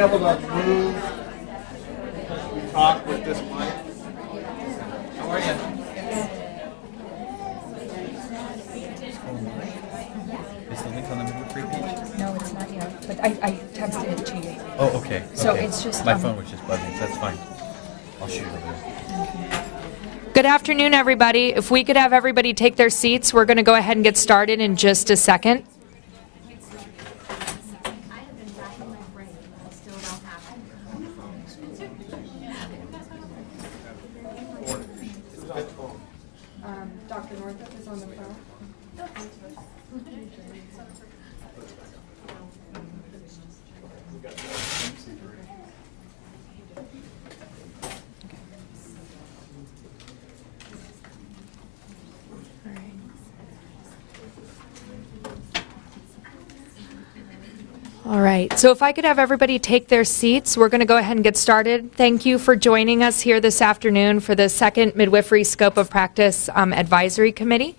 able to move we talk with this mic? How are you? Is the link on the Midwifery page? No, it's not yet, but I texted it to you. Oh, okay. So okay. it's just my phone was just buzzing, so that's fine. I'll shoot it over there. Good afternoon, everybody. If we could have everybody take their seats, we're going to go ahead and get started in just a second. Dr. Northup is on the phone. All right, so if I could have everybody take their seats, we're going to go ahead and get started. Thank you for joining us here this afternoon for the second Midwifery Scope of Practice Advisory Committee.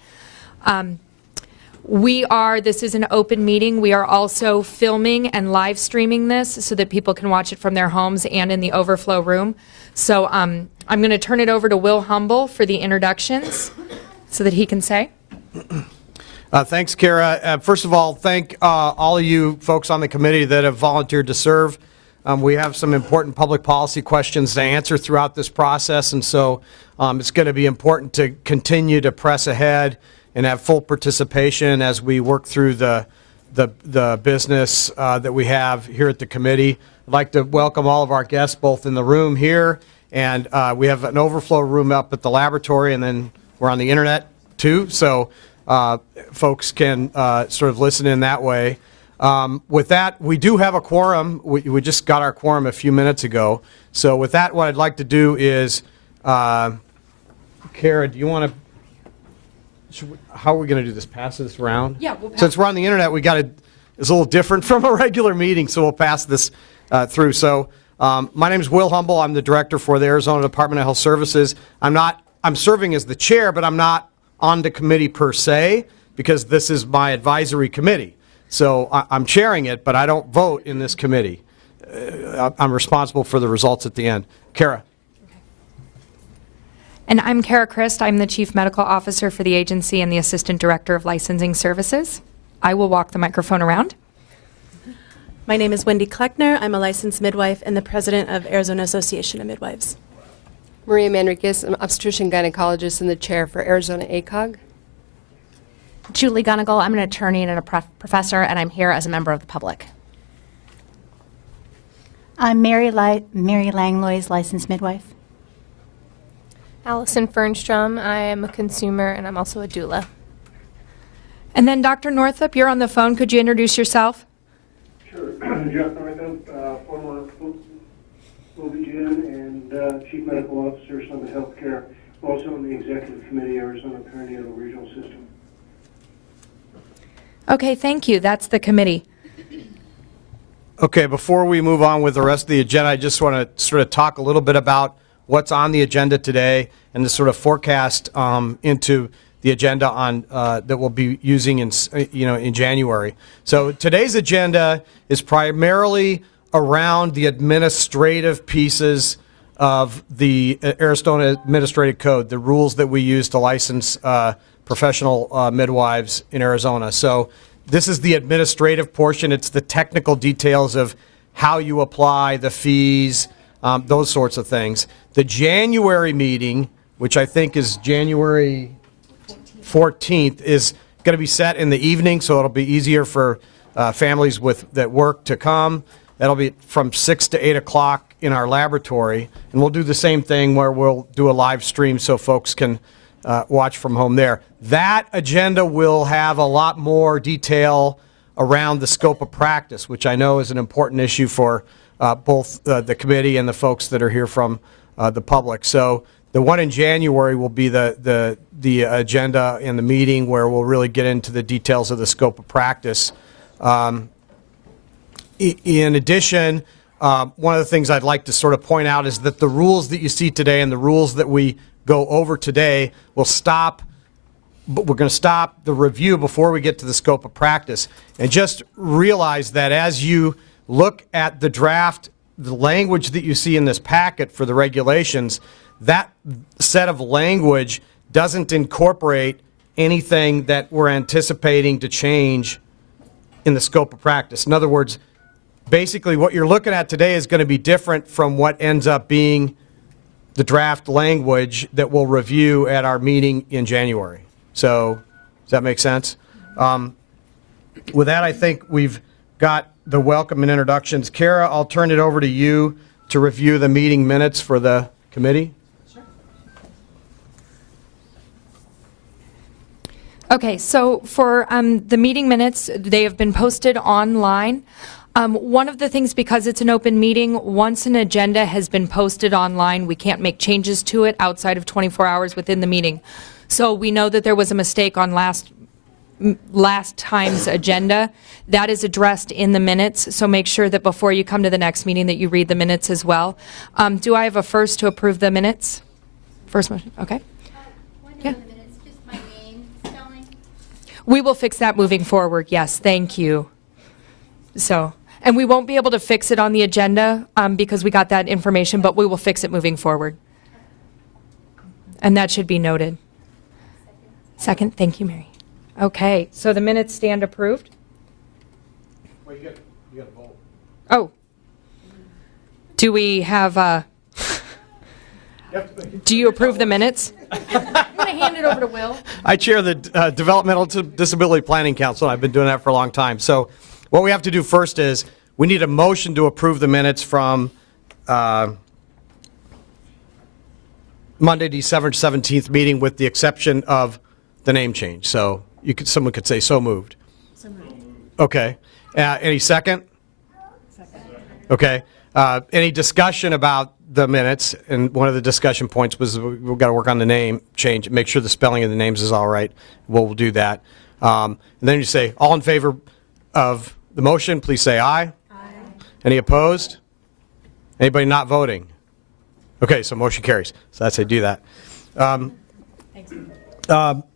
This is an open meeting. We are also filming and live streaming this so that people can watch it from their homes and in the overflow room. So I'm going to turn it over to Will Humble for the introductions so that he can say. Thanks, Kara. First of all, thank all of you folks on the committee that have volunteered to serve. We have some important public policy questions to answer throughout this process, and so it's going to be important to continue to press ahead and have full participation as we work through the business that we have here at the committee. I'd like to welcome all of our guests both in the room here, and we have an overflow room up at the laboratory, and then we're on the internet too. So. Folks can sort of listen in that way. With that, we do have a quorum. We just got our quorum a few minutes ago. So with that, what I'd like to do is, Kara, do you want to, how are we going to do this? Pass this around? Yeah, we'll pass. Since we're on the internet, it's a little different from a regular meeting, so we'll pass this through. So my name is Will Humble. I'm the director for the Arizona Department of Health Services. I'm serving as the chair, but I'm not on the committee per se, because this is my advisory committee. So I'm chairing it, but I don't vote in this committee. I'm responsible for the results at the end. Kara. And I'm Kara Christ. I'm the Chief Medical Officer for the agency and the Assistant Director of Licensing Services. I will walk the microphone around. My name is Wendy Kleckner. I'm a licensed midwife and the president of Arizona Association of Midwives. Maria Manriquez, I'm an obstetrician gynecologist and the chair for Arizona ACOG. Julie Gunnigal, I'm an attorney and a professor, and I'm here as a member of the public. I'm Mary Langlois, licensed midwife. Allison Fernstrom, I am a consumer and I'm also a doula. And then Dr. Northup, you're on the phone. Could you introduce yourself? Sure. Jeff Northup, former OB-GYN and Chief Medical Officer, Summit Healthcare, also on the Executive Committee, Arizona Perinatal Regional System. Okay, thank you. That's the committee. Okay, before we move on with the rest of the agenda, I just want to sort of talk a little bit about what's on the agenda today and the sort of forecast into the agenda on that we'll be using in January. So today's agenda is primarily around the administrative pieces of the Arizona Administrative Code, the rules that we use to license professional midwives in Arizona. So this is the administrative portion. It's the technical details of how you apply, the fees, those sorts of things. The January meeting, which I think is January 14th, is going to be set in the evening, so it'll be easier for families that work to come. That'll be from 6 to 8 o'clock in our laboratory. And we'll do the same thing where we'll do a live stream so folks can watch from home there. That agenda will have a lot more detail around the scope of practice, which I know is an important issue for both the committee and the folks that are here from the public. So the one in January will be the agenda and the meeting where we'll really get into the details of the scope of practice. In addition, one of the things I'd like to sort of point out is that the rules that you see today and the rules that we go over today will stop, but we're going to stop the review before we get to the scope of practice. And just realize that as you look at the draft, the language that you see in this packet for the regulations, that set of language doesn't incorporate anything that we're anticipating to change in the scope of practice. In other words, basically what you're looking at today is going to be different from what ends up being the draft language that we'll review at our meeting in January. So, does that make sense? With that, I think we've got the welcome and introductions. Kara, I'll turn it over to you to review the meeting minutes for the committee. Okay, so for the meeting minutes, they have been posted online. One of the things, because it's an open meeting, once an agenda has been posted online, we can't make changes to it outside of 24 hours within the meeting. So we know that there was a mistake on last time's agenda. That is addressed in the minutes, so make sure that before you come to the next meeting that you read the minutes as well. Do I have a first to approve the minutes? First motion, okay. Yeah. We will fix that moving forward, yes, thank you. So, and we won't be able to fix it on the agenda because we got that information, but we will fix it moving forward. And that should be noted. Second, thank you, Mary. Okay, so the minutes stand approved? Well, you got to vote. Oh. Do we have, do you approve the minutes? I'm going to hand it over to Will. I chair the Developmental Disability Planning Council. I've been doing that for a long time. So what we have to do first is we need a motion to approve the minutes from Monday, December 17th meeting with the exception of the name change. So someone could say so moved. So moved. Okay. Any second? Second. Okay. Any discussion about the minutes? And one of the discussion points was we've got to work on the name change, make sure the spelling of the names is all right. We'll do that. And then you say, all in favor of the motion, please say aye. Aye. Any opposed? Anybody not voting? Okay, so motion carries. So that's how you do that.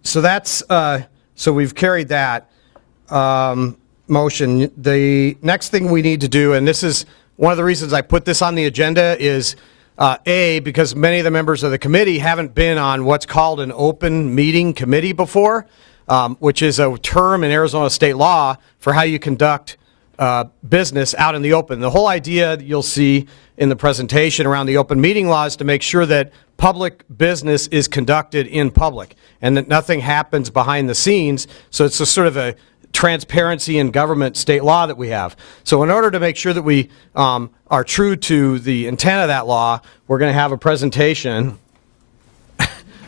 So that's, so we've carried that motion. The next thing we need to do, and this is one of the reasons I put this on the agenda, is because many of the members of the committee haven't been on what's called an open meeting committee before, which is a term in Arizona state law for how you conduct business out in the open. The whole idea that you'll see in the presentation around the open meeting law is to make sure that public business is conducted in public and that nothing happens behind the scenes. So it's a sort of a transparency in government state law that we have. So in order to make sure that we are true to the intent of that law, we're going to have a presentation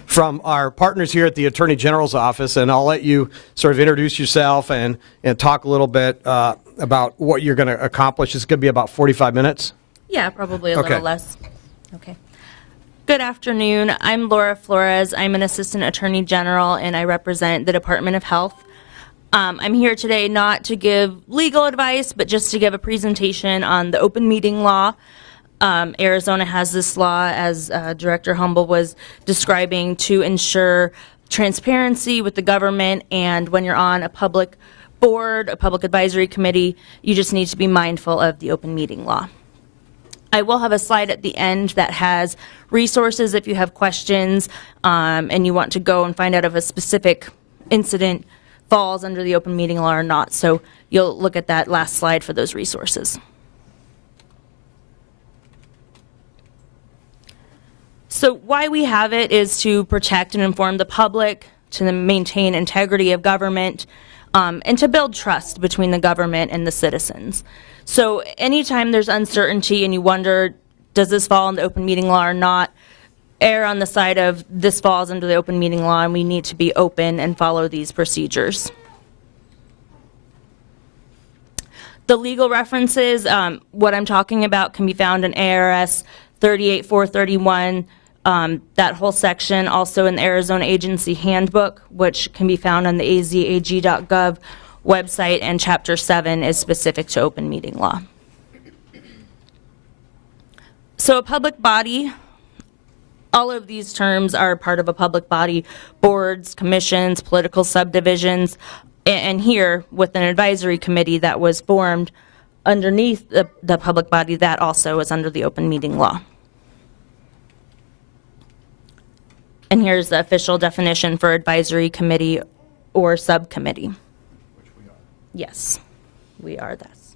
from our partners here at the Attorney General's office, and I'll let you sort of introduce yourself and talk a little bit about what you're going to accomplish. It's going to be about 45 minutes. Yeah, probably a little less. Okay. Good afternoon. I'm Laura Flores. I'm an Assistant Attorney General, and I represent the Department of Health. I'm here today not to give legal advice, but just to give a presentation on the open meeting law. Arizona has this law, as Director Humble was describing, to ensure transparency with the government, and when you're on a public board, a public advisory committee, you just need to be mindful of the open meeting law. I will have a slide at the end that has resources if you have questions and you want to go and find out if a specific incident falls under the open meeting law or not. So you'll look at that last slide for those resources. So why we have it is to protect and inform the public, to maintain integrity of government, and to build trust between the government and the citizens. So anytime there's uncertainty and you wonder, does this fall in the open meeting law or not, err on the side of this falls under the open meeting law and we need to be open and follow these procedures. The legal references, what I'm talking about can be found in ARS 38431, that whole section, also in the Arizona Agency Handbook, which can be found on the azag.gov website, and Chapter 7 is specific to open meeting law. So a public body, all of these terms are part of a public body: boards, commissions, political subdivisions, and here with an advisory committee that was formed underneath the public body, that also is under the open meeting law. And here's the official definition for advisory committee or subcommittee. Which we are. Yes, we are this.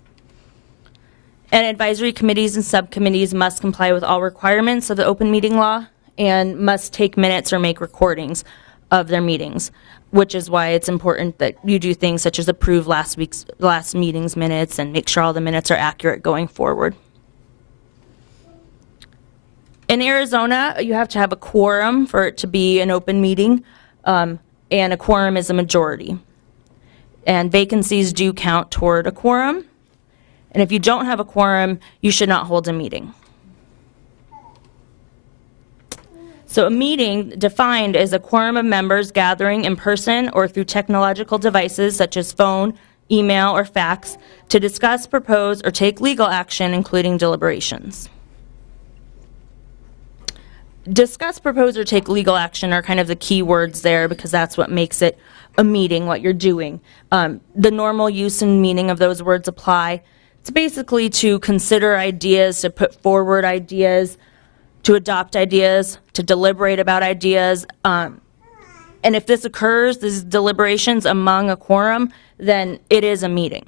And advisory committees and subcommittees must comply with all requirements of the open meeting law and must take minutes or make recordings of their meetings, which is why it's important that you do things such as approve last meeting's minutes and make sure all the minutes are accurate going forward. In Arizona, you have to have a quorum for it to be an open meeting, and a quorum is a majority. And vacancies do count toward a quorum. And if you don't have a quorum, you should not hold a meeting. So a meeting defined as a quorum of members gathering in person or through technological devices such as phone, email, or fax to discuss, propose, or take legal action, including deliberations. Discuss, propose, or take legal action are kind of the key words there because that's what makes it a meeting, what you're doing. The normal use and meaning of those words apply. It's basically to consider ideas, to put forward ideas, to adopt ideas, to deliberate about ideas. And if this occurs, these deliberations among a quorum, then it is a meeting,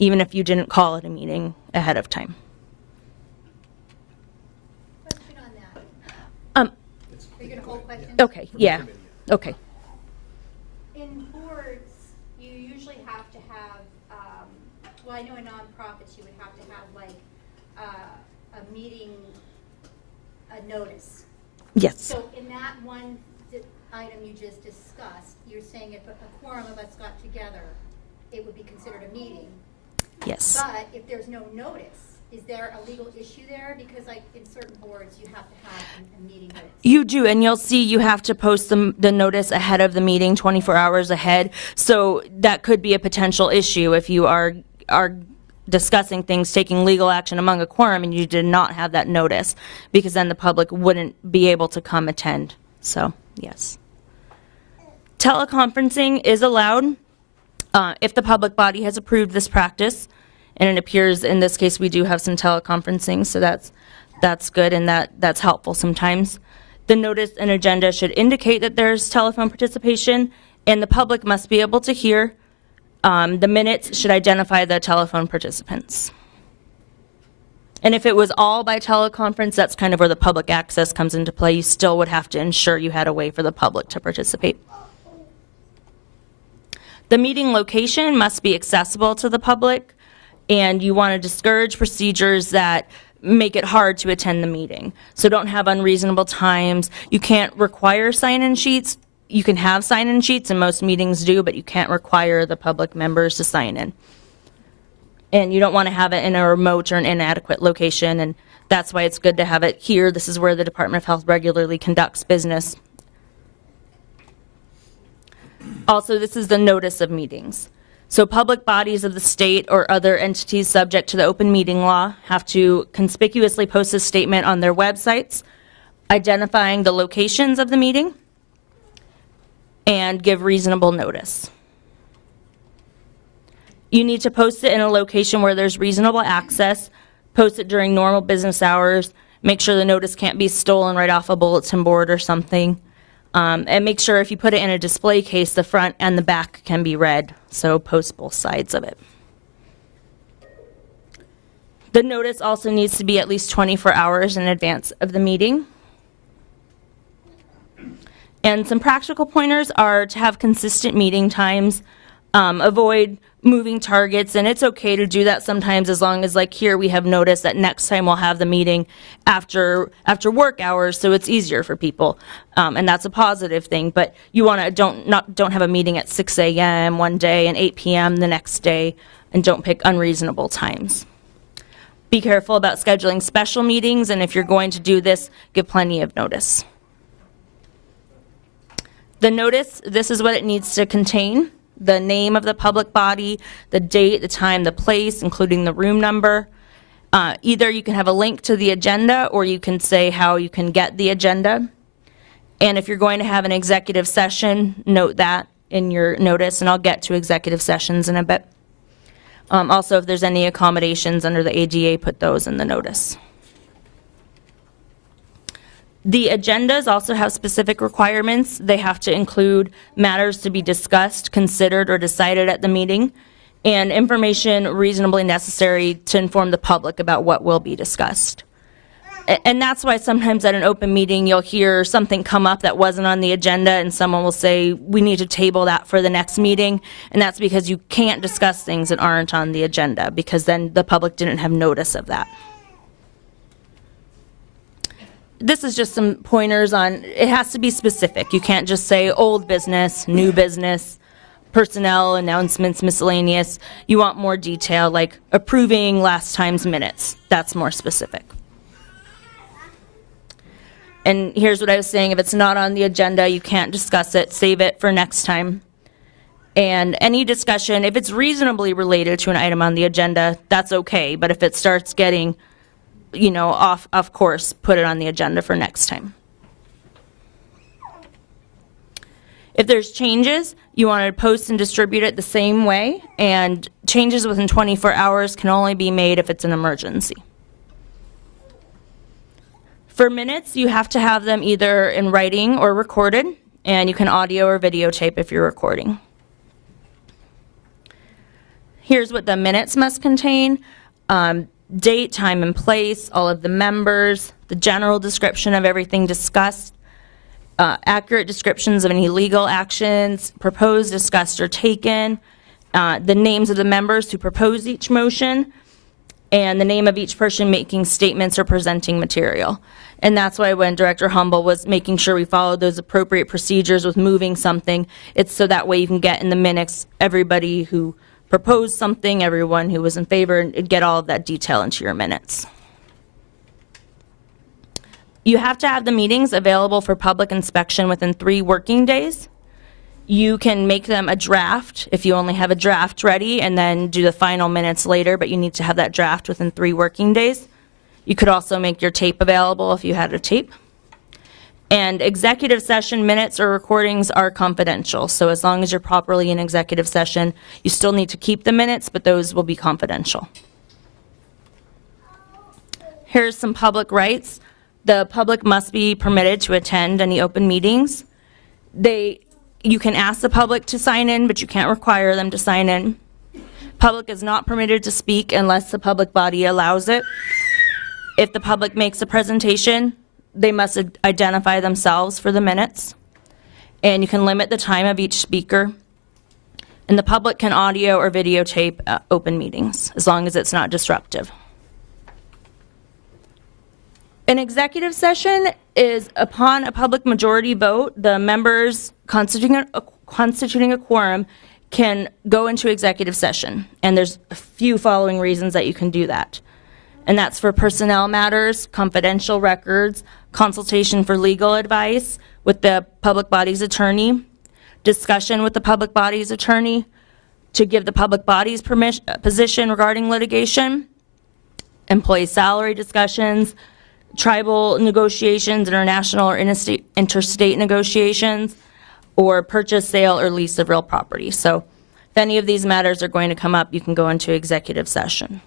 even if you didn't call it a meeting ahead of time. Question on that. Are you going to hold questions? Okay, yeah, okay. In boards, you usually have to have, well, I know in nonprofits, you would have to have like a meeting, a notice. Yes. So in that one item you just discussed, you're saying if a quorum of us got together, it would be considered a meeting. Yes. But if there's no notice, is there a legal issue there? Because like in certain boards, you have to have a meeting notice. You do, and you'll see you have to post the notice ahead of the meeting, 24 hours ahead. So that could be a potential issue if you are discussing things, taking legal action among a quorum, and you did not have that notice, because then the public wouldn't be able to come attend. So, yes. Teleconferencing is allowed if the public body has approved this practice, and it appears in this case we do have some teleconferencing, so that's good, and that's helpful sometimes. The notice and agenda should indicate that there's telephone participation, and the public must be able to hear. The minutes should identify the telephone participants. And if it was all by teleconference, that's kind of where the public access comes into play. You still would have to ensure you had a way for the public to participate. The meeting location must be accessible to the public, and you want to discourage procedures that make it hard to attend the meeting. So don't have unreasonable times. You can't require sign-in sheets. You can have sign-in sheets, and most meetings do, but you can't require the public members to sign in. And you don't want to have it in a remote or an inadequate location, and that's why it's good to have it here. This is where the Department of Health regularly conducts business. Also, this is the notice of meetings. So public bodies of the state or other entities subject to the open meeting law have to conspicuously post a statement on their websites identifying the locations of the meeting and give reasonable notice. You need to post it in a location where there's reasonable access, post it during normal business hours, make sure the notice can't be stolen right off a bulletin board or something. And make sure if you put it in a display case, the front and the back can be read, so post both sides of it. The notice also needs to be at least 24 hours in advance of the meeting. And some practical pointers are to have consistent meeting times, avoid moving targets, and it's okay to do that sometimes as long as, like here, we have noticed that next time we'll have the meeting after work hours, so it's easier for people, and that's a positive thing. But you want to don't have a meeting at 6 a.m. one day and 8 p.m. the next day, and don't pick unreasonable times. Be careful about scheduling special meetings, and if you're going to do this, give plenty of notice. The notice, this is what it needs to contain: the name of the public body, the date, the time, the place, including the room number. Either you can have a link to the agenda, or you can say how you can get the agenda. And if you're going to have an executive session, note that in your notice, and I'll get to executive sessions in a bit. Also, if there's any accommodations under the ADA, put those in the notice. The agendas also have specific requirements. They have to include matters to be discussed, considered, or decided at the meeting, and information reasonably necessary to inform the public about what will be discussed. And that's why sometimes at an open meeting, you'll hear something come up that wasn't on the agenda, and someone will say, we need to table that for the next meeting. And that's because you can't discuss things that aren't on the agenda, because then the public didn't have notice of that. This is just some pointers on, it has to be specific. You can't just say old business, new business, personnel, announcements, miscellaneous. You want more detail, like approving last time's minutes. That's more specific. And here's what I was saying, if it's not on the agenda, you can't discuss it, save it for next time. And any discussion, if it's reasonably related to an item on the agenda, that's okay. But if it starts getting, you know, off course, put it on the agenda for next time. If there's changes, you want to post and distribute it the same way, and changes within 24 hours can only be made if it's an emergency. For minutes, you have to have them either in writing or recorded, and you can audio or videotape if you're recording. Here's what the minutes must contain. Date, time, and place, all of the members, the general description of everything discussed, accurate descriptions of any legal actions proposed, discussed, or taken, the names of the members who proposed each motion, and the name of each person making statements or presenting material. And that's why when Director Humble was making sure we followed those appropriate procedures with moving something, it's so that way you can get in the minutes everybody who proposed something, everyone who was in favor, and get all of that detail into your minutes. You have to have the meetings available for public inspection within 3 working days. You can make them a draft if you only have a draft ready, and then do the final minutes later, but you need to have that draft within 3 working days. You could also make your tape available if you had a tape. And executive session minutes or recordings are confidential, so as long as you're properly in executive session, you still need to keep the minutes, but those will be confidential. Here's some public rights. The public must be permitted to attend any open meetings. You can ask the public to sign in, but you can't require them to sign in. Public is not permitted to speak unless the public body allows it. If the public makes a presentation, they must identify themselves for the minutes. And you can limit the time of each speaker. And the public can audio or videotape open meetings, as long as it's not disruptive. An executive session is upon a public majority vote, the members constituting a quorum can go into executive session. And there's a few following reasons that you can do that. And that's for personnel matters, confidential records, consultation for legal advice with the public body's attorney, discussion with the public body's attorney to give the public body's position regarding litigation, employee salary discussions, tribal negotiations, international or interstate negotiations, or purchase, sale, or lease of real property. So if any of these matters are going to come up, you can go into executive session.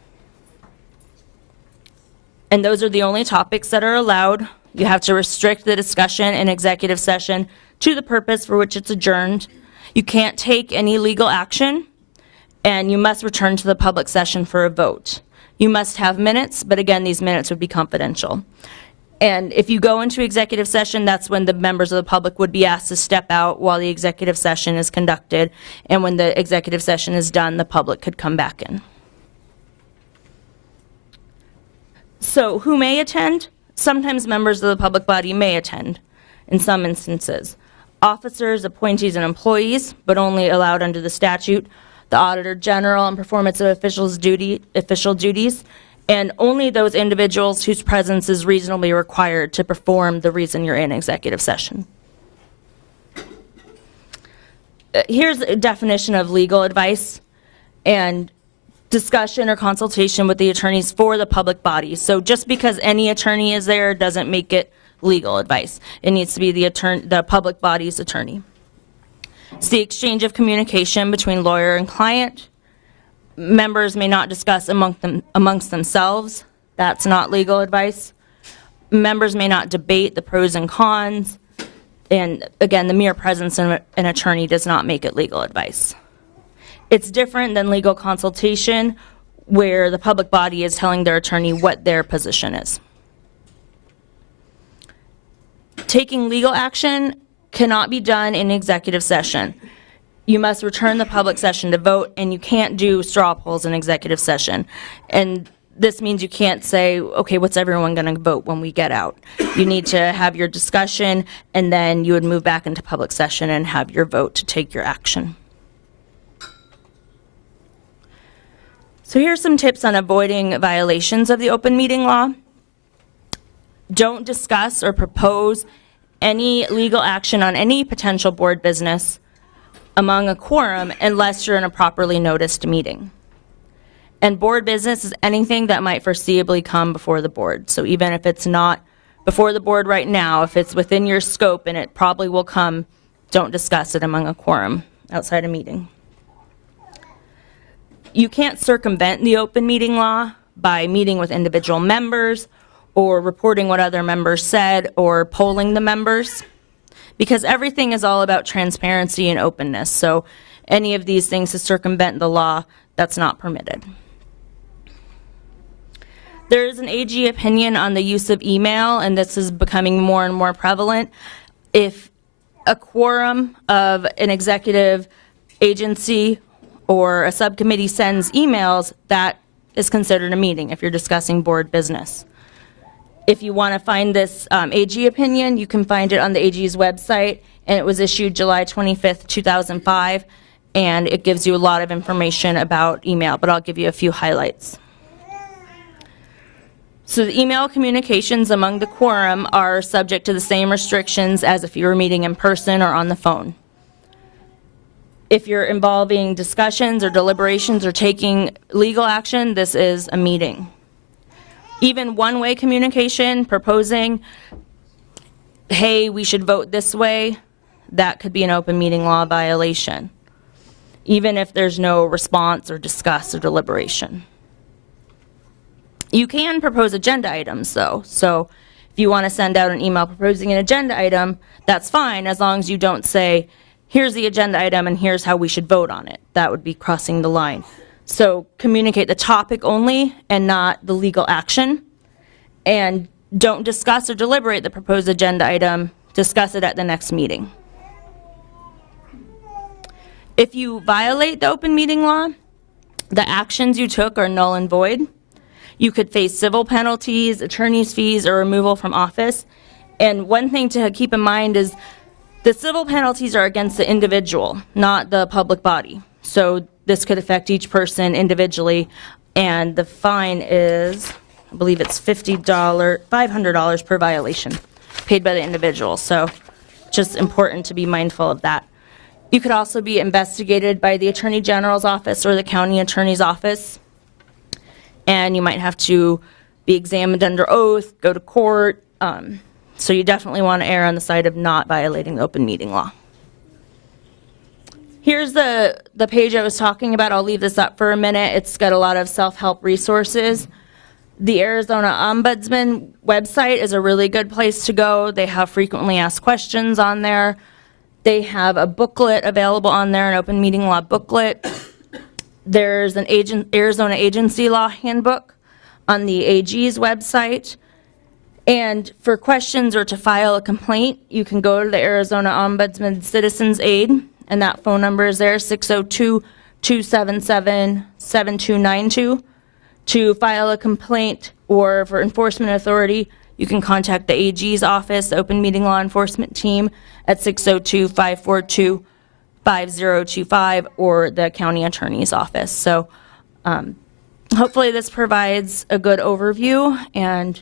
And those are the only topics that are allowed. You have to restrict the discussion in executive session to the purpose for which it's adjourned. You can't take any legal action, and you must return to the public session for a vote. You must have minutes, but again, these minutes would be confidential. And if you go into executive session, that's when the members of the public would be asked to step out while the executive session is conducted. And when the executive session is done, the public could come back in. So who may attend? Sometimes members of the public body may attend in some instances. Officers, appointees, and employees, but only allowed under the statute. The Auditor General and performance of official duties, and only those individuals whose presence is reasonably required to perform the reason you're in executive session. Here's a definition of legal advice and discussion or consultation with the attorneys for the public body. So just because any attorney is there doesn't make it legal advice. It needs to be the public body's attorney. It's the exchange of communication between lawyer and client. members may not discuss amongst themselves. That's not legal advice. Members may not debate the pros and cons. And again, the mere presence of an attorney does not make it legal advice. It's different than legal consultation, where the public body is telling their attorney what their position is. Taking legal action cannot be done in executive session. You must return the public session to vote, and you can't do straw polls in executive session. And this means you can't say, okay, what's everyone going to vote when we get out? You need to have your discussion, and then you would move back into public session and have your vote to take your action. So here's some tips on avoiding violations of the open meeting law. Don't discuss or propose any legal action on any potential board business among a quorum unless you're in a properly noticed meeting. And board business is anything that might foreseeably come before the board. So even if it's not before the board right now, if it's within your scope and it probably will come, don't discuss it among a quorum outside a meeting. You can't circumvent the open meeting law by meeting with individual members or reporting what other members said or polling the members, because everything is all about transparency and openness. So any of these things to circumvent the law, that's not permitted. There is an AG opinion on the use of email, and this is becoming more and more prevalent. If a quorum of an executive agency or a subcommittee sends emails, that is considered a meeting if you're discussing board business. If you want to find this AG opinion, you can find it on the AG's website, and it was issued July 25th, 2005, and it gives you a lot of information about email, but I'll give you a few highlights. So the email communications among the quorum are subject to the same restrictions as if you were meeting in person or on the phone. If you're involving discussions or deliberations or taking legal action, this is a meeting. Even one-way communication, proposing, hey, we should vote this way, that could be an open meeting law violation, even if there's no response or discuss or deliberation. You can propose agenda items, though. So if you want to send out an email proposing an agenda item, that's fine, as long as you don't say, here's the agenda item and here's how we should vote on it. That would be crossing the line. So communicate the topic only and not the legal action. And don't discuss or deliberate the proposed agenda item. Discuss it at the next meeting. If you violate the open meeting law, the actions you took are null and void. You could face civil penalties, attorney's fees, or removal from office. And one thing to keep in mind is the civil penalties are against the individual, not the public body. So this could affect each person individually, and the fine is, I believe it's $500 per violation, paid by the individual. So just important to be mindful of that. You could also be investigated by the Attorney General's office or the county attorney's office, and you might have to be examined under oath, go to court. So you definitely want to err on the side of not violating the open meeting law. Here's the page I was talking about. I'll leave this up for a minute. It's got a lot of self-help resources. The Arizona Ombudsman website is a really good place to go. They have frequently asked questions on there. They have a booklet available on there, an open meeting law booklet. There's an Arizona Agency Law Handbook on the AG's website. And for questions or to file a complaint, you can go to the Arizona Ombudsman Citizens Aid, and that phone number is there, 602-277-7292. To file a complaint, or for enforcement authority, you can contact the AG's office, the Open Meeting Law Enforcement Team, at 602-542-5025, or the county attorney's office. So hopefully this provides a good overview. And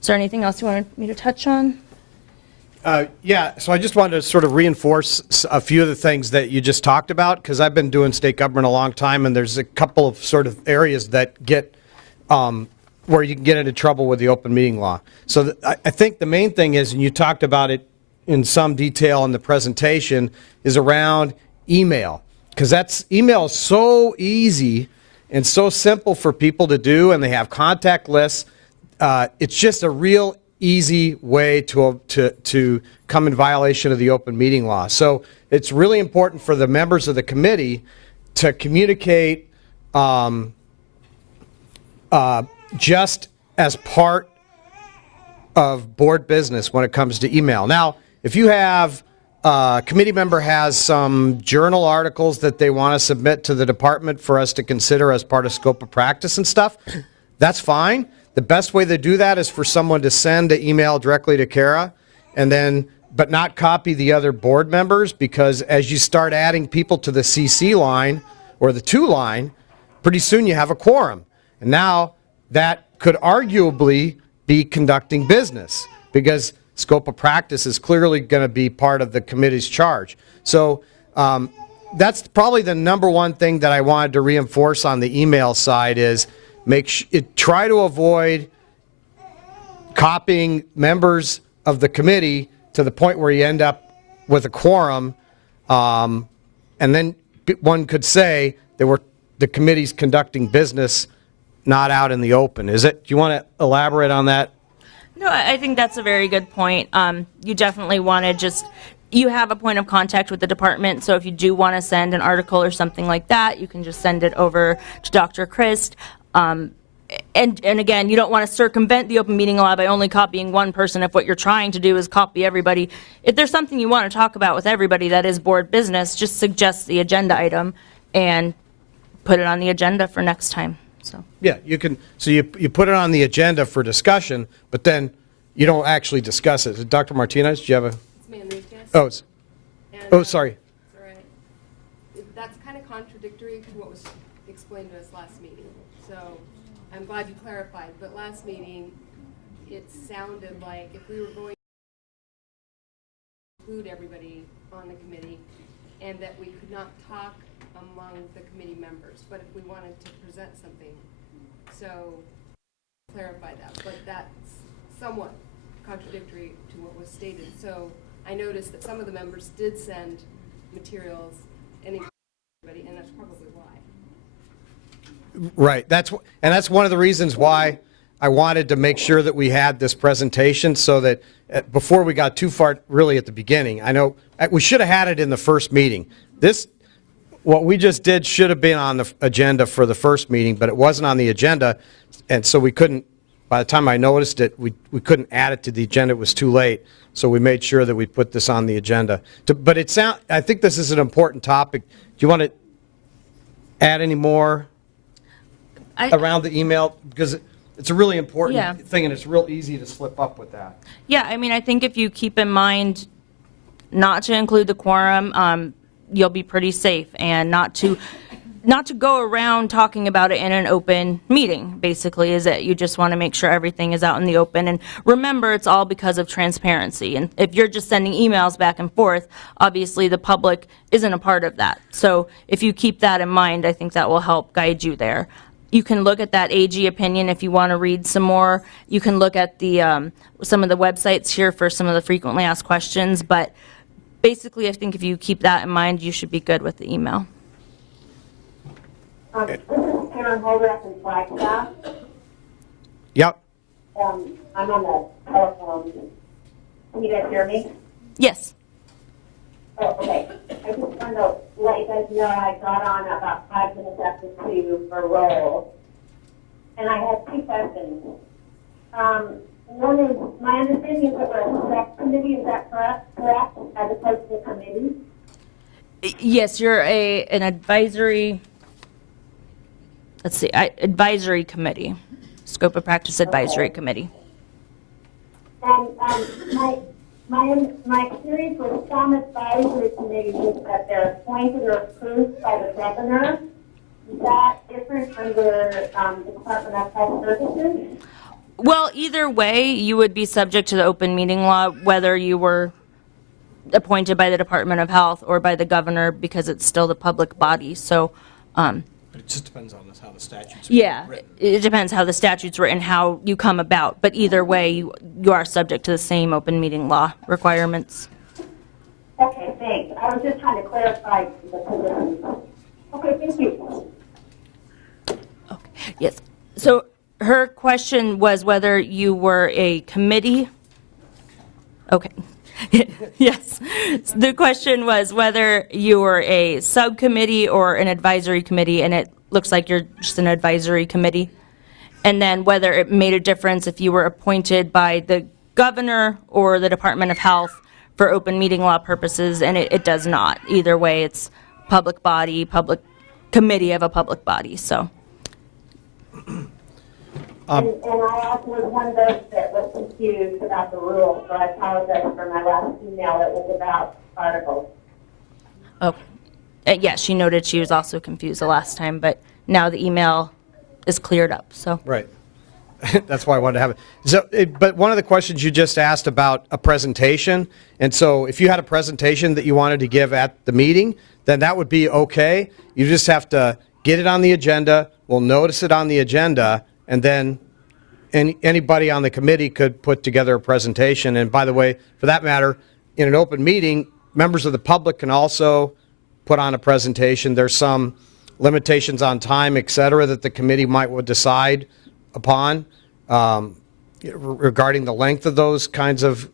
is there anything else you wanted me to touch on? Yeah, so I just wanted to sort of reinforce a few of the things that you just talked about, because I've been doing state government a long time, and there's a couple of sort of areas that get where you can get into trouble with the open meeting law. So I think the main thing is, and you talked about it in some detail in the presentation, is around email, because email is so easy and so simple for people to do, and they have contact lists. It's just a real easy way to come in violation of the open meeting law. So it's really important for the members of the committee to communicate just as part of board business when it comes to email. Now, if you have a committee member has some journal articles that they want to submit to the department for us to consider as part of scope of practice and stuff, that's fine. The best way to do that is for someone to send an email directly to Kara, and then, but not copy the other board members, because as you start adding people to the CC line or the 2 line, pretty soon you have a quorum. And now that could arguably be conducting business, because scope of practice is clearly going to be part of the committee's charge. So that's probably the number one thing that I wanted to reinforce on the email side is try to avoid copying members of the committee to the point where you end up with a quorum, and then one could say the committee's conducting business not out in the open. Do you want to elaborate on that? No, I think that's a very good point. You definitely want to you have a point of contact with the department, so if you do want to send an article or something like that, you can just send it over to Dr. Christ. And again, you don't want to circumvent the open meeting law by only copying one person if what you're trying to do is copy everybody. If there's something you want to talk about with everybody that is board business, just suggest the agenda item and put it on the agenda for next time. So. Yeah, you can. So you put it on the agenda for discussion, but then you don't actually discuss it. Dr. Martinez, do you have a? It's me, Enriquez. Sorry. It's all right. That's kind of contradictory to what was explained to us last meeting. So I'm glad you clarified. But last meeting, it sounded like if we were going to include everybody on the committee, and that we could not talk among the committee members, but if we wanted to present something, so clarify that. But that's somewhat contradictory to what was stated. So I noticed that some of the members did send materials and everybody, and that's probably why. Right. That's one of the reasons why I wanted to make sure that we had this presentation, so that before we got too far, really at the beginning. I know we should have had it in the first meeting. What we just did should have been on the agenda for the first meeting, but it wasn't on the agenda, and so we couldn't, by the time I noticed it, we couldn't add it to the agenda. It was too late, so we made sure that we put this on the agenda. But I think this is an important topic. Do you want to add any more around the email? Because it's a really important thing, and it's real easy to slip up with that. Yeah, I mean, I think if you keep in mind not to include the quorum, you'll be pretty safe, and not to go around talking about it in an open meeting, basically, is that you just want to make sure everything is out in the open. And remember, it's all because of transparency. And if you're just sending emails back and forth, obviously the public isn't a part of that. So if you keep that in mind, I think that will help guide you there. You can look at that AG opinion if you want to read some more. You can look at the some of the websites here for some of the frequently asked questions, but basically, I think if you keep that in mind, you should be good with the email. This is Karen Holder up in Flagstaff. Yep. I'm on the telephone. Can you guys hear me? Yes. Oh, okay. I just wanted to let you guys know I got on about 5 minutes after 2 for roll. And I had 2 questions. One is, my understanding is that we're a select committee, is that correct, as opposed to a committee? Yes, you're an advisory, advisory committee, scope of practice advisory committee. And my experience with some advisory committees is that they're appointed or approved by the governor. Is that different under the Department of Health Services? Well, either way, you would be subject to the open meeting law, whether you were appointed by the Department of Health or by the governor, because it's still the public body. So, but it just depends on how the statutes are written. It depends how the statute's written, how you come about. But either way, you are subject to the same open meeting law requirements. Okay, thanks. I was just trying to clarify the position. Okay, thank you. Yes. So her question was whether you were a committee. Okay. Yes. The question was whether you were a subcommittee or an advisory committee, and it looks like you're just an advisory committee. And then whether it made a difference if you were appointed by the governor or the Department of Health for open meeting law purposes, and it does not. Either way, it's public body, public committee of a public body, so. And I also was one of those that was confused about the rules, so I apologize for my last email. It was about articles. Okay. Yeah, she noted she was also confused the last time, but now the email is cleared up, so. Right. That's why I wanted to have it. So, but one of the questions you just asked about a presentation, and so if you had a presentation that you wanted to give at the meeting, then that would be okay. You just have to get it on the agenda, we'll notice it on the agenda, and then anybody on the committee could put together a presentation. And by the way, for that matter, in an open meeting, members of the public can also put on a presentation. There's some limitations on time, et cetera, that the committee might decide upon regarding the length of those kinds of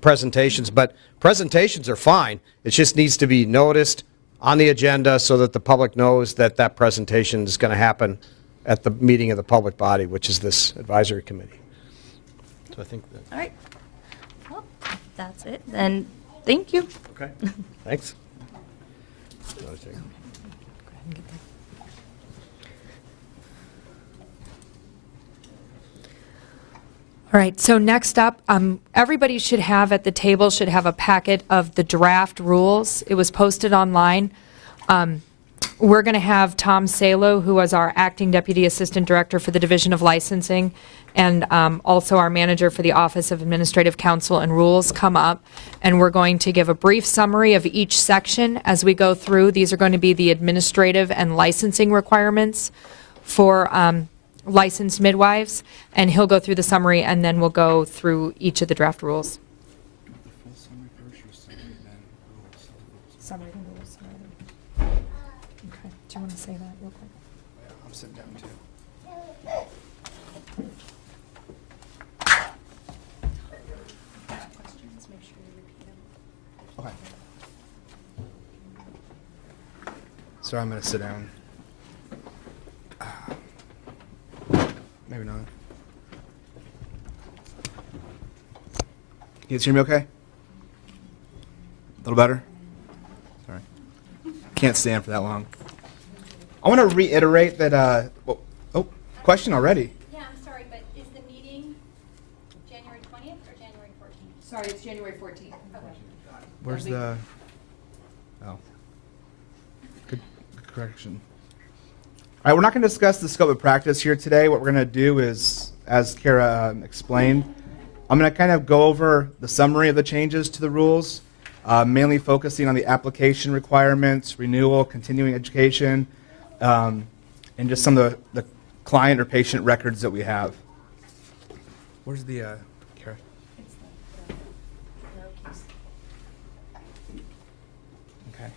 presentations. But presentations are fine. It just needs to be noticed on the agenda so that the public knows that that presentation is going to happen at the meeting of the public body, which is this advisory committee. So I think that. All right. Well, that's it. Then thank you. Okay. Thanks. All right, so next up, everybody should have at the table should have a packet of the draft rules. It was posted online. We're going to have Tom Salo, who was our acting deputy assistant director for the Division of Licensing, and also our manager for the Office of Administrative Counsel and Rules, come up, and we're going to give a brief summary of each section as we go through. These are going to be the administrative and licensing requirements for licensed midwives, and he'll go through the summary, and then we'll go through each of the draft rules. Summary and rules. Okay. Do you want to say that real quick? I'm sitting down too. Okay. So I'm going to sit down. Maybe not. You guys hear me okay? A little better? Sorry. Can't stand for that long. I want to reiterate that, question already. Yeah, I'm sorry, but is the meeting January 20th or January 14th? Sorry, it's January 14th. Where's the, good correction. All right, we're not going to discuss the scope of practice here today. What we're going to do is, as Kara explained, I'm going to kind of go over the summary of the changes to the rules, mainly focusing on the application requirements, renewal, continuing education, and just some of the client or patient records that we have. Where's the, Kara? Okay.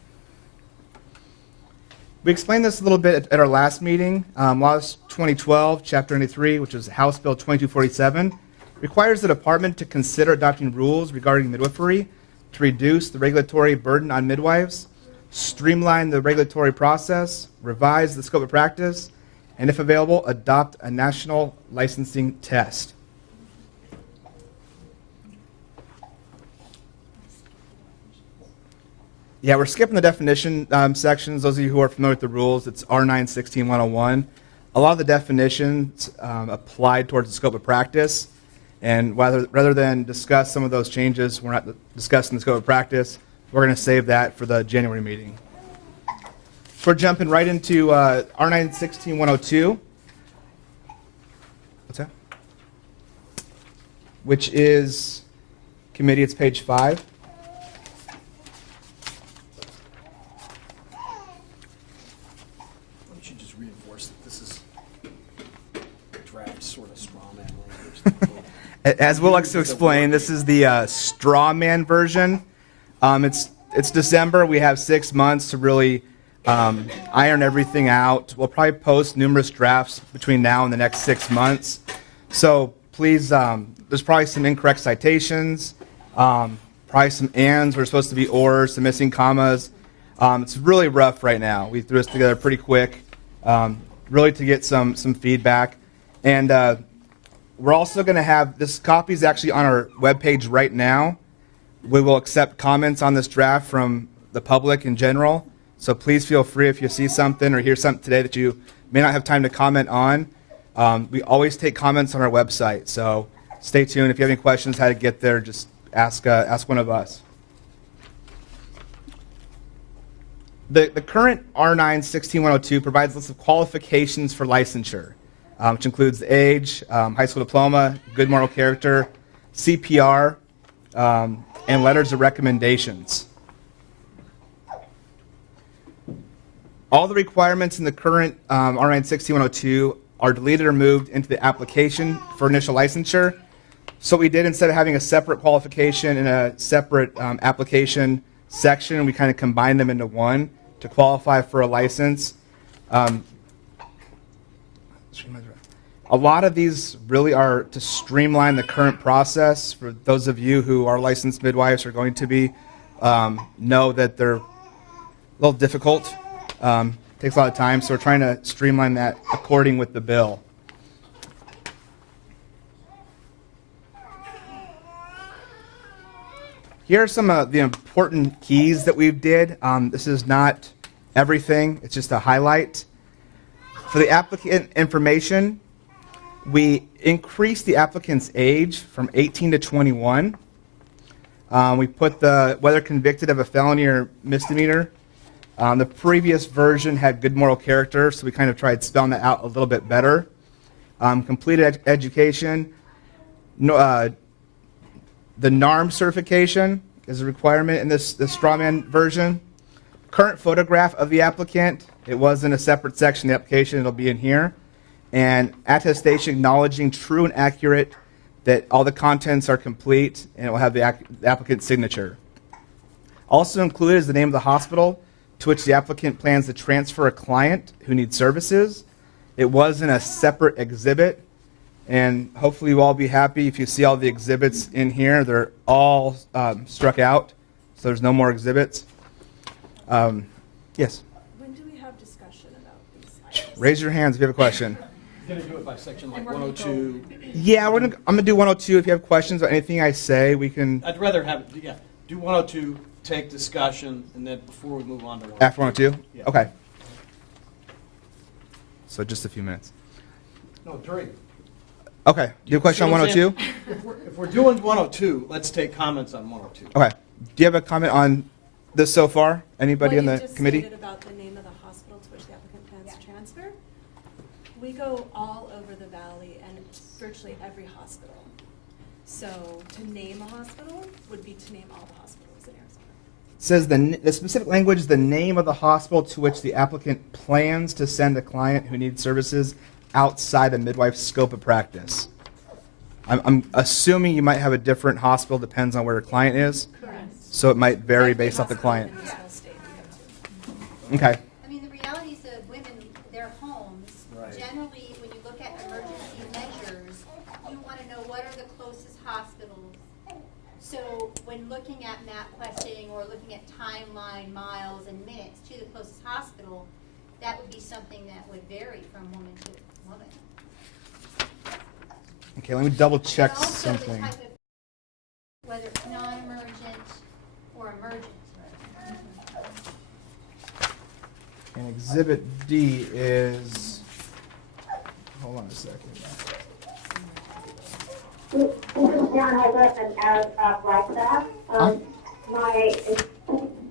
We explained this a little bit at our last meeting. Laws 2012, Chapter 93, which is House Bill 2247, requires the department to consider adopting rules regarding midwifery to reduce the regulatory burden on midwives, streamline the regulatory process, revise the scope of practice, and if available, adopt a national licensing test. Yeah, we're skipping the definition sections. Those of you who are familiar with the rules, it's R9-16-101. A lot of the definitions applied towards the scope of practice, and rather than discuss some of those changes, we're not discussing the scope of practice. We're going to save that for the January meeting. So we're jumping right into R9-16-102. What's that? Which is, committee, it's page 5. As we'll like to explain, this is the straw man version. It's December. We have 6 months to really iron everything out. We'll probably post numerous drafts between now and the next 6 months. So please, there's probably some incorrect citations, probably some ands where it's supposed to be ors, some missing commas. It's really rough right now. We threw this together pretty quick, really to get some feedback. And we're also going to have, this copy is actually on our webpage right now. We will accept comments on this draft from the public in general. So please feel free if you see something or hear something today that you may not have time to comment on. We always take comments on our website. So stay tuned. If you have any questions how to get there, just ask one of us. The current R9-16102 provides a list of qualifications for licensure, which includes age, high school diploma, good moral character, CPR, and letters of recommendations. All the requirements in the current R9-16102 are deleted or moved into the application for initial licensure. So what we did, instead of having a separate qualification and a separate application section, we kind of combined them into one to qualify for a license. A lot of these really are to streamline the current process. For those of you who are licensed midwives are going to be, know that they're a little difficult. Takes a lot of time, so we're trying to streamline that according with the bill. Here are some of the important keys that we did. This is not everything, it's just a highlight. For the applicant information, we increased the applicant's age from 18 to 21. We put the whether convicted of a felony or misdemeanor. The previous version had good moral character, so we kind of tried spelling that out a little bit better. Completed education. The NARM certification is a requirement in this strawman version. Current photograph of the applicant. It was in a separate section of the application. It'll be in here. And attestation acknowledging true and accurate that all the contents are complete, and it will have the applicant's signature. Also included is the name of the hospital to which the applicant plans to transfer a client who needs services. It was in a separate exhibit, and hopefully you'll all be happy if you see all the exhibits in here. They're all struck out, so there's no more exhibits. Yes? When do we have discussion about these items? Raise your hands if you have a question. You're going to do it by section like 102. Yeah, I'm gonna do 102. If you have questions about anything I say, we can. I'd rather have, do 102, take discussion, and then before we move on to 102. After 102? Yeah. Okay. So just a few minutes. No, during. Okay. Do you have a question on 102? If we're doing 102, let's take comments on 102. Okay. Do you have a comment on this so far? Anybody in the committee? What you just stated about the name of the hospital to which the applicant plans to transfer. We go all over the valley and virtually every hospital. So to name a hospital would be to name all the hospitals in Arizona. It says the specific language is the name of the hospital to which the applicant plans to send a client who needs services outside a midwife's scope of practice. I'm assuming you might have a different hospital, depends on where your client is. Correct. So it might vary based off the client. Okay. I mean, the realities of women, their homes, generally, when you look at emergency measures, you want to know what are the closest hospitals. So when looking at map questing or looking at timeline, miles, and minutes to the closest hospital, that would be something that would vary from woman to woman. Okay, let me double check And also the something. type of- whether it's non-emergent or emergent. And Exhibit D is, hold on a second. This is John Holbrook and Arrowcroft Lifestyle. My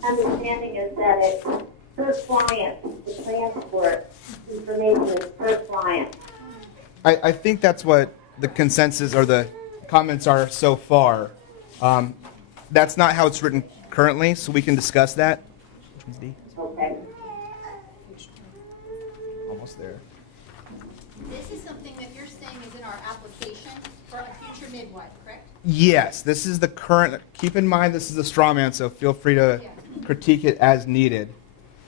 understanding is that it's per client, the transport information is per client. I think that's what the consensus or the comments are so far. That's not how it's written currently, so we can discuss that. Which one's D? Okay. Almost there. This is something that you're saying is in our application for a future midwife, correct? Yes, this is the current. Keep in mind this is a straw man, so feel free to critique it as needed.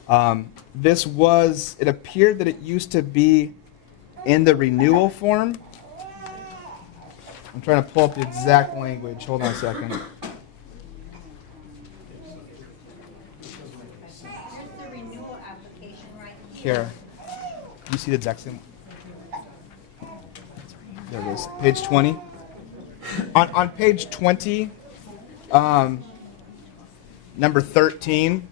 It appeared that it used to be in the renewal form. I'm trying to pull up the exact language. Hold on a second. Here's the renewal application right here. Kara, you see the exact same? There it is, page 20. On page 20, number 13,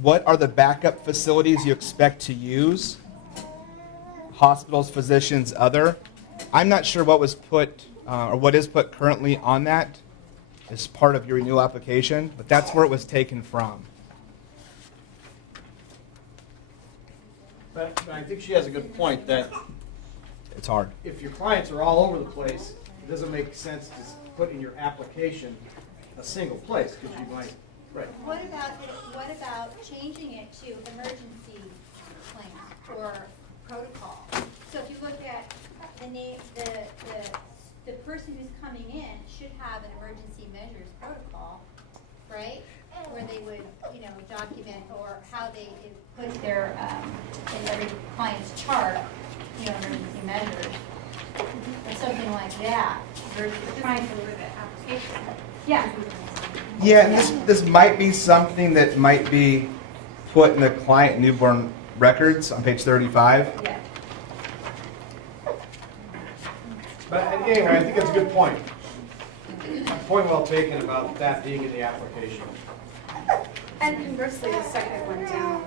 what are the backup facilities you expect to use? Hospitals, physicians, other. I'm not sure what was put, or what is put currently on that as part of your renewal application, but that's where it was taken from. But I think she has a good point that It's hard. if your clients are all over the place, it doesn't make sense to put in your application a single place, because you might, right. What about changing it to emergency plan or protocol? So if you look at the name, the person who's coming in should have an emergency measures protocol, right? Where they would, document or how they put their, in every client's chart, emergency measures. Or something like that, versus trying to look at application. Yeah. Yeah, and this might be something that might be put in the client newborn records on page 35. Yeah. But anyway, I think that's a good point. Point well taken about that being in the application. And conversely, the second one down,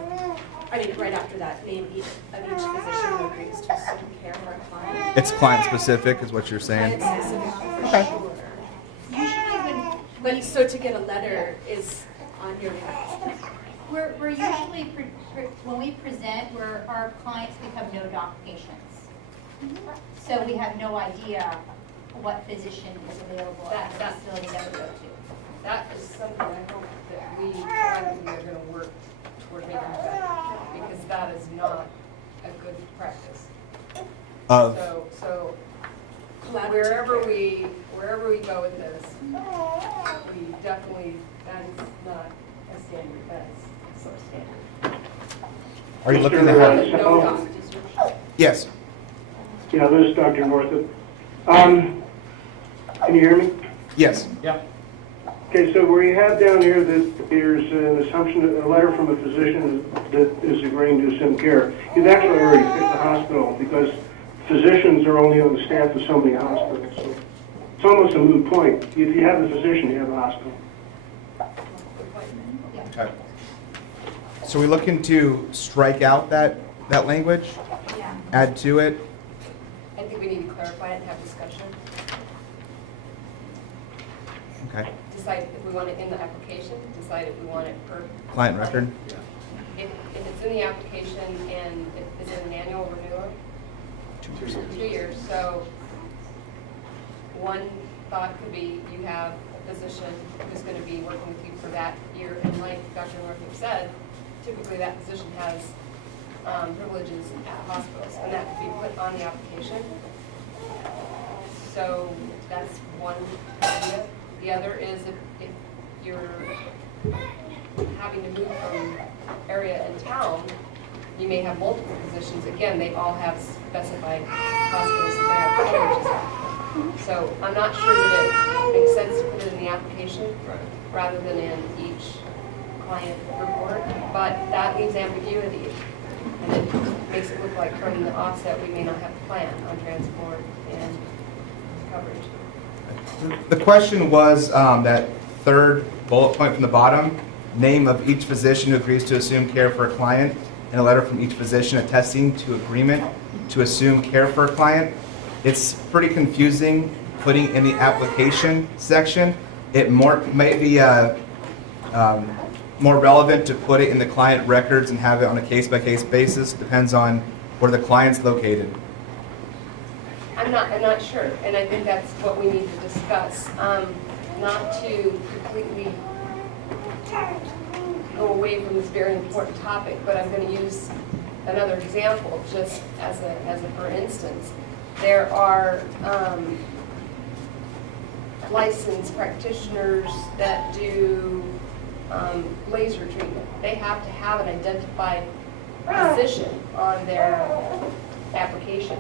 right after that, name of each physician who agrees to assume care for a client. It's client specific, is what you're saying. Okay. But so to get a letter is on your list. We're usually, when we present, our clients become no-doc patients. So we have no idea what physician is available at the facility that we go to. That is something I hope that we collectively are going to work toward making better, because that is not a good practice. So wherever we go with this, we definitely, that is not a standard, that's sort of standard. Are you looking to No have? doc. Yes. Yeah, this is Dr. Northup. Can you hear me? Yes. Yep. Okay, so where you have down here that there's an assumption, a letter from a physician that is agreeing to assume care, you've actually already picked the hospital, because physicians are only on the staff of so many hospitals. So it's almost a moot point. If you have the physician, you have the hospital. Okay. So we're looking to strike out that language? Yeah. Add to it? I think we need to clarify it and have discussion. Okay. Decide if we want it in the application, decide if we want it per. Client record? If it's in the application and is it an annual renewal? 2 years. So one thought could be you have a physician who's going to be working with you for that year, and like Dr. Northup said, typically that physician has privileges at hospitals, and that could be put on the application. So that's one idea. The other is if you're having to move from area in town, you may have multiple physicians. Again, they all have specified hospitals that they have privileges at. So I'm not sure that it makes sense to put it in the application rather than in each client report, but that leaves ambiguity. And it makes it look like from the offset, we may not have a plan on transport and coverage. The question was that third bullet point from the bottom, name of each physician who agrees to assume care for a client, and a letter from each physician attesting to agreement to assume care for a client. It's pretty confusing putting in the application section. It may be more relevant to put it in the client records and have it on a case-by-case basis. Depends on where the client's located. I'm not sure, and I think that's what we need to discuss. Not to completely go away from this very important topic, but I'm going to use another example just as a for instance. There are licensed practitioners that do laser treatment. They have to have an identified position on their application.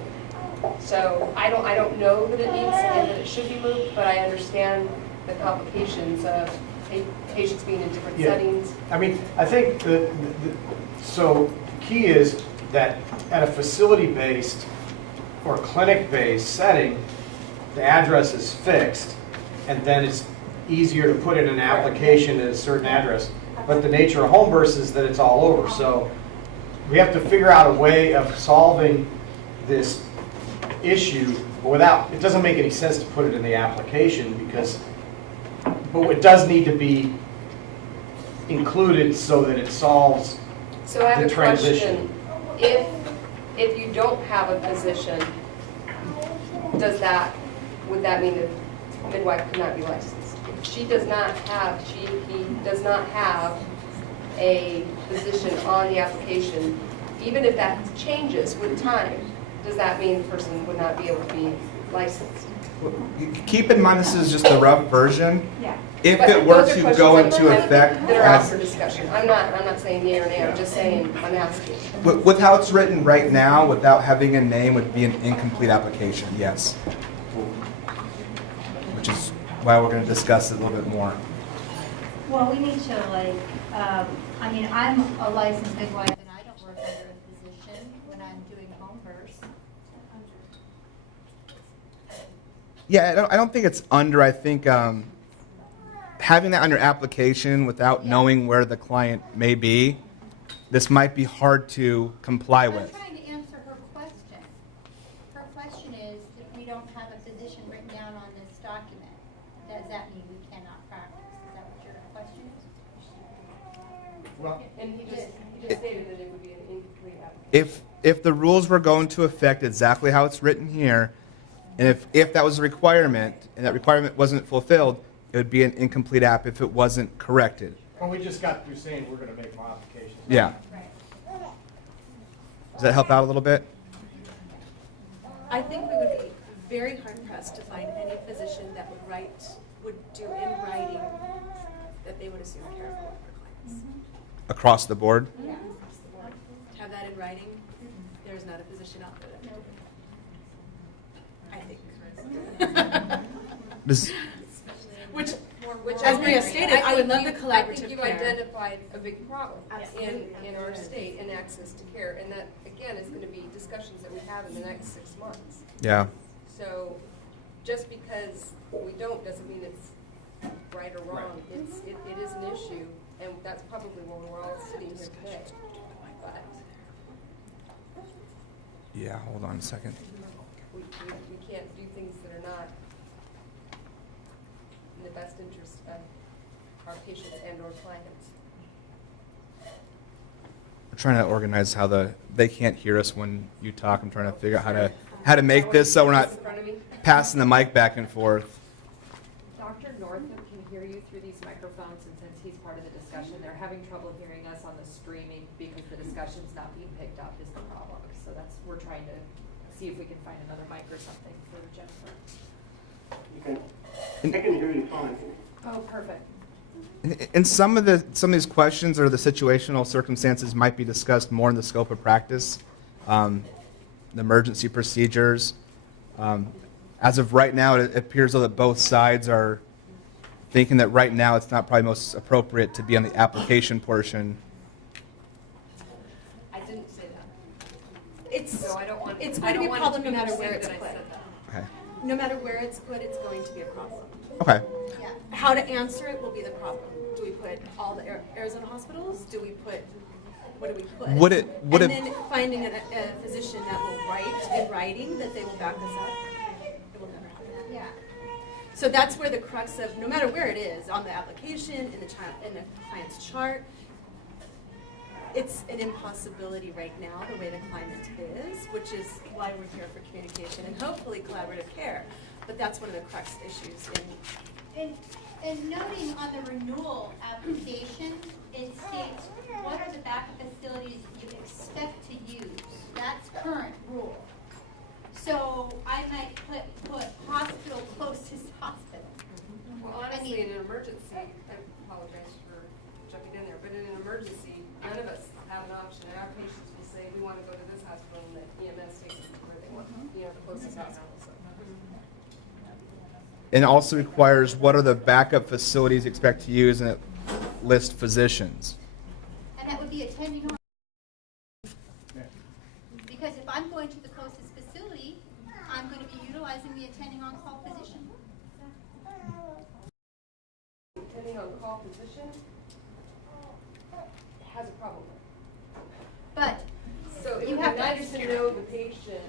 So I don't know that it needs and that it should be moved, but I understand the complications of patients being in different settings. I mean, I think so key is that at a facility-based or clinic-based setting, the address is fixed, and then it's easier to put in an application at a certain address. But the nature of home births is that it's all over. So we have to figure out a way of solving this issue without, it doesn't make any sense to put it in the application because, but it does need to be included so that it solves So I have the a transition. question. If you don't have a physician, would that mean that midwife could not be licensed? If she does not have, he does not have a physician on the application, even if that changes with time, does that mean the person would not be able to be licensed? Keep in mind, this is just the rough version. Yeah. If But it were those are to questions go I'm into having effect that are out as, for discussion. I'm not saying yea or nay, I'm just saying, I'm asking. with how it's written right now, without having a name, would be an incomplete application, yes. Which is why we're going to discuss it a little bit more. Well, we need to I mean, I'm a licensed midwife and I don't work under a physician when I'm doing home births. Yeah, I don't think it's under. I think having that on your application without knowing where the client may be, this might be hard to comply with. I'm trying to answer her question. Her question is, if we don't have a physician written down on this document, does that mean we cannot practice? Is that what your question is? Well, And he just stated that it would be an incomplete application. If the rules were going to affect exactly how it's written here, and if that was a requirement, and that requirement wasn't fulfilled, it would be an incomplete app if it wasn't corrected. well, we just got through saying we're going to make modifications. Yeah. Does that help out a little bit? I think we would be very hard pressed to find any physician that would do in writing that they would assume care for one of their clients. Across the board? Yeah. To have that in writing, there's not a physician out there that I think. Does, Which, Which as Maria stated, I would love the I think collaborative you've care. identified a big problem Absolutely. in our state in access to care, and that, again, is going to be discussions that we have in the next 6 months. yeah. So just because we don't doesn't mean it's right or wrong. It is an issue, and that's probably why we're all sitting here today. But Yeah, hold on a second. we can't do things that are not in the best interest of our patients and or clients. We're trying to organize how they can't hear us when you talk. I'm trying to figure out how to make this so we're not In front of me. passing the mic back and forth. Dr. Northup can hear you through these microphones, and since he's part of the discussion, they're having trouble hearing us on the streaming because the discussion's not being picked up is the problem. So we're trying to see if we can find another mic or something for Jennifer. Okay. I can hear you fine. Oh, perfect. And some of these questions or the situational circumstances might be discussed more in the scope of practice, the emergency procedures. As of right now, it appears though that both sides are thinking that right now it's not probably most appropriate to be on the application portion. I didn't say that. It's, So I don't want. it's I going to be a don't want problem it no matter perceived where it's that I put. said that. Okay. No matter where it's put, it's going to be a problem. Okay. Yeah. How to answer it will be the problem. Do we put all the Arizona hospitals? Do we put, what do we put? Would it- And then finding a physician that will write in writing that they will back this up. It will never happen. Yeah. So that's where the crux of, no matter where it is, on the application, in the client's chart, it's an impossibility right now, the way the climate is, which is why we're here for communication and hopefully collaborative care. But that's one of the crux issues And noting on the renewal application, it states what are the backup facilities you expect to use. That's current rule. So I might put hospital closest hospital. Well, honestly, in an emergency, I apologize for chuck it in there. But in an emergency, none of us have an option. Our patients will say, we want to go to this hospital, and the EMS takes them to where they want, the closest hospital. So. And it also requires what are the backup facilities you expect to use, and it lists physicians. And that would be attending on. Because if I'm going to the closest facility, I'm going to be utilizing the attending on-call position. Attending on call physician has a problem. But So it you would have be to nice to understand. know the patient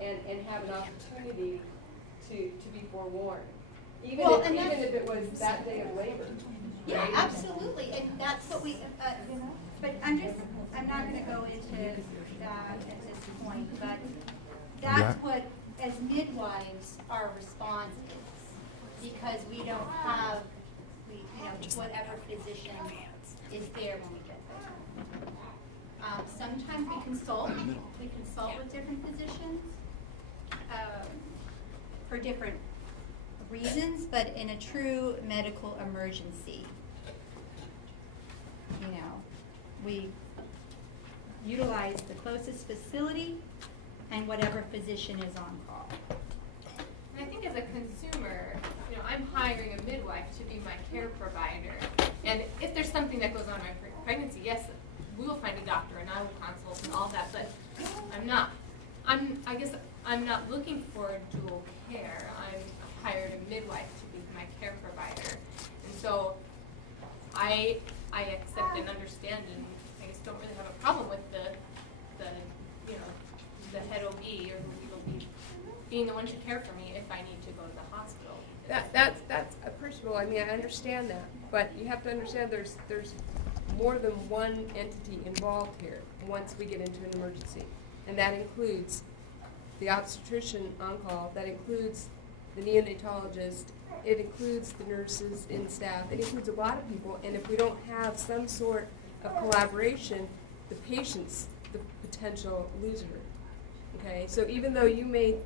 and have an opportunity to be forewarned. Even Well, if, and even that's- if it was that day of labor. Yeah, absolutely, and that's what we, but I'm not gonna go into that at this point, but that's what, as midwives, our response is. Because we don't have, whatever physician is there when we get there. Sometimes we consult with different physicians, for different reasons, but in a true medical emergency, we utilize the closest facility and whatever physician is on call. And I think as a consumer, I'm hiring a midwife to be my care provider. And if there's something that goes on in my pregnancy, yes, we will find a doctor and I will consult and all that, but I guess I'm not looking for dual care. I'm hired a midwife to be my care provider. And so I accept and understand, and I guess don't really have a problem with the head OB or the lead OB being the one to care for me if I need to go to the hospital. That's appreciable. I mean, I understand that, but you have to understand there's more than one entity involved here once we get into an emergency, and that includes the obstetrician on call, that includes the neonatologist, it includes the nurses in staff, it includes a lot of people, and if we don't have some sort of collaboration, the patient's the potential loser. Okay, so even though you may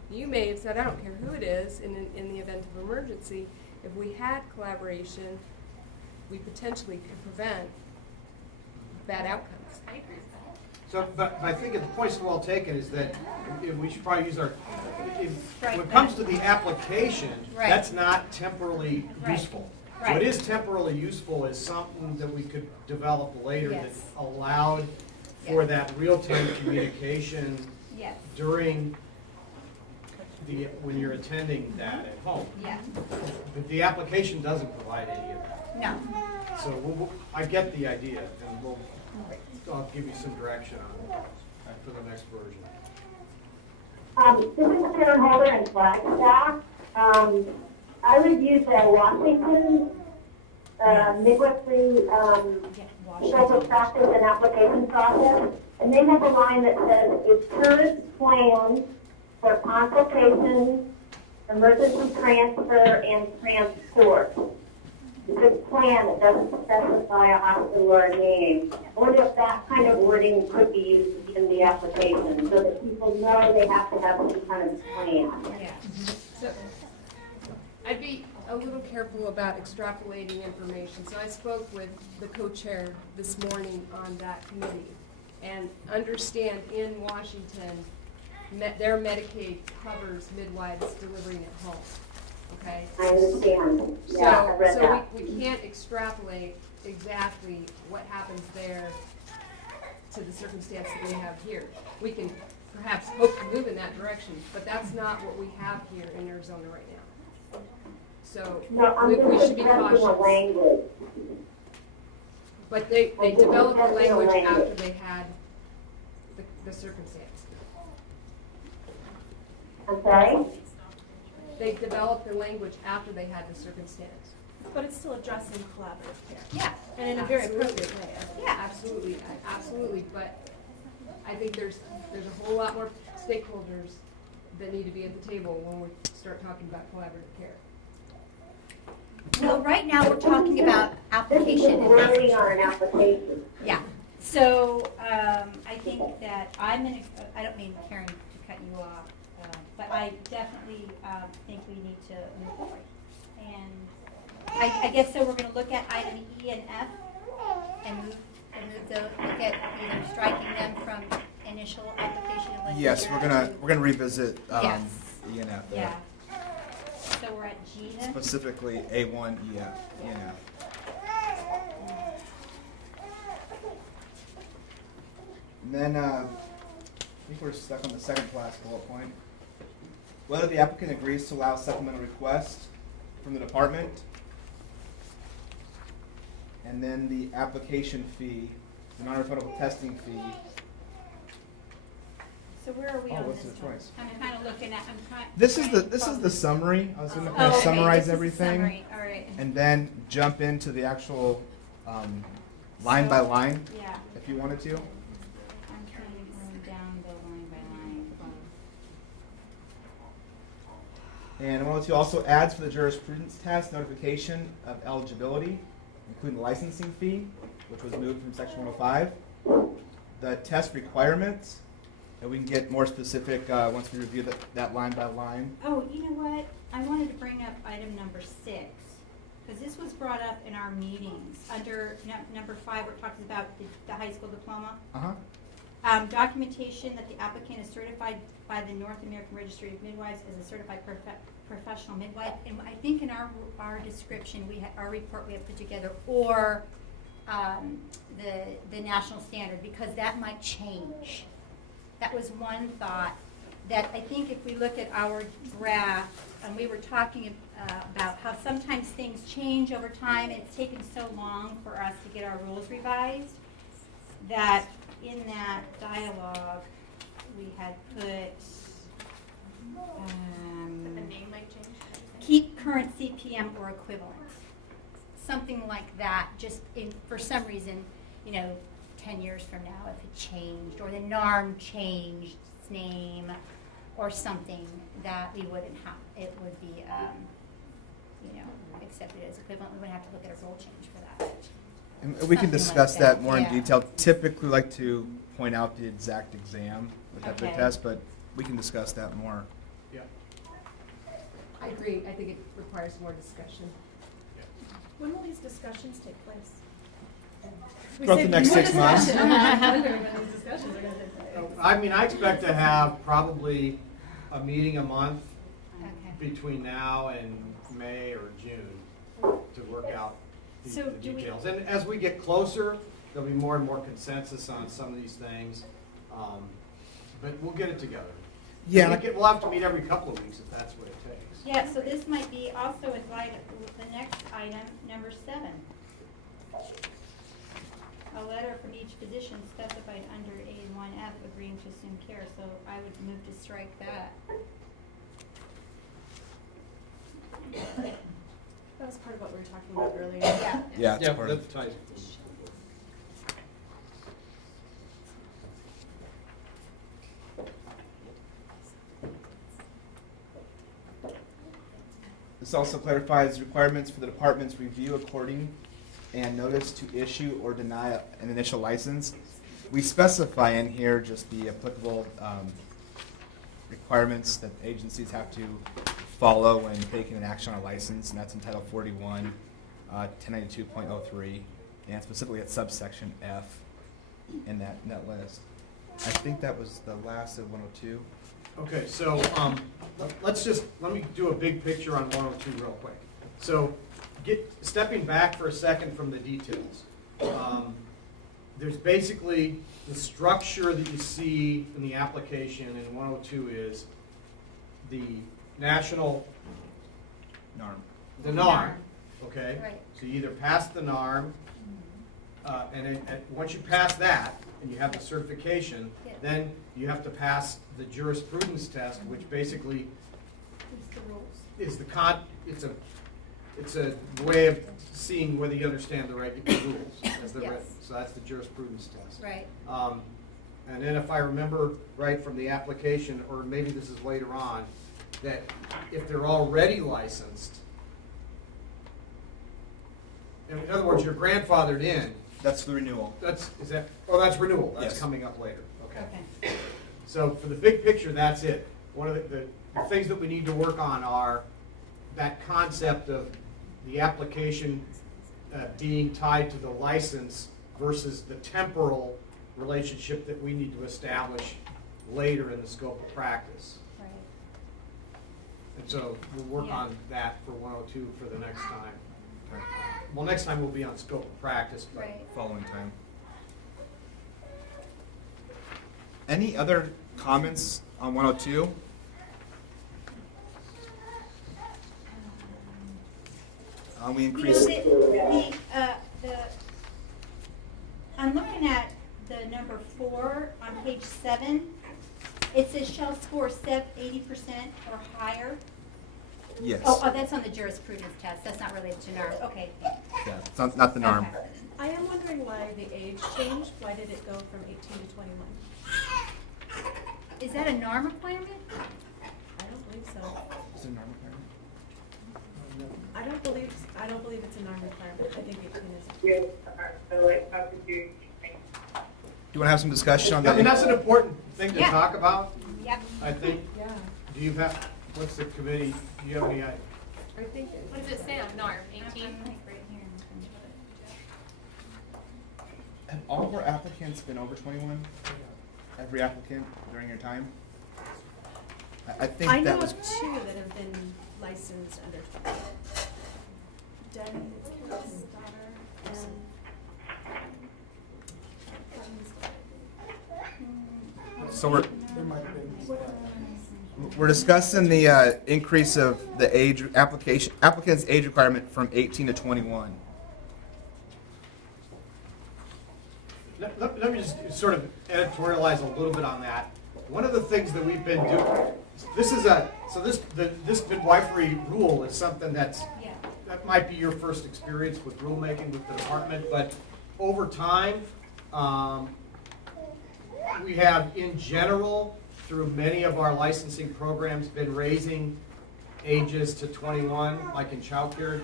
have said, I don't care who it is in the event of emergency, if we had collaboration, we potentially could prevent bad outcomes. I agree with that. So, but I think the point's well taken is that we should probably use our, when it comes to the application, Right. that's not temporally Right. useful. Right. What is temporally useful is something that we could develop later that Yes. allowed for Yeah. that real-time communication Yes, during when you're attending that at home. yeah, But the application doesn't provide any of that. no. So I get the idea, and I'll give you some direction on it for the next version. This is Karen Holder and Flagstaff. I reviewed the Washington midwifery scope of practice and application process, and they have a line that says, its current plan for consultation, emergency transfer, and transport. It's a plan that doesn't specify a hospital or a name. I wonder if that kind of wording could be used in the application so that people know they have to have some kind of plan. Yeah. So I'd be a little careful about extrapolating information. So I spoke with the co-chair this morning on that committee, and understand in Washington, their Medicaid covers midwives delivering at home. Okay? I understand. Yeah, I read So that. we can't extrapolate exactly what happens there to the circumstance that we have here. We can perhaps hope to move in that direction, but that's not what we have here in Arizona right now. So No, I'm we just should be suggesting a cautious. language. But they I'm just developed the suggesting a language after language. they had the circumstance. I'm sorry? They developed the language after they had the circumstance. But it's still addressing collaborative care. Yeah. And in a very Absolutely. appropriate way. Yeah. Absolutely, absolutely, but I think there's a whole lot more stakeholders that need to be at the table when we start talking about collaborative care. Well, right now, we're talking about This is application just and wording on an application. Yeah, so, I think that I'm gonna, I don't mean, Karen, to cut you off, but I definitely, think we need to move forward. And I guess so we're gonna look at item E and F and move the, look at either striking them from initial application of Yes, licensure we're gonna revisit Yes. ENF there. Yeah. So we're at G then? Specifically A1 ENF. And then I think we're stuck on the second to last bullet point. Whether the applicant agrees to allow supplemental request from the department, and then the application fee, the non-refundable testing fee. So where are we Oh, on what's this the one? choice? I'm kind of looking at, I'm trying. This is the summary. I was going to kind of Oh, okay, summarize this is the everything, summary, all right. and then jump into the actual line by line, Yeah. if you wanted to. I'm trying to go down the line by line. And 102 also adds for the jurisprudence test notification of eligibility, including the licensing fee, which was moved from section 105. The test requirements, and we can get more specific once we review that line by line. Oh, you know what? I wanted to bring up item number 6, because this was brought up in our meetings. Under number 5, where it talks about the high school diploma. Uh-huh. Documentation that the applicant is certified by the North American Registry of Midwives as a certified professional midwife. And I think in our description, our report we have put together, or the national standard, because that might change. That was one thought, that I think if we look at our graph, and we were talking about how sometimes things change over time, and it's taken so long for us to get our rules revised, that in that dialogue, we had put, The name might change. keep current CPM or equivalent. Something like that, just for some reason, 10 years from now, if it changed, or the NARM changed its name, or something, that we wouldn't have, it would be, accepted as equivalent. We wouldn't have to look at a rule change for that. And we can Something discuss like that that, more in yeah. detail. Typically, like to point out the exact exam with that Okay. test, but we can discuss that more. Yeah. I agree, I think it requires more discussion. When will these discussions take place? Throughout the next 6 months. I wonder when these discussions are going to take place. I expect to have probably a meeting a month Okay. between now and May or June to work out So the do we- details. And as we get closer, there'll be more and more consensus on some of these things. But we'll get it together. Yeah. We'll have to meet every couple of weeks if that's what it takes. Yeah, so this might be also in light of the next item, number 7. A letter from each physician specified under A1F agreeing to assume care, so I would move to strike that. That was part of what we were talking about earlier. Yeah. Yeah, it's part of That's tight. This also clarifies requirements for the department's review, according, and notice to issue or deny an initial license. We specify in here just the applicable requirements that agencies have to follow when taking an action on a license, and that's in Title 41, 1092.03, and specifically at subsection F in that list. I think that was the last of 102. Okay, so let me do a big picture on 102 real quick. So stepping back for a second from the details. There's basically the structure that you see in the application in 102 is the national, the NARM, okay? Right. So you either pass the NARM, and once you pass that, and you have the certification, Yeah. then you have to pass the jurisprudence test, which basically What's the rules? is it's a way of seeing whether you understand the rules as they're Yes. written. So that's the jurisprudence test. Right. And then if I remember right from the application, or maybe this is later on, that if they're already licensed, in other words, you're grandfathered in, That's the renewal. that's renewal, that's Yes. coming up later, okay. Okay. So for the big picture, that's it. One of the things that we need to work on are that concept of the application being tied to the license versus the temporal relationship that we need to establish later in the scope of practice. Right. And so we'll work Yeah. on that for 102 for the next time. Well, next time we'll be on scope of practice, but Right. Following time. Any other comments on 102? We You know, increased. I'm looking at the number 4 on page 7. It says shall score 80% or higher. Yes. Oh, that's on the jurisprudence test. That's not related to NARM. Okay. Yeah, it's not the norm. Okay. I am wondering why the age changed. Why did it go from 18 to 21? Is that a NARM requirement? I don't believe so. Is it a norm requirement? I don't believe it's a NARM requirement. I think 18 is. Do you want to have some discussion on I mean, that? that's an important thing to Yeah. talk about, Yep. I think. Yeah. Do you have, what's the committee, do you have any idea? I think. What does it say on NARM, 18? Have all of our applicants been over 21? Every applicant during your time? I think I that know was. of 2 that have been licensed under 20. Denny, his daughter, and. So we're discussing the increase of the applicant's age requirement from 18 to 21. Let me just sort of editorialize a little bit on that. One of the things that we've been doing, this midwifery rule is something that might be your first experience with rulemaking with the department, but over time, we have in general, through many of our licensing programs, been raising ages to 21, like in childcare.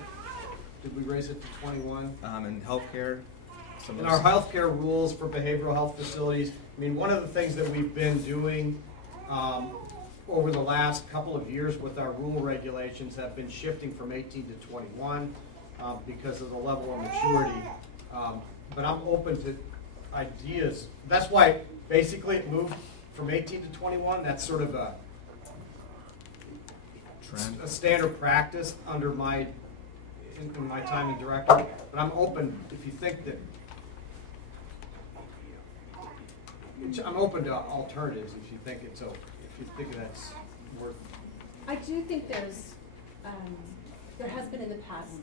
Did we raise it to 21? In healthcare. In our healthcare rules for behavioral health facilities, I mean, one of the things that we've been doing over the last couple of years with our rule regulations have been shifting from 18 to 21 because of the level of maturity. But I'm open to ideas. That's why basically it moved from 18 to 21. That's sort of a standard practice under in my time in director. But I'm open if you think that. I'm open to alternatives if you think it's if you think that's worth. I do think there has been in the past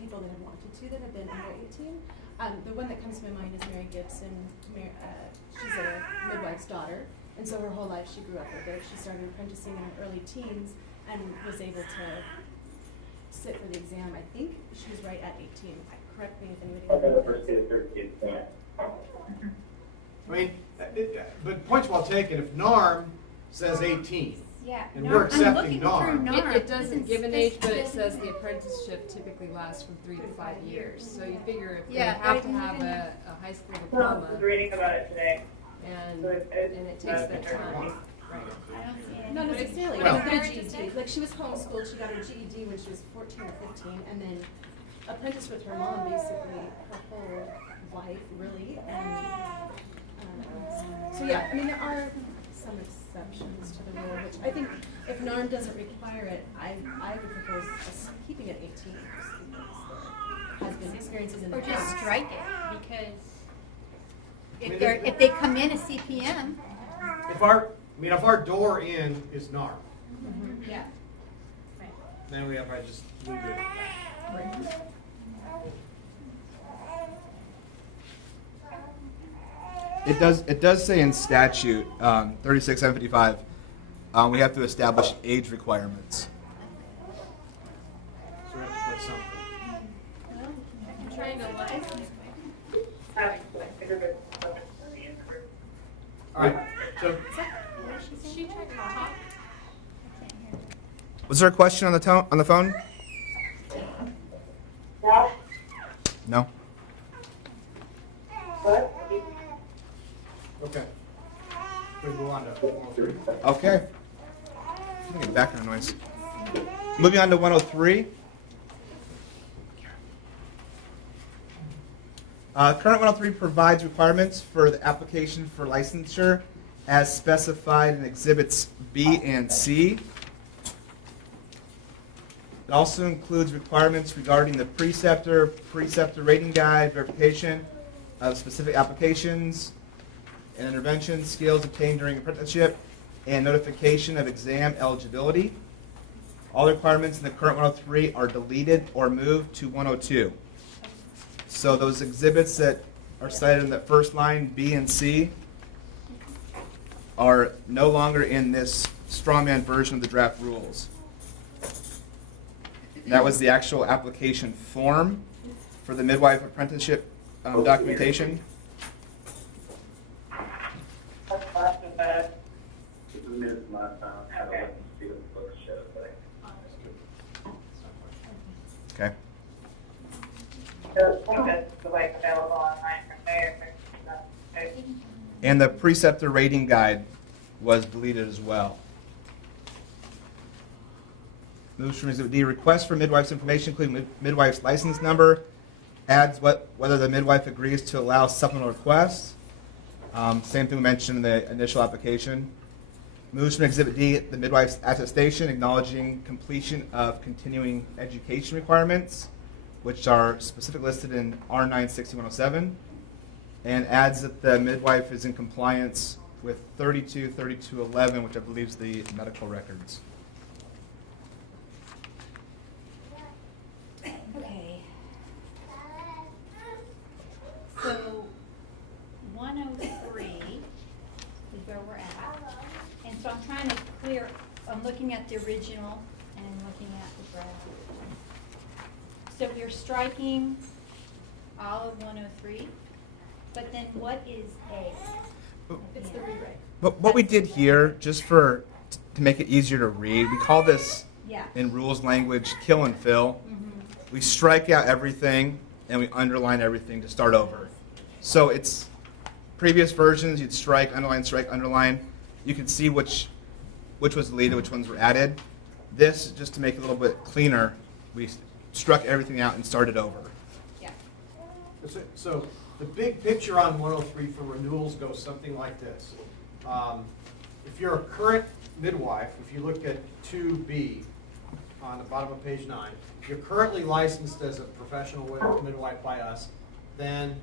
people that have wanted to that have been under 18. The one that comes to my mind is Mary Gibson. She's a midwife's daughter, and so her whole life she grew up with it. She started apprenticing in her early teens and was able to sit for the exam. I think she was right at 18. Correct me if anybody. I mean, but point's well taken. If NARM says 18, Yeah. and we're accepting I'm looking NARM. through NARM. It doesn't give an age, but it This- says the apprenticeship typically lasts from 3 to 5 years. So you figure if they Yeah, have to but have even- a high school diploma, reading about it today. and it takes that time. Right. I don't see it. Not necessarily. Well- Like her GED. Like she was homeschooled. She got her GED when she was 14 or 15, and then apprenticed with her mom basically her whole life, really. And so yeah, I mean there are some exceptions to the rule, which I think if NARM doesn't require it, I would propose us keeping it 18 just because there has been experiences in the Or past. just strike it, because mean, if they come in a CPM, If our door in is NARM, yeah. then we have I just leave it. It does say in statute 36755 we have to establish age requirements. So we have to put something. I'm trying to like. All right. So She tried to talk. Was there a question on the phone? No? No. What? okay. We move on to 103. Okay. I'm getting background noise. Moving on to 103. Current 103 provides requirements for the application for licensure as specified in Exhibits B and C. It also includes requirements regarding the preceptor rating guide, verification of specific applications and intervention skills obtained during apprenticeship, and notification of exam eligibility. All the requirements in the current 103 are deleted or moved to 102. So those exhibits that are cited in that first line, B and C, are no longer in this strawman version of the draft rules. And that was the actual application form for the midwife apprenticeship documentation. Okay. And the preceptor rating guide was deleted as well. Moves from Exhibit D, request for midwife's information, including midwife's license number, adds whether the midwife agrees to allow supplemental requests. Same thing we mentioned in the initial application. Moves from Exhibit D, the midwife's attestation, acknowledging completion of continuing education requirements, which are specifically listed in R96107, and adds that the midwife is in compliance with 323211, which I believe is the medical records. Okay. So 103 is where we're at. And so I'm trying to I'm looking at the original and looking at the draft. So we're striking all of 103, but then what is A? It's the rewrite. But what we did here, just to make it easier to read, we call this Yeah. in rules language kill and fill. We strike out everything and we underline everything to start over. So it's previous versions, you'd strike, underline. You could see which was deleted, which ones were added. This, just to make it a little bit cleaner, we struck everything out and started over. Yeah. So the big picture on 103 for renewals goes something like this. If you're a current midwife, if you look at 2B on the bottom of page 9, if you're currently licensed as a professional midwife by us, then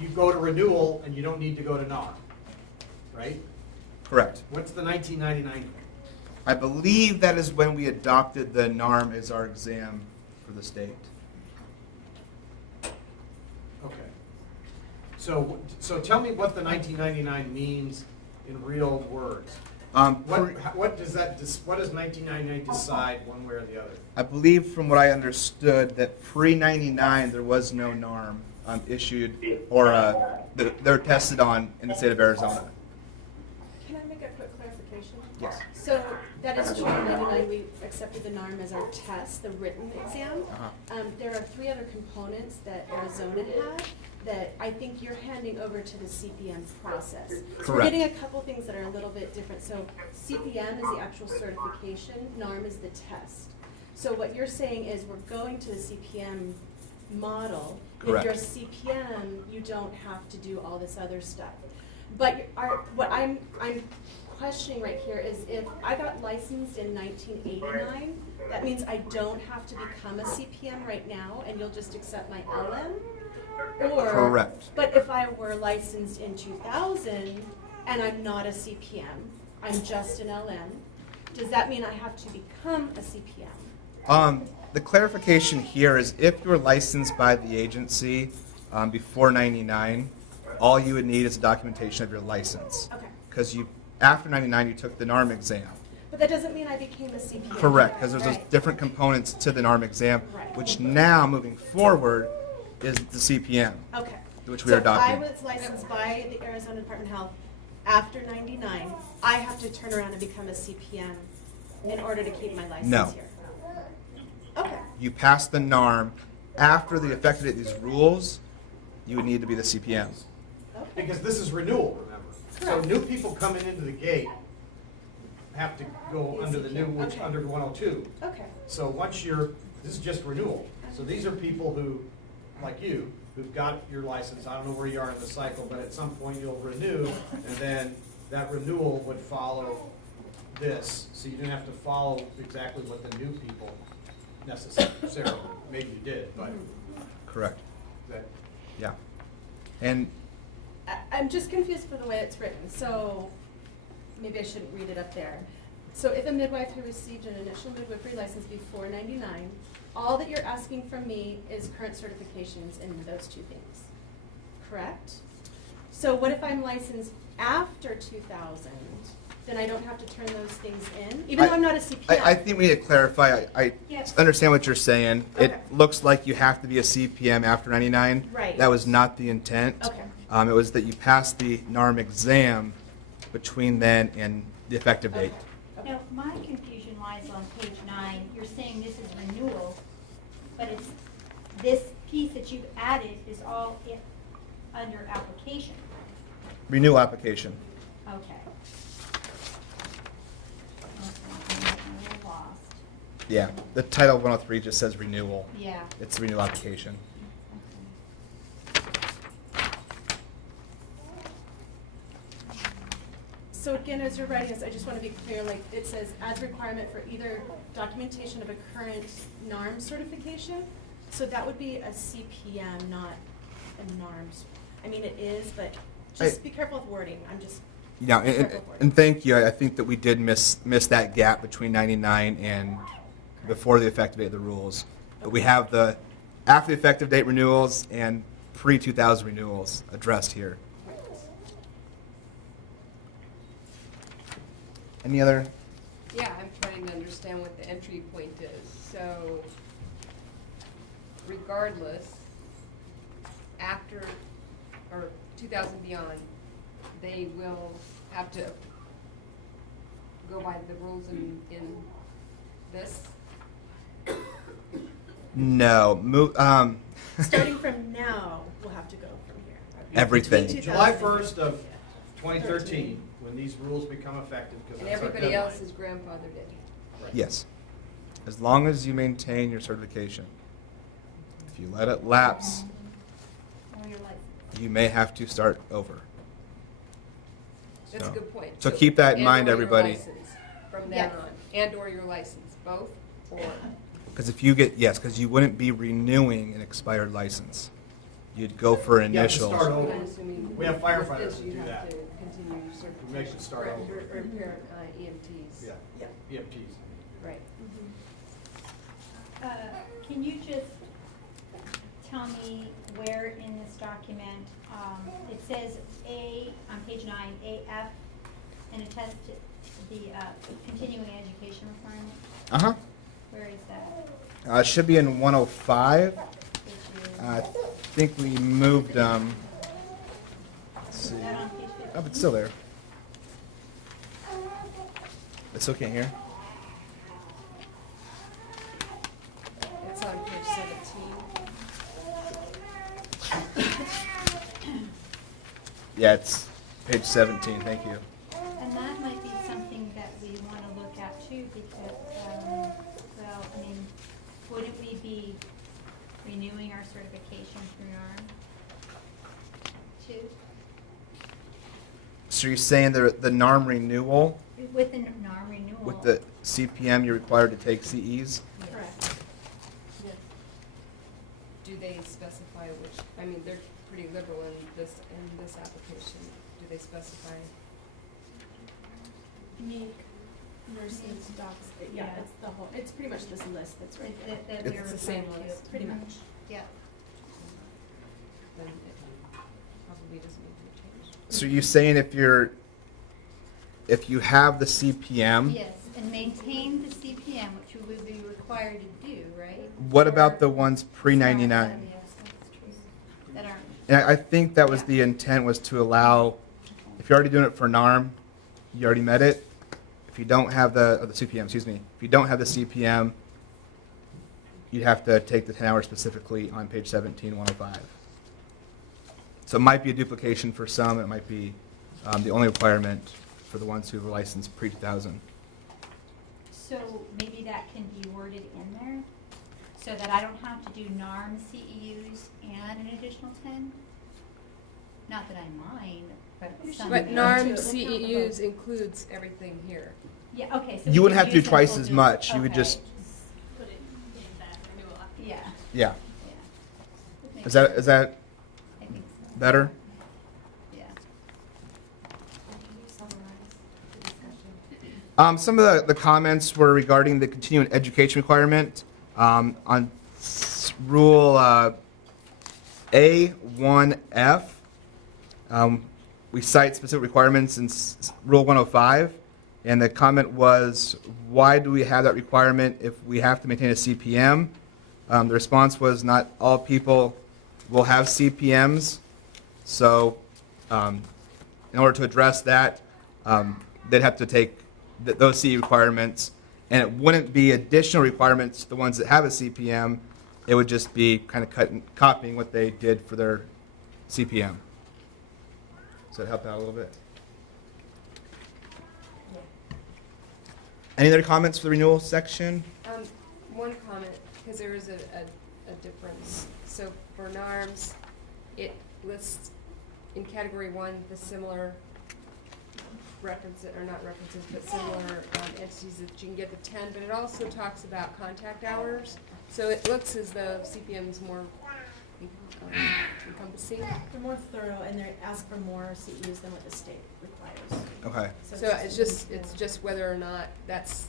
you go to renewal and you don't need to go to NAR, right? Correct. What's the 1999? I believe that is when we adopted the NARM as our exam for the state. Okay. So tell me what the 1999 means in real words. What does 1999 decide one way or the other? I believe from what I understood that pre-99 there was no NARM issued or they're tested on in the state of Arizona. Can I make a quick clarification? Yes. So that is true. In 99, we accepted the NARM as our test, the written exam. There are 3 other components that Arizona had that I think you're handing over to the CPM process. So we're Correct. getting a couple things that are a little bit different. So CPM is the actual certification, NARM is the test. So what you're saying is we're going to the CPM model. Correct. If you're a CPM, you don't have to do all this other stuff. But what I'm questioning right here is if I got licensed in 1989, that means I don't have to become a CPM right now, and you'll just accept my LM? Or, Correct. But if I were licensed in 2000 and I'm not a CPM, I'm just an LM, does that mean I have to become a CPM? The clarification here is if you were licensed by the agency before 99, all you would need is a documentation of your license. Okay. Because after 99 you took the NARM exam. But that doesn't mean I became a CPM. Correct, because there's those Right. different components to the NARM exam, Right. which now, moving forward, is the CPM, Okay. which we are adopting. So if I was licensed by the Arizona Department of Health after 99, I have to turn around and become a CPM in order to keep my license No. here? Okay. You pass the NARM, after the effective date of these rules, you would need to be the CPM. Because this is renewal, remember. So new people coming into the gate have to go under the new, which Okay. under 102. Okay. So this is just renewal. So these are people who like you, who've got your license, I don't know where you are in the cycle, but at some point you'll renew, and then that renewal would follow this, so you didn't have to follow exactly what the new people necessarily, maybe you did, but Correct. that, Yeah. And I'm just confused for the way it's written, so maybe I shouldn't read it up there. So if a midwife who received an initial midwifery license before 99, all that you're asking from me is current certifications in those two things, correct? So what if I'm licensed after 2000? Then I don't have to turn those things in, even though I'm not a CPM? I think we need to clarify. I Yes. understand what you're saying. Okay. It looks like you have to be a CPM after 99. Right. That was not the intent. Okay. It was that you passed the NARM exam between then and the effective date. Now, my confusion lies on page 9. You're saying this is renewal, but it's, this piece that you've added is all under application. Renewal application. Okay. I'm a little lost. Yeah. The title of 103 just says renewal. Yeah. It's a renewal application. So again, as you're writing this, I just want to be clear, like, it says, as requirement for either documentation of a current NARM certification, so that would be a CPM, not a NARMS. I mean, it is, but just be careful with wording, I'm just. Yeah, be careful with wording. and thank you. I think that we did miss that gap between 99 and before the effective date of the rules. But we have the after the effective date renewals and pre-2000 renewals addressed here. Any other? Yeah, I'm trying to understand what the entry point is. So regardless, after, or 2000 beyond, they will have to go by the rules in this? No. Starting from now, we'll have to go from here. Everything. Between July 2000 and 1st of 2013, when these rules become effective, because And that's our everybody deadline. else is grandfathered in? Yes. As long as you maintain your certification. If you let it lapse, Or your license. you may have to start over. That's a So- good point. so keep that in mind, and/or your everybody. license From then Yes. on, and/or your license, both, or? Because if you get, yes, because you wouldn't be renewing an expired license. You'd go for You have to initials. start over. I'm assuming We have with firefighters this, that you do have that. to continue your certification. makes it start Or- over. Or parent EMTs. Yeah, Yeah. EMTs. Right. Can you just tell me where in this document, it says A, on page 9, AF, and attest to the continuing education requirement? Uh-huh. Where is that? It should be in 105. Which is, I think we moved, let's see. is that on page 15? Oh, it's still there. I still can't hear. It's on page 17. Yeah. Yeah, it's page 17. Thank you. And that might be something that we want to look at too, because, well, I mean, wouldn't we be renewing our certification through NARM too? So you're saying the NARM renewal With the NARM renewal? with the CPM, you're required to take CEs? Correct. Do they specify which, I mean, they're pretty liberal in this application. Do they specify? NEEC, nurses, docs, yeah, Yeah. it's the whole, it's pretty much this list that's right there. That It's we're the same referring to. list. Pretty much. Yeah. Then it probably doesn't need to be changed. So you're saying if you have the CPM, Yes, and maintain the CPM, which we would be required to do, right? what about the Or- ones pre-99? That aren't. And I think that was the intent, was to allow, if you're already doing it for NARM, you already met it. If you don't have the CPM, excuse me, if you don't have the CPM, you'd have to take the 10 hours specifically on page 17, 105. So it might be a duplication for some, it might be the only requirement for the ones who were licensed pre-2000. So maybe that can be worded in there? so that I don't have to do NARM CEUs and an additional 10? Not that I mind, but some. But NARM CEUs includes everything here. Yeah, okay. So You wouldn't have to do use them, twice we'll as do- much. You would okay. just, Put it in that renewal application. Yeah, yeah. yeah. Is that I think so. better? Yeah. Some of the comments were regarding the continuing education requirement. On rule A1F, we cite specific requirements in rule 105, and the comment was, why do we have that requirement if we have to maintain a CPM? The response was, not all people will have CPMs, so in order to address that, they'd have to take those CE requirements, and it wouldn't be additional requirements to the ones that have a CPM. It would just be kind of copying what they did for their CPM. Does that help out a little bit? Any other comments for the renewal section? One comment, because there is a difference. So for NARMS, it lists in category 1 the similar references, or not references, but similar entities that you can get to 10, but it also talks about contact hours. So it looks as though CPM is more encompassing. They're more thorough and they ask for more CEUs than what the state requires. Okay. So it's just whether or not that's,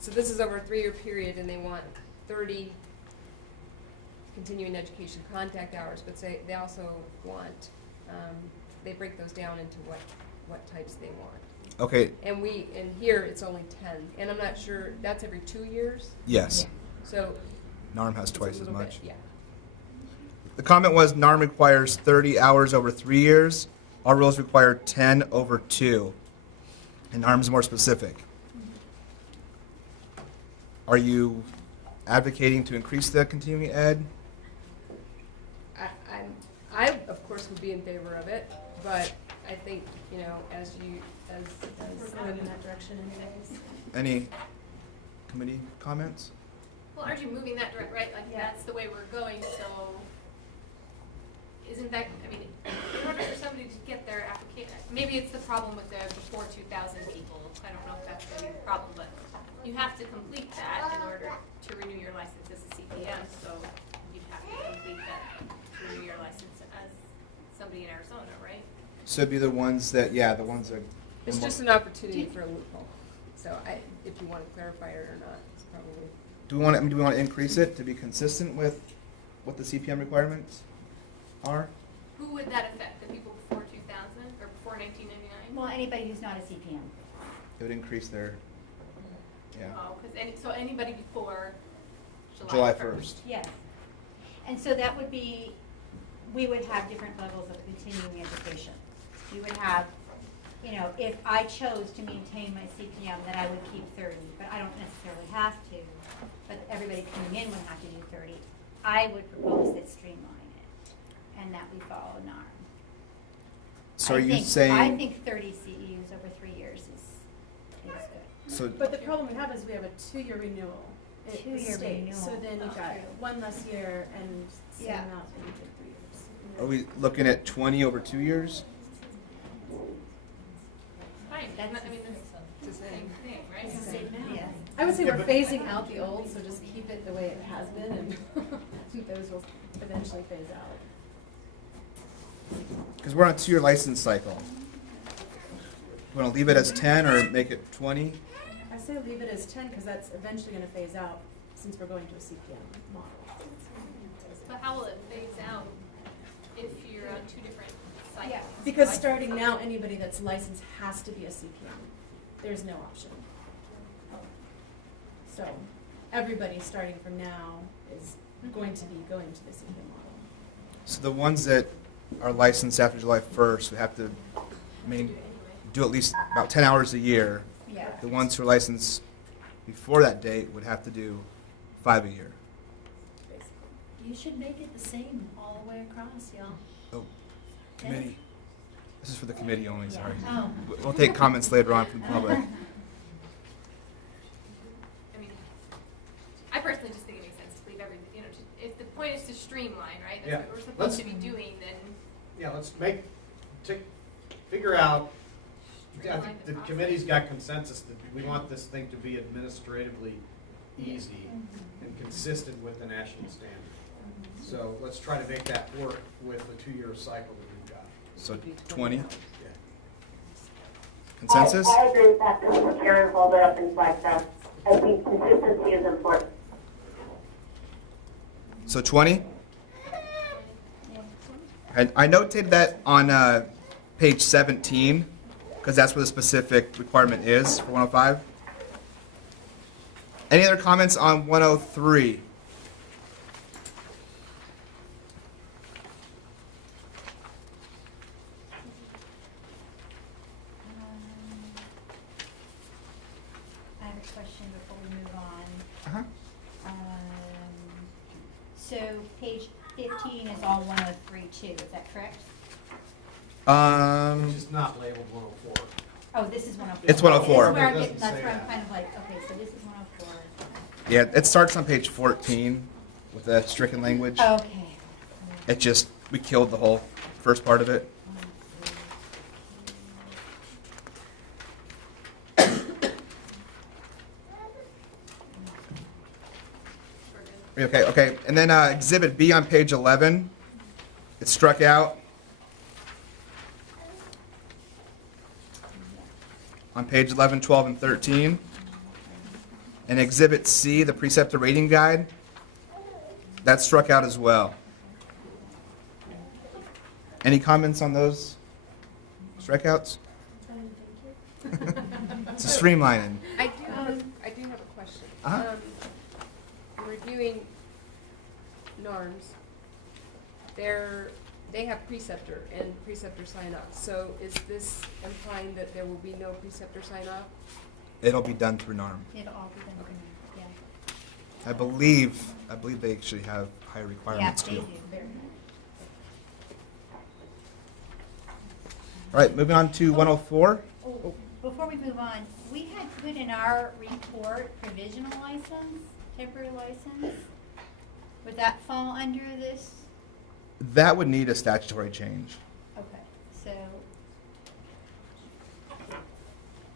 so this is over a 3-year period and they want 30 continuing education contact hours, but say they also want, they break those down into what types they want. Okay. And here it's only 10, and I'm not sure, that's every 2 years? Yes. So. NARM has it's a twice as little much. bit, yeah. The comment was NARM requires 30 hours over 3 years. Our rules require 10 over 2. And NARM is more specific. Are you advocating to increase the continuing ed? I of course would be in favor of it, but I think, as We're going in that direction anyways. Any committee comments? Well, aren't you moving that direct, right? Like, that's the way we're going, so isn't that, I mean, in order for somebody to get their application, maybe it's the problem with the before 2000 people. I don't know if that's going to be the problem, but you have to complete that in order to renew your license as a CPM, so you'd have to complete that to renew your license as somebody in Arizona, right? So it'd be the ones that, the ones that. it's just an opportunity for a loophole. So if you want to clarify it or not, it's probably. Do we want to increase it to be consistent with what the CPM requirements are? Who would that affect? The people before 2000 or before 1999? Well, anybody who's not a CPM. It would increase their, Oh, so anybody before July 1st. Yes. And so that would be, we would have different levels of continuing education. We would have, if I chose to maintain my CPM, then I would keep 30, but I don't necessarily have to. But everybody coming in would have to do 30. I would propose that streamline it and that we follow NARM. So are you saying? I think 30 CEUs over 3 years is good. So But the problem we have is we have a 2-year renewal. at the 2-year state. renewal. So then you've got True. one less year and same Yeah. amount in 3 years. are we looking at 20 over 2 years? Fine, I mean, it's the same thing, right? Yeah. I would say we're phasing out the old, so just keep it the way it has been, and those will eventually phase out. Because we're on a 2-year license cycle. You want to leave it as 10 or make it 20? I say leave it as 10 because that's eventually going to phase out since we're going to a CPM model. But how will it phase out if you're on 2 different cycles? Yeah. Because starting now, anybody that's licensed has to be a CPM. There's no option. So everybody starting from now is going to be going to the CPM model. So the ones that are licensed after July 1st would have to do at least about 10 hours a year. Yeah. The ones who are licensed before that date would have to do 5 a year. You should make it the same all the way across, y'all. Oh, committee. This is for the committee only, sorry. Oh. We'll take comments later on from the public. I mean, I personally just think it makes sense to leave everything streamline, right? Yeah. That's what we're supposed Let's- to be doing, then Yeah, let's figure out, I streamline think the the process. committee's got consensus that we want this thing to be administratively easy and consistent with the national standard. So let's try to make that work with the 2-year cycle that we've got. So 20. Yeah. Consensus? I agree with that, because we're Karen hold it up and like that. I think consistency is important. So 20? I notated that on page 17, because that's where the specific requirement is for 105. Any other comments on 103? I have a question before we move on. Uh-huh. So page 15 is all 103 too, is that correct? Which is not labeled 104. Oh, this is 104. It's 104. This is where I'm It getting, doesn't that's say where I'm that. kind of like, okay, so this is 104. Yeah, it starts on page 14 with the stricken language. Okay. It just, we killed the whole first part of it. Okay. And then Exhibit B on page 11, it's struck out. On page 11, 12, and 13. And Exhibit C, the preceptor rating guide, that's struck out as well. Any comments on those strikeouts? It's a streamlining. I do have a question. Uh-huh. Reviewing norms, they have preceptor and preceptor sign off. So is this implying that there will be no preceptor sign off? It'll be done through NARM. It'll all be done, yeah. I believe they actually have higher requirements Yeah, they too. do, very much. All right, moving on to 104. Oh, before we move on, we had put in our report provisional license, temporary license. Would that fall under this? That would need a statutory change. Okay, so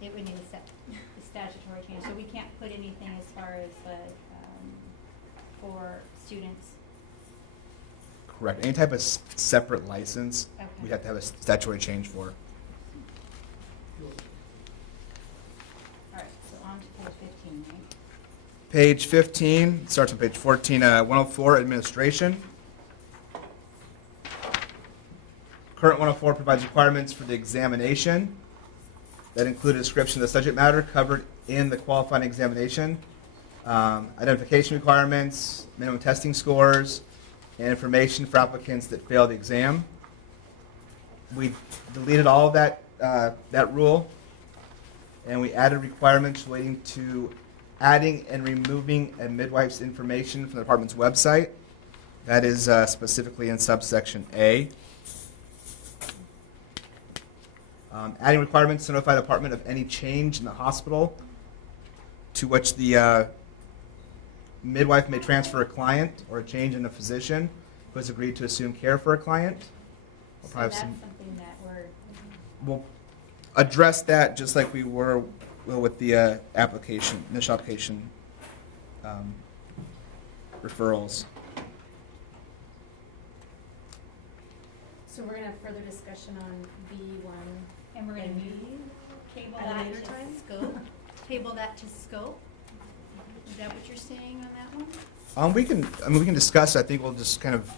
it would need a statutory change, so we can't put anything as far as like, for students. Correct. Any type of separate license, Okay. we have to have a statutory change for. All right, so on to page 15, right? Page 15, starts on page 14, 104, administration. Current 104 provides requirements for the examination that include a description of the subject matter covered in the qualifying examination, identification requirements, minimum testing scores, and information for applicants that fail the exam. We deleted all of that rule, and we added requirements relating to adding and removing a midwife's information from the department's website. That is specifically in subsection A. Adding requirements to notify the department of any change in the hospital to which the midwife may transfer a client, or a change in a physician who has agreed to assume care for a client. We'll So probably that's have some- something that we'll address that just like we were with the initial application referrals. So we're gonna have further discussion on B1. and we're gonna table At a that later to time? scope, table that to scope? Is that what you're saying on that one? We can discuss. I think we'll just kind of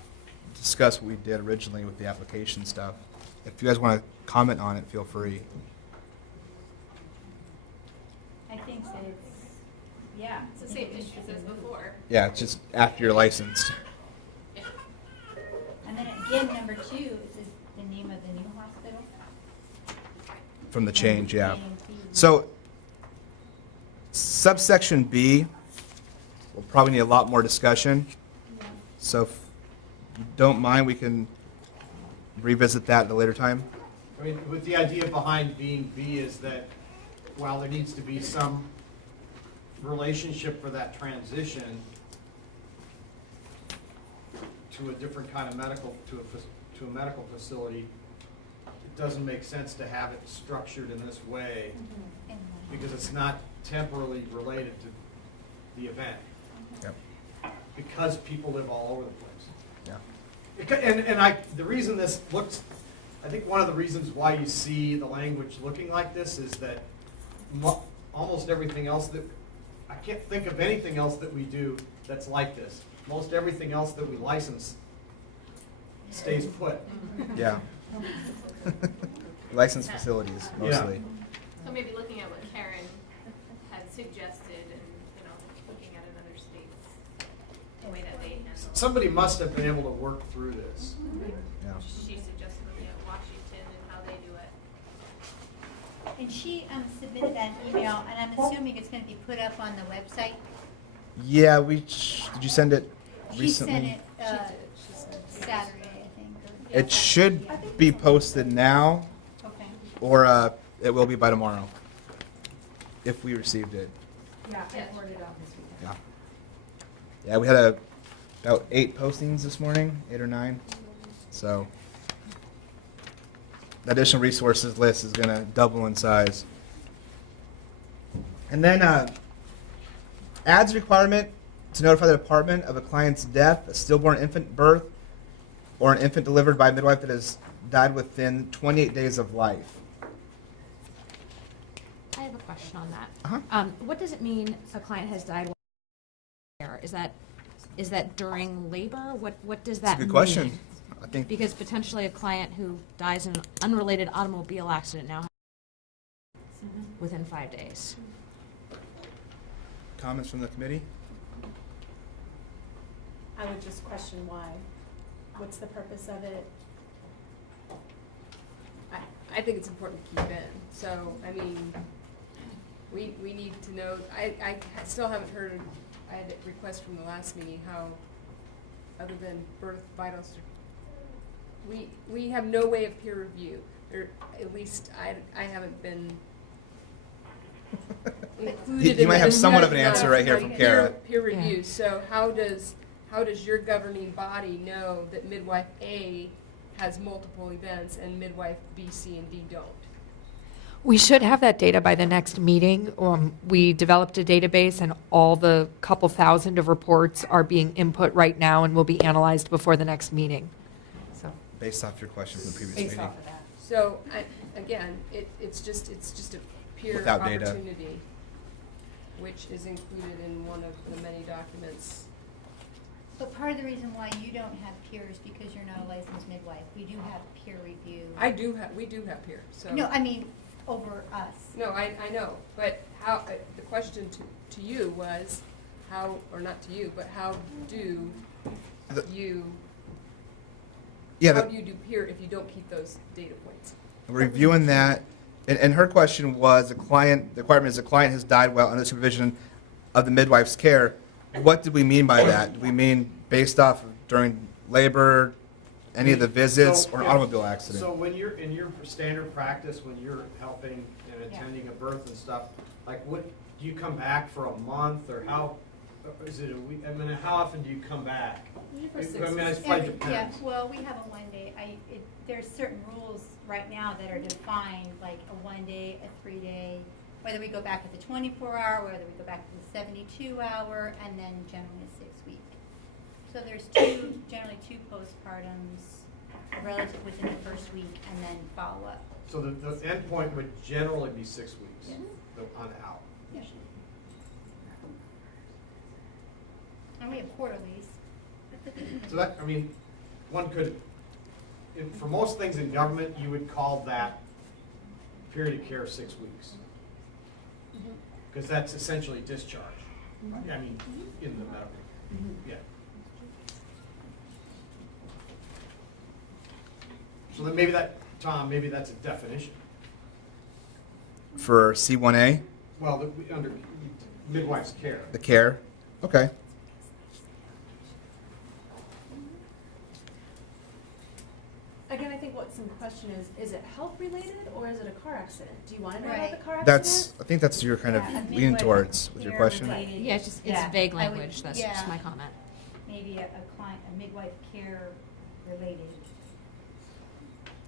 discuss what we did originally with the application stuff. If you guys want to comment on it, feel free. I think that it's, yeah. It's the same issues as before. Yeah, it's just after you're licensed. And then again, number 2, it says the name of the new hospital. From the change, yeah. And B. So, subsection B will probably need a lot more discussion. So, if you don't mind, we can revisit that at a later time. I mean, with the idea behind being B is that while there needs to be some relationship for that transition to a different kind of medical, to a medical facility, it doesn't make sense to have it structured in this way because it's not temporally related to the event. Yep. Because people live all over the place. Yeah. And the reason this looks, I think one of the reasons why you see the language looking like this is that almost everything else that, I can't think of anything else that we do that's like this. Most everything else that we license stays put. Yeah. Licensed facilities, mostly. So maybe looking at what Karen had suggested and, looking at another state's, the way that they handle. Somebody must have been able to work through this. Yeah. She suggested looking at Washington and how they do it. And she submitted that email, and I'm assuming it's gonna be put up on the website? Yeah, did you send it recently? She sent it, Saturday, I think. It should be posted now, Okay. or it will be by tomorrow, if we received it. Yeah, I forwarded it out this weekend. Yeah. Yeah, we had about 8 postings this morning, 8 or 9. So the additional resources list is going to double in size. And then adds requirement to notify the department of a client's death, a stillborn infant birth, or an infant delivered by a midwife that has died within 28 days of life. I have a question on that. Uh-huh. What does it mean a client has died while there? Is that during labor? What does that mean? That's a good question. I think Because potentially a client who dies in an unrelated automobile accident now within 5 days. comments from the committee? I would just question why. What's the purpose of it? I think it's important to keep in. So, I mean, we need to know, I still haven't heard, I had a request from the last meeting, how, other than birth vitals, we have no way of peer review, or at least I haven't been included. You might have somewhat of an answer right here from Kara. Peer review. So how does your governing body know that midwife A has multiple events and midwife B, C, and D don't? We should have that data by the next meeting. We developed a database, and all the couple thousand of reports are being input right now and will be analyzed before the next meeting. So, Based off your question from the previous Based meeting. off of that. So, again, it's just a peer Without data. opportunity, which is included in one of the many documents. But part of the reason why you don't have peers because you're not a licensed midwife. We do have peer review. We do have peers, so. No, I mean, over us. No, I know, but how, the question to you was, how, or not to you, but how do you, Yeah, how do you do peer if you don't keep those data points? reviewing that, and her question was, the requirement is the client has died while under supervision of the midwife's care. What did we mean by that? Do we mean based off of during labor, any of the visits, or an automobile accident? So when you're in your standard practice, when you're helping and attending a birth and stuff, like what, do you come back for a month, or how, is it a week? I mean, how often do you come back? For I 6 mean, weeks. it probably depends. Yeah, well, we have a 1 day. There's certain rules right now that are defined, like a 1 day, a 3 day, whether we go back at the 24-hour, whether we go back to the 72-hour, and then generally a 6 week. So there's generally two postpartums, relative within the first week, and then follow up. So the end point would generally be 6 weeks Yes. on out. Yeah. And we have quarterlies. So that, I mean, one could, for most things in government, you would call that period of care 6 weeks. Because that's essentially discharge. I mean, in the medical, yeah. So then maybe that, Tom, maybe that's a definition. For C1A, Well, under midwife's care. the care? Okay. Again, I think what's in question is it health related or is it a car accident? Do you want to know about Right. the car accident? I think that's your kind of Yeah, leaning midwife towards with your care question. related. Yeah, it's Yeah, vague I would- language. That's yeah. just my comment. Maybe maybe a client, a midwife care related.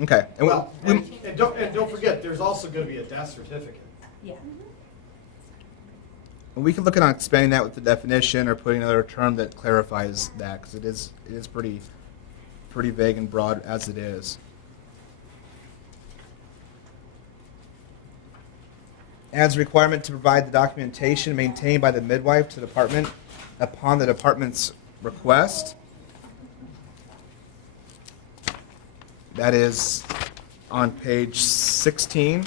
Okay. And Well, and don't forget, there's also going to be a death certificate. Yeah. we can look at expanding that with the definition or putting another term that clarifies that, because it is pretty vague and broad as it is. Adds a requirement to provide the documentation maintained by the midwife to the department upon the department's request. That is on page 16.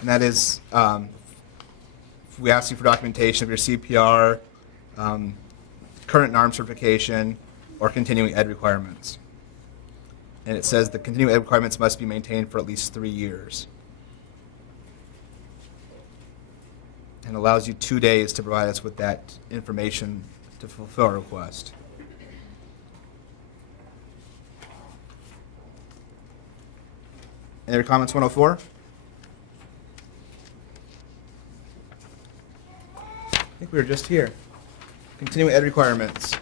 And that is, we ask you for documentation of your CPR, current NARM certification, or continuing ed requirements. And it says the continuing ed requirements must be maintained for at least 3 years. And allows you 2 days to provide us with that information to fulfill our request. Any other comments, 104? I think we were just here. Continuing ed requirements.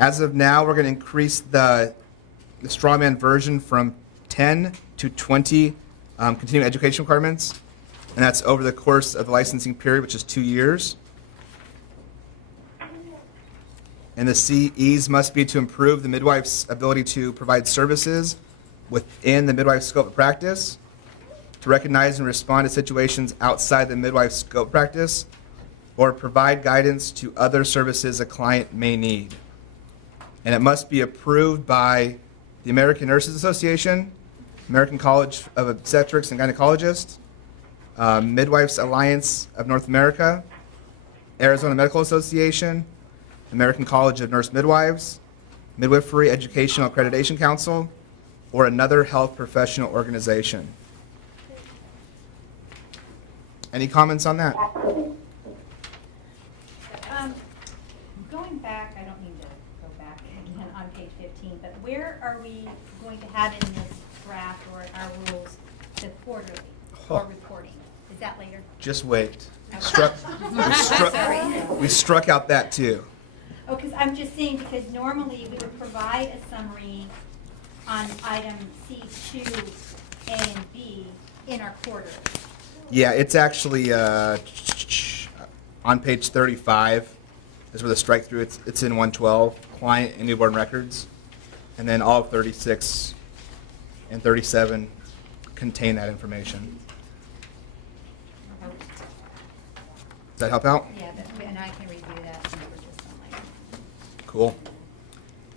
As of now, we're going to increase the strawman version from 10 to 20 continuing education requirements, and that's over the course of the licensing period, which is 2 years. And the CEs must be to improve the midwife's ability to provide services within the midwife's scope of practice, to recognize and respond to situations outside the midwife's scope of practice, or provide guidance to other services a client may need. And it must be approved by the American Nurses Association, American College of Obstetrics and Gynecologists, Midwives Alliance of North America, Arizona Medical Association, American College of Nurse Midwives, Midwifery Educational Accreditation Council, or another health professional organization. Any comments on that? Going back, I don't need to go back again on page 15, but where are we going to have in this draft or our rules the quarterly or reporting? Is that later? Just wait. Okay. We struck out that too. Oh, because I'm just saying, because normally we would provide a summary on item C2, A, and B in our quarterly. Yeah, it's actually on page 35 is where the strike through. It's in 112, client and newborn records. And then all of 36 and 37 contain that information. Does that help out? Yeah, and I can review that since we're just on like. Cool.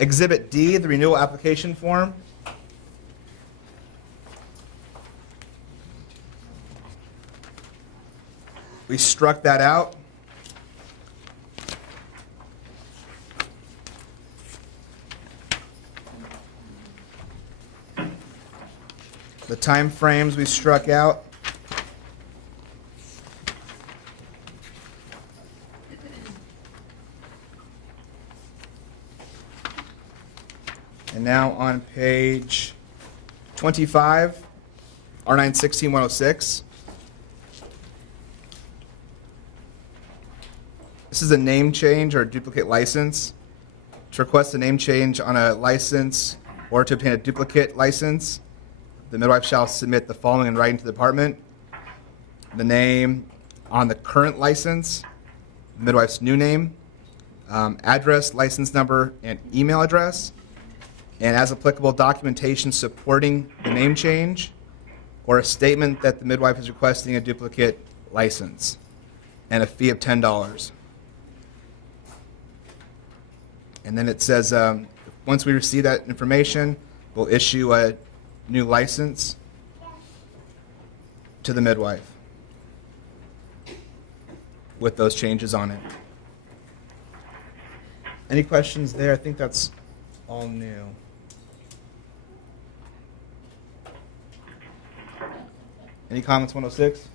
Exhibit D, the renewal application form. We struck that out. The time frames we struck out. And now on page 25, R916-106. This is a name change or a duplicate license. To request a name change on a license or to obtain a duplicate license, the midwife shall submit the following in writing to the department: the name on the current license, the midwife's new name, address, license number, and email address, and as applicable, documentation supporting the name change, or a statement that the midwife is requesting a duplicate license, and a fee of $10. And then it says, once we receive that information, we'll issue a new license to the midwife with those changes on it. Any questions there? I think that's all new. Any comments, 106?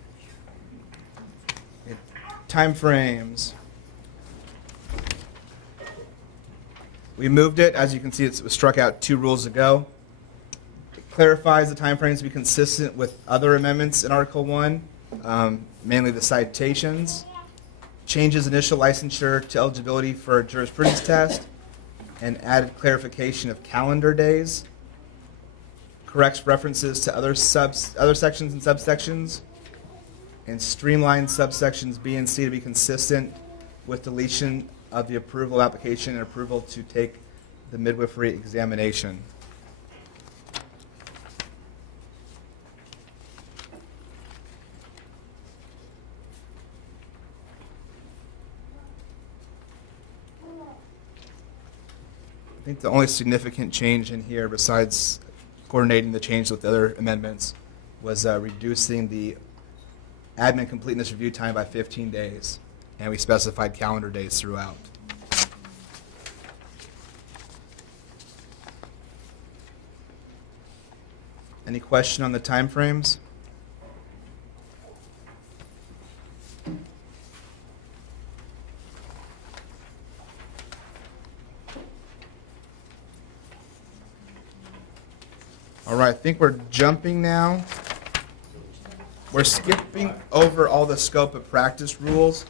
Time frames. We moved it. As you can see, it was struck out 2 rules ago. It clarifies the time frames to be consistent with other amendments in Article 1 mainly the citations, changes initial licensure to eligibility for a jurisprudence test, and added clarification of calendar days, corrects references to other sections and subsections, and streamlines subsections B and C to be consistent with deletion of the approval application and approval to take the midwifery examination. I think the only significant change in here, besides coordinating the change with the other amendments, was reducing the admin completeness review time by 15 days, and we specified calendar days throughout. Any question on the timeframes? All right, I think we're jumping now. We're skipping over all the scope of practice rules,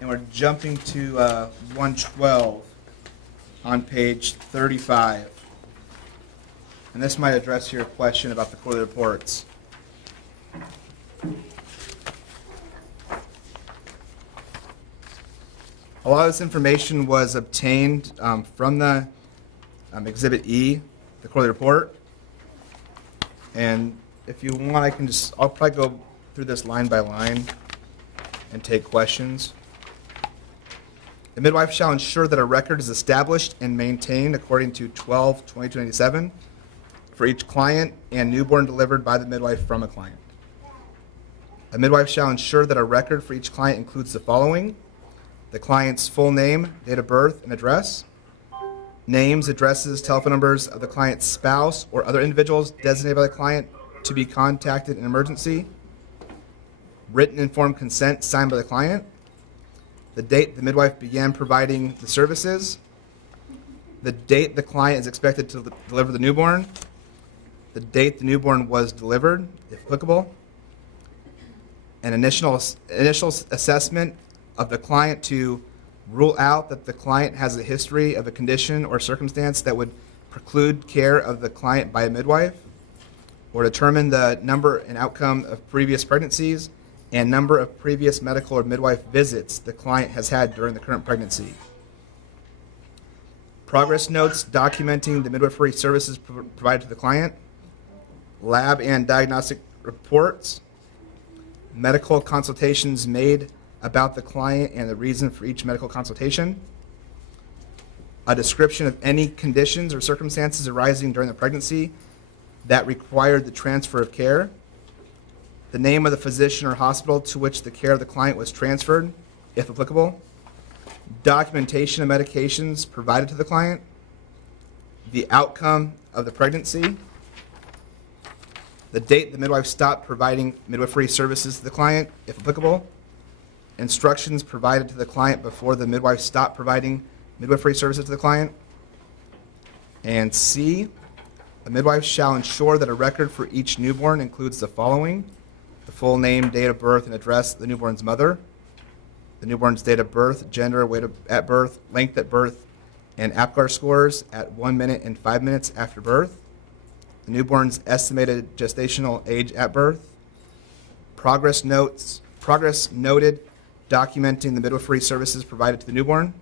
and we're jumping to 112 on page 35. And this might address your question about the quarterly reports. A lot of this information was obtained from the Exhibit E, the quarterly report. And if you want, I'll probably go through this line by line and take questions. The midwife shall ensure that a record is established and maintained according to 12/2297 for each client and newborn delivered by the midwife from a client. A midwife shall ensure that a record for each client includes the following: the client's full name, date of birth, and address, names, addresses, telephone numbers of the client's spouse or other individuals designated by the client to be contacted in emergency, written informed consent signed by the client, the date the midwife began providing the services, the date the client is expected to deliver the newborn, the date the newborn was delivered, if applicable, an initial assessment of the client to rule out that the client has a history of a condition or circumstance that would preclude care of the client by a midwife, or determine the number and outcome of previous pregnancies and number of previous medical or midwife visits the client has had during the current pregnancy. Progress notes documenting the midwifery services provided to the client, lab and diagnostic reports, medical consultations made about the client and the reason for each medical consultation, a description of any conditions or circumstances arising during the pregnancy that required the transfer of care, the name of the physician or hospital to which the care of the client was transferred, if applicable, documentation of medications provided to the client, the outcome of the pregnancy, the date the midwife stopped providing midwifery services to the client, if applicable, instructions provided to the client before the midwife stopped providing midwifery services to the client, and C, a midwife shall ensure that a record for each newborn includes the following: the full name, date of birth, and address of the newborn's mother, the newborn's date of birth, gender, weight at birth, length at birth, and APGAR scores at 1 minute and 5 minutes after birth, the newborn's estimated gestational age at birth, progress noted documenting the midwifery services provided to the newborn,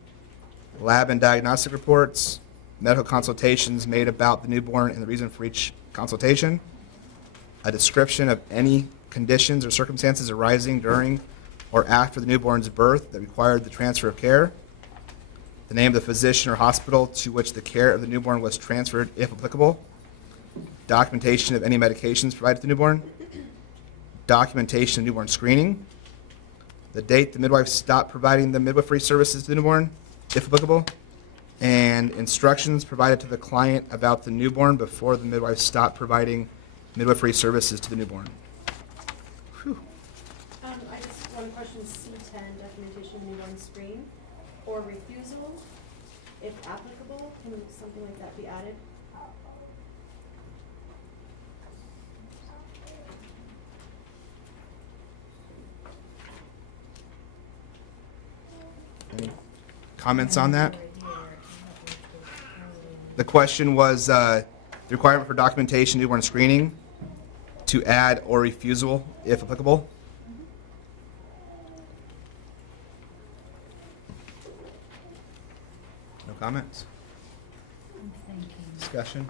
lab and diagnostic reports, medical consultations made about the newborn and the reason for each consultation, a description of any conditions or circumstances arising during or after the newborn's birth that required the transfer of care, the name of the physician or hospital to which the care of the newborn was transferred, if applicable, documentation of any medications provided to the newborn, documentation of newborn screening, the date the midwife stopped providing the midwifery services to the newborn, if applicable, and instructions provided to the client about the newborn before the midwife stopped providing midwifery services to the newborn. Whew. I just one question, C10, documentation of newborn screen, or refusal, if applicable, can something like that be added? Any comments on that? The question was the requirement for documentation, newborn screening, to add or refusal, if applicable. No comments? Discussion?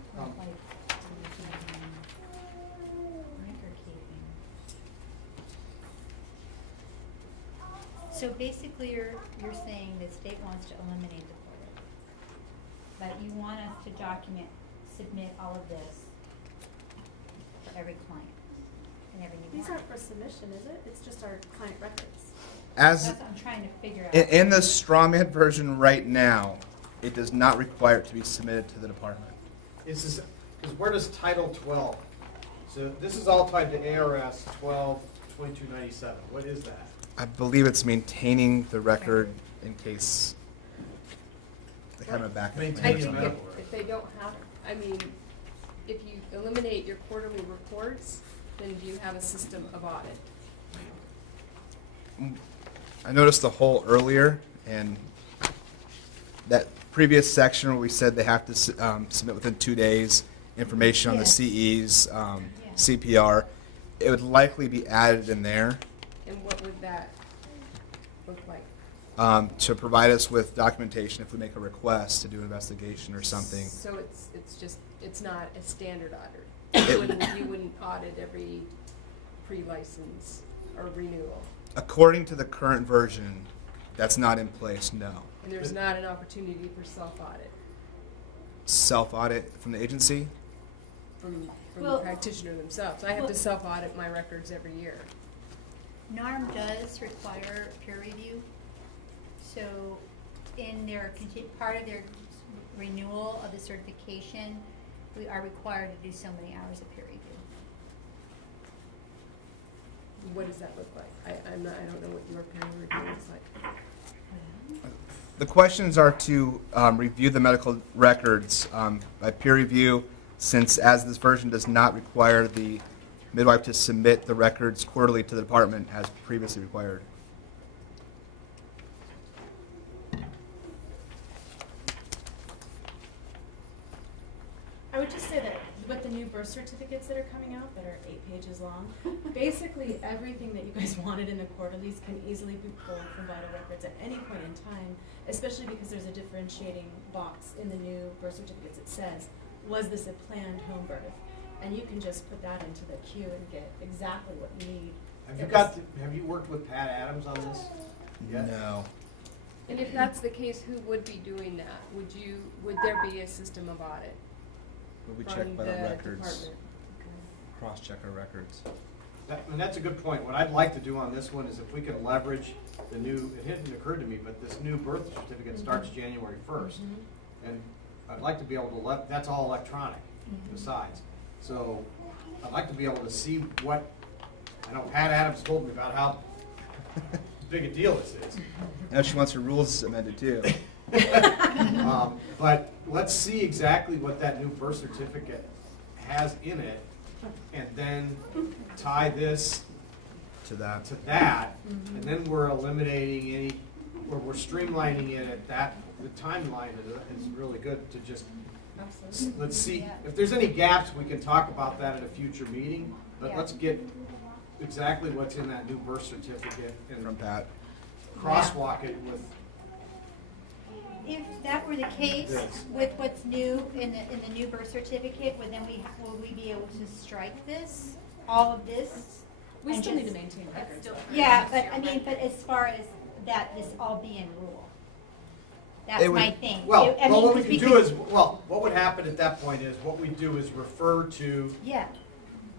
So basically, you're saying the state wants to eliminate the quota, but you want us to submit all of this for every client and every new These client. aren't for submission, is it? It's just our client records. As That's what I'm trying to figure out. in the strawman version right now, it does not require it to be submitted to the department. Because where does Title 12? So this is all tied to ARS 12-2297. What is that? I believe it's maintaining the record in case they have a backup. I Maintaining think medical if they don't have, I mean, if you eliminate your quarterly reports, then do you have a system of audit? I noticed the hole earlier, and that previous section where we said they have to submit within 2 days information on the CEs, CPR, it would likely be added in there And what would that look like? to provide us with documentation if we make a request to do an investigation or something. So it's not a standard audit. You wouldn't audit every pre-license or renewal. According to the current version, that's not in place, no. And there's not an opportunity for self-audit Self-audit from the agency? from Well- the practitioner themselves. I have to self-audit my records every year. NARM does require peer review, so in their, part of their renewal of the certification, we are required to do so many hours of peer review. What does that look like? I don't know what your peer review looks like. The questions are to review the medical records by peer review, since as this version does not require the midwife to submit the records quarterly to the department as previously required. I would just say that with the new birth certificates that are coming out, that are 8 pages long, basically everything that you guys wanted in the quarterlies can easily be pulled from vital records at any point in time, especially because there's a differentiating box in the new birth certificates. It says, was this a planned home birth? And you can just put that into the queue and get exactly what you need. Have you worked with Pat Adams on this? yet? No. And if that's the case, who would be doing that? Would there be a system of audit? But we from check vital the records, department? cross-check our records. And that's a good point. What I'd like to do on this one is if we can leverage the new, it hadn't occurred to me, but this new birth certificate starts January 1st. And I'd like to be able to, that's all electronic besides. So I'd like to be able to see what, I know Pat Adams told me about how big a deal this is. Now she wants her rules amended too. But let's see exactly what that new birth certificate has in it, and then tie this To that. and then we're eliminating any, or we're streamlining it at that, the timeline is really good to just, let's see, if there's any gaps, we can talk about that at a future meeting, but let's get exactly what's in that new birth certificate and From Pat. crosswalk it with. If that were the case Yes. with what's new in the new birth certificate, will we be able to strike this, all of this? We and still need to just- maintain records. Yeah, but I mean, but as far as that, this all be in rule. That's It would- my thing. Well, I mean, what we 'cause can do is, what would happen at that point is, what we do is refer to, Yeah,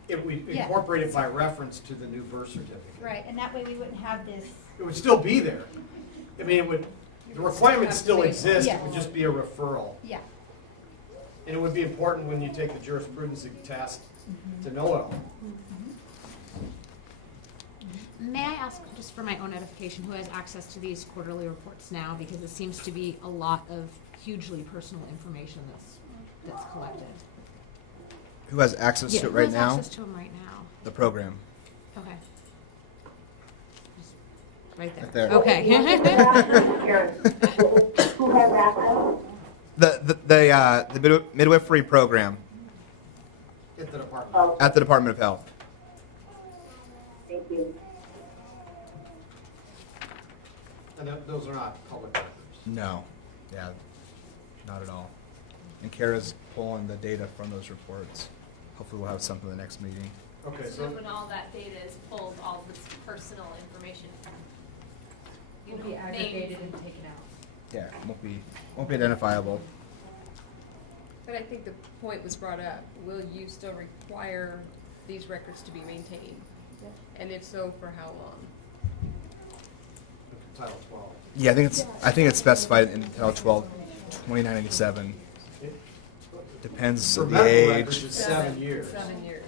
if we Yeah. incorporate it by reference to the new birth certificate. right, and that way we wouldn't have this, It would still be there. I mean, the requirements still exist, it would Yeah. just be a referral. yeah. And it would be important when you take the jurisprudence test to know it all. May I ask, just for my own edification, who has access to these quarterly reports now? Because it seems to be a lot of hugely personal information that's collected. Who has access to it right Who now? has access to them right now? The program. Okay. Right there. Right there. Okay. Who has access? The midwifery program At the department. at the Department of Health. Thank you. And those are not public records. No, yeah, not at all. And Kara's pulling the data from those reports. Hopefully we'll have something in the next meeting. Okay, So so, when all that data is pulled, all this personal information, you Will know, be aggregated names. and taken out. Yeah, won't be identifiable. But I think the point was brought up, will you still require these records to be maintained? And if so, for how long? Title 12. Yeah, I think it's specified in Title 12, 2997. Depends For on the medical records, age. it's 7 years. 7 years.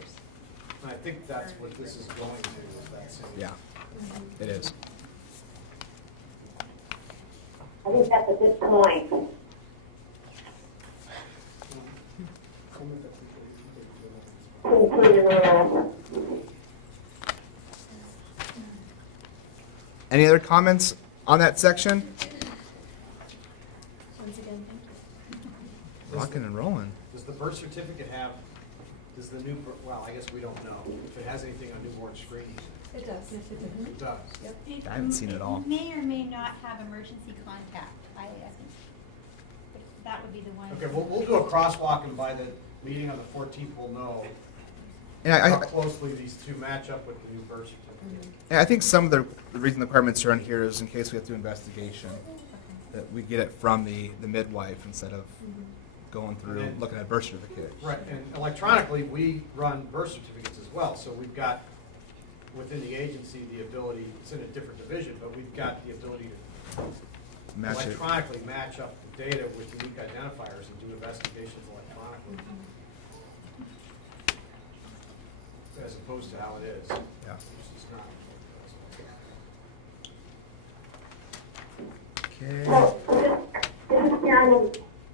And I think that's what this is going to, is that same. Yeah, it is. I think that's a good point. Include in the Any other comments on that section? Once again, thank you. Rocking and rolling. Does the birth certificate have, does the new, well, I guess we don't know, if it has anything on newborn screening? It does. Yes, it does. It does. It I haven't seen it all. may or may not have emergency contact. I think that would be the one. Okay, we'll do a crosswalk, and by the meeting on the 14th, we'll know And how I closely these two match up with the new birth certificate. And I think some of the reason the requirements are on here is in case we have to do investigation, that we get it from the midwife instead of going through And then- looking at birth certificate. Right, and electronically, we run birth certificates as well, so we've got, within the agency, the ability, it's in a different division, but we've got the ability to Match it. electronically match up the data with unique identifiers and do investigations electronically. As opposed to how it is. Yeah. It's just not. Okay. So, this is Karen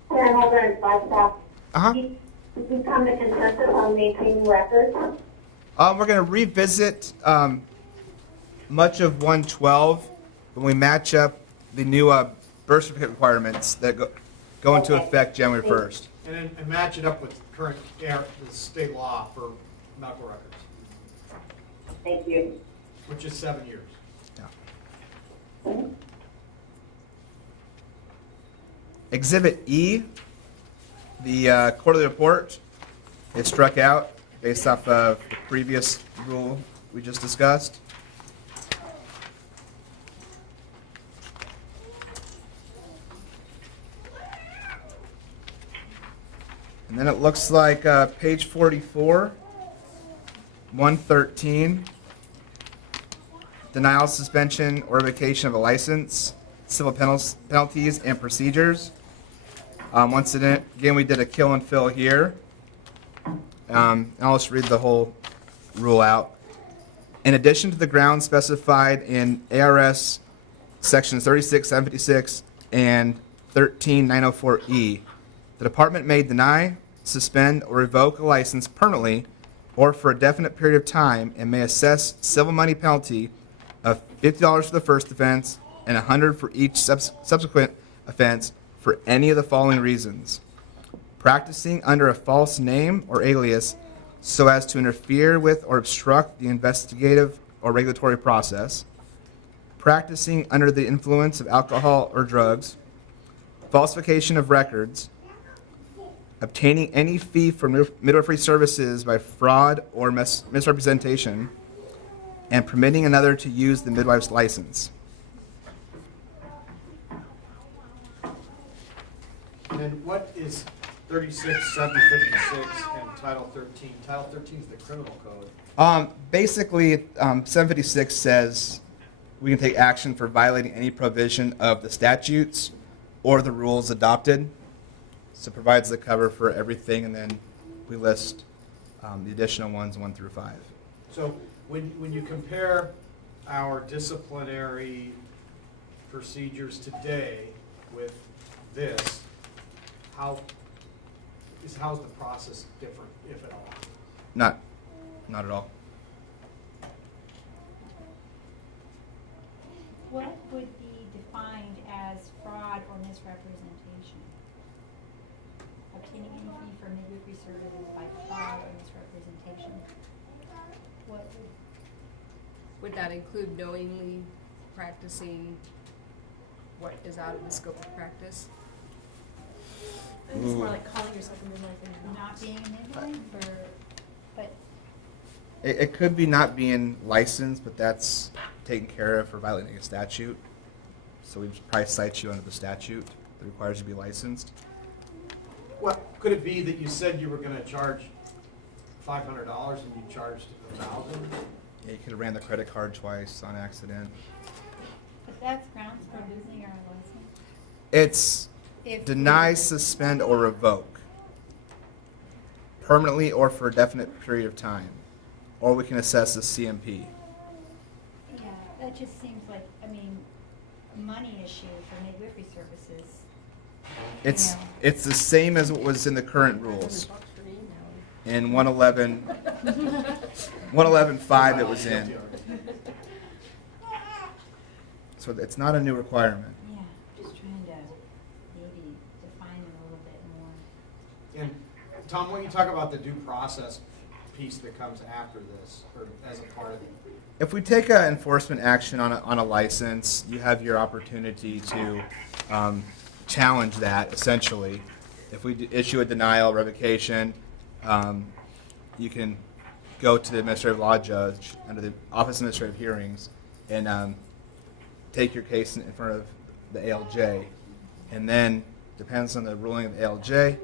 Holder and Flagstaff. Uh-huh. Did we come to consensus on maintaining records? We're going to revisit much of 112 when we match up the new birth certificate requirements that go into effect January 1st. And match it up with current the state law for medical records, Thank you. which is 7 years. Yeah. Exhibit E, the quarterly report, is struck out based off of the previous rule we just discussed. And then it looks like page 44, 113, denial, suspension, or revocation of a license, civil penalties and procedures. Once again, we did a kill and fill here. I'll just read the whole rule out. In addition to the grounds specified in ARS sections 36756 and 13904E, the department may deny, suspend, or revoke a license permanently or for a definite period of time and may assess civil money penalty of $50 for the first offense and $100 for each subsequent offense for any of the following reasons: practicing under a false name or alias so as to interfere with or obstruct the investigative or regulatory process, practicing under the influence of alcohol or drugs, falsification of records, obtaining any fee for midwifery services by fraud or misrepresentation, and permitting another to use the midwife's license. And then what is 36,756 and Title 13? Title 13 is the criminal code. Basically, 756 says we can take action for violating any provision of the statutes or the rules adopted. So it provides the cover for everything, and then we list the additional ones 1 through 5. So when you compare our disciplinary procedures today with this, how's the process different, if at all? Not at all. would be defined as fraud or misrepresentation? Obtaining any fee for midwifery services by fraud or misrepresentation. What Would that include knowingly practicing what is out of the scope of practice? I think it's more like calling yourself a midwife and you're not being a midwife, or, but It could be not being licensed, but that's taken care of for violating a statute. So we'd probably cite you under the statute that requires you to be licensed. What, could it be that you said you were going to charge $500 and you charged $1,000? Yeah, you could have ran the credit card twice on accident. but that's grounds for losing our license. It's If deny, suspend, or revoke. Permanently or for a definite period of time. Or we can assess the CMP. Yeah, that just seems like, I mean, a money issue for midwifery services. It's know. it's the same as what was in the current rules. In 111, 111.5 it was in. So it's not a new requirement. Yeah, just trying to maybe define it a little bit more. And Tom, when you talk about the due process piece that comes after this, or as a part of it, If we take an enforcement action on a license, you have your opportunity to challenge that, essentially. If we issue a denial, revocation, you can go to the administrative law judge under the Office of Administrative Hearings and take your case in front of the ALJ. And then, depends on the ruling of the ALJ,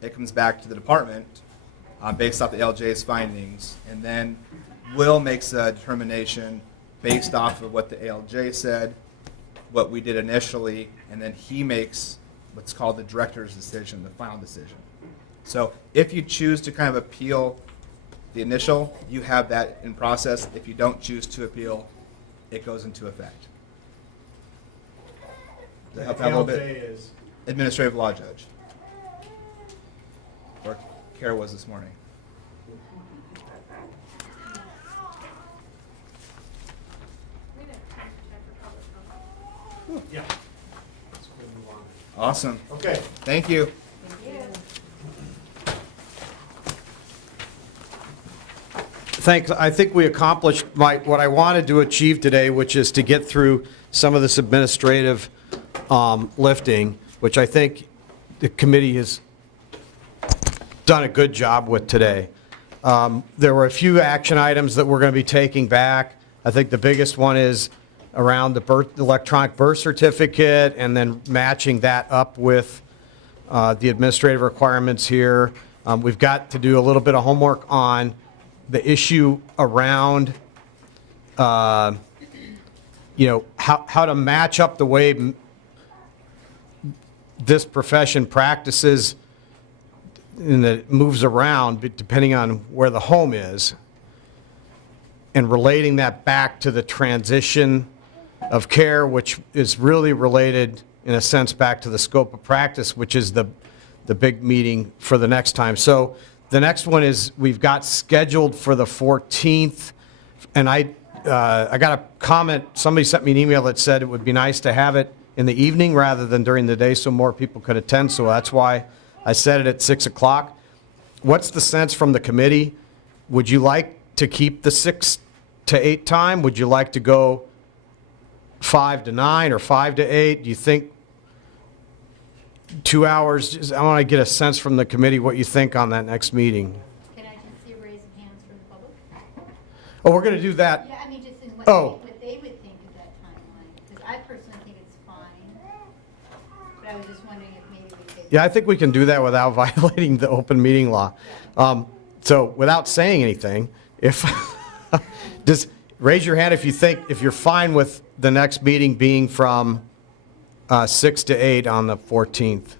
it comes back to the department based off the ALJ's findings. And then Will makes a determination based off of what the ALJ said, what we did initially, and then he makes what's called the director's decision, the final decision. So if you choose to kind of appeal the initial, you have that in process. If you don't choose to appeal, it goes into effect. Does that help out a little bit? ALJ is Administrative law judge. Or Kara was this morning. yeah. Let's go move on. Awesome. Okay. Thank you. Thanks. I think we accomplished what I wanted to achieve today, which is to get through some of this administrative lifting, which I think the committee has done a good job with today. There were a few action items that we're going to be taking back. I think the biggest one is around the electronic birth certificate and then matching that up with the administrative requirements here. We've got to do a little bit of homework on the issue around, how to match up the way this profession practices and that it moves around depending on where the home is, and relating that back to the transition of care, which is really related, in a sense, back to the scope of practice, which is the big meeting for the next time. So the next one is we've got scheduled for the 14th, and I got a comment. Somebody sent me an email that said it would be nice to have it in the evening rather than during the day so more people could attend. So that's why I set it at 6 o'clock. What's the sense from the committee? Would you like to keep the 6 to 8 time? Would you like to go 5 to 9 or 5 to 8? Do you think 2 hours? I want to get a sense from the committee what you think on that next meeting. Can I just see a raise of hands from the public? Oh, we're going to do that. Yeah, I mean, just in what, Oh. what they would think of that timeline, because I personally think it's fine. But I was just wondering if maybe we could. Yeah, I think we can do that without violating the open meeting law. So without saying anything, if just raise your hand if you're fine with the next meeting being from 6 to 8 on the 14th.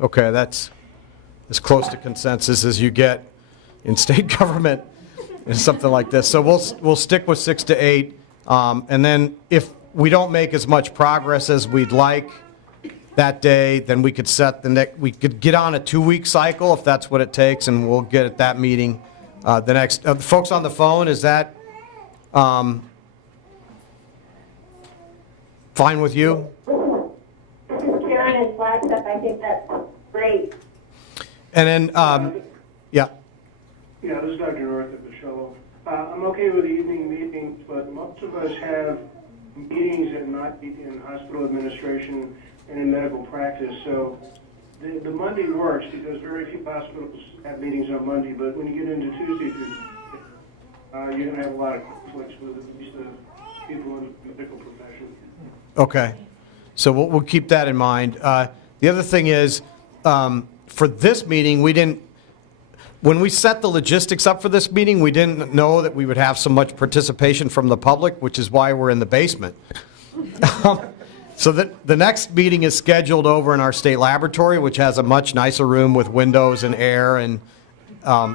Okay, that's as close to consensus as you get in state government in something like this. So we'll stick with 6 to 8, and then if we don't make as much progress as we'd like that day, then we could set we could get on a 2-week cycle if that's what it takes, and we'll get at that meeting the next. Folks on the phone, is that fine with you? Karen is last up. I think that's great. And then, yeah. Yeah, this is Dr. North at Michelle. I'm okay with the evening meetings, but most of us have meetings at night in hospital administration and in medical practice. So the Monday works because very few hospitals have meetings on Monday. But when you get into Tuesday through, you're going to have a lot of conflicts with at least the people in the medical profession. Okay. So we'll keep that in mind. The other thing is, for this meeting, when we set the logistics up for this meeting, we didn't know that we would have so much participation from the public, which is why we're in the basement. So the next meeting is scheduled over in our state laboratory, which has a much nicer room with windows and air, and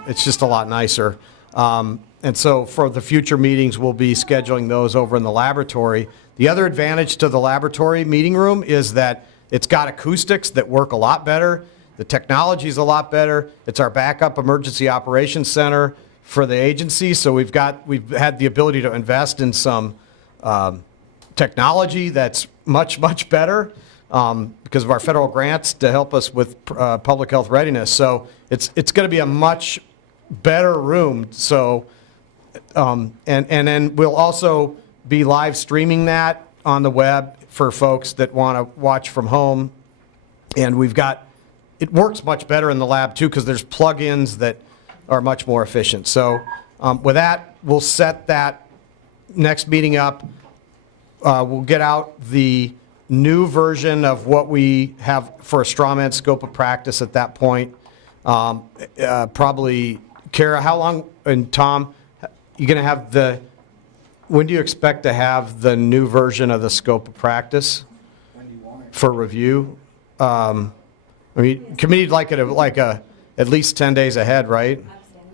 it's just a lot nicer. And so for the future meetings, we'll be scheduling those over in the laboratory. The other advantage to the laboratory meeting room is that it's got acoustics that work a lot better. The technology is a lot better. It's our backup emergency operations center for the agency, so we've had the ability to invest in some technology that's much, much better because of our federal grants to help us with public health readiness. So it's going to be a much better room. So and then we'll also be live streaming that on the web for folks that want to watch from home. And it works much better in the lab too because there's plugins that are much more efficient. So with that, we'll set that next meeting up. We'll get out the new version of what we have for a strawman scope of practice at that point. Probably, Kara, how long, and Tom, you're going to have when do you expect to have the new version of the scope of practice for review? I mean, committee'd like it at least 10 days ahead, right?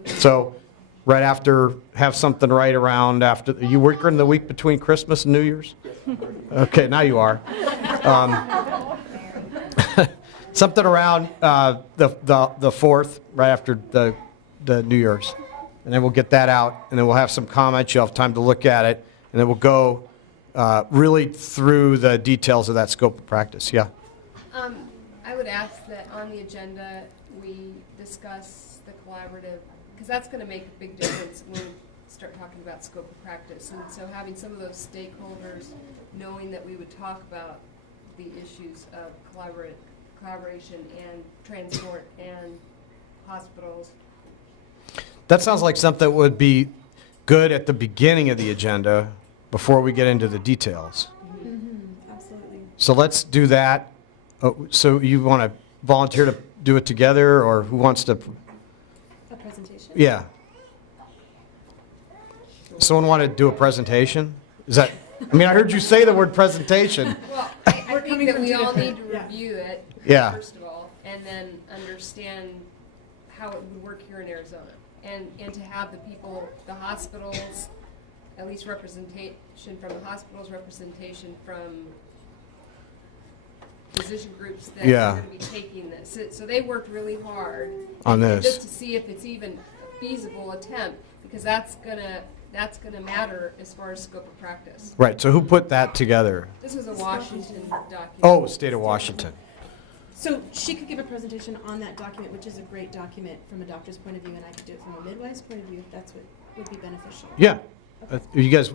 So right after, have something right around after, you working the week between Christmas and New Year's? Okay, now you are. Something around the 4th, right after the New Year's. And then we'll get that out, and then we'll have some comments. You'll have time to look at it, and then we'll go really through the details of that scope of practice. Yeah. I would ask that on the agenda, we discuss the collaborative, because that's going to make a big difference when we start talking about scope of practice. And so having some of those stakeholders knowing that we would talk about the issues of collaboration and transport and hospitals. That sounds like something that would be good at the beginning of the agenda before we get into the details. Absolutely. So let's do that. So you want to volunteer to do it together, or who wants to? A presentation? Yeah. Someone want to do a presentation? Is that? I mean, I heard you say the word presentation. Well, I think that we all need to review it, first of all, and then understand how it would work here in Arizona. And to have the people, the hospitals, at least representation from the hospitals, representation from physician groups that are going to be taking this. So they worked really hard on this just to see if it's even a feasible attempt, because that's gonna matter as far as scope of practice. Right. So who put that together? This was a Washington document. Oh, state of Washington. So she could give a presentation on that document, which is a great document from a doctor's point of view, and I could do it from a midwife's point of view if that's what would be beneficial. Yeah. You guys,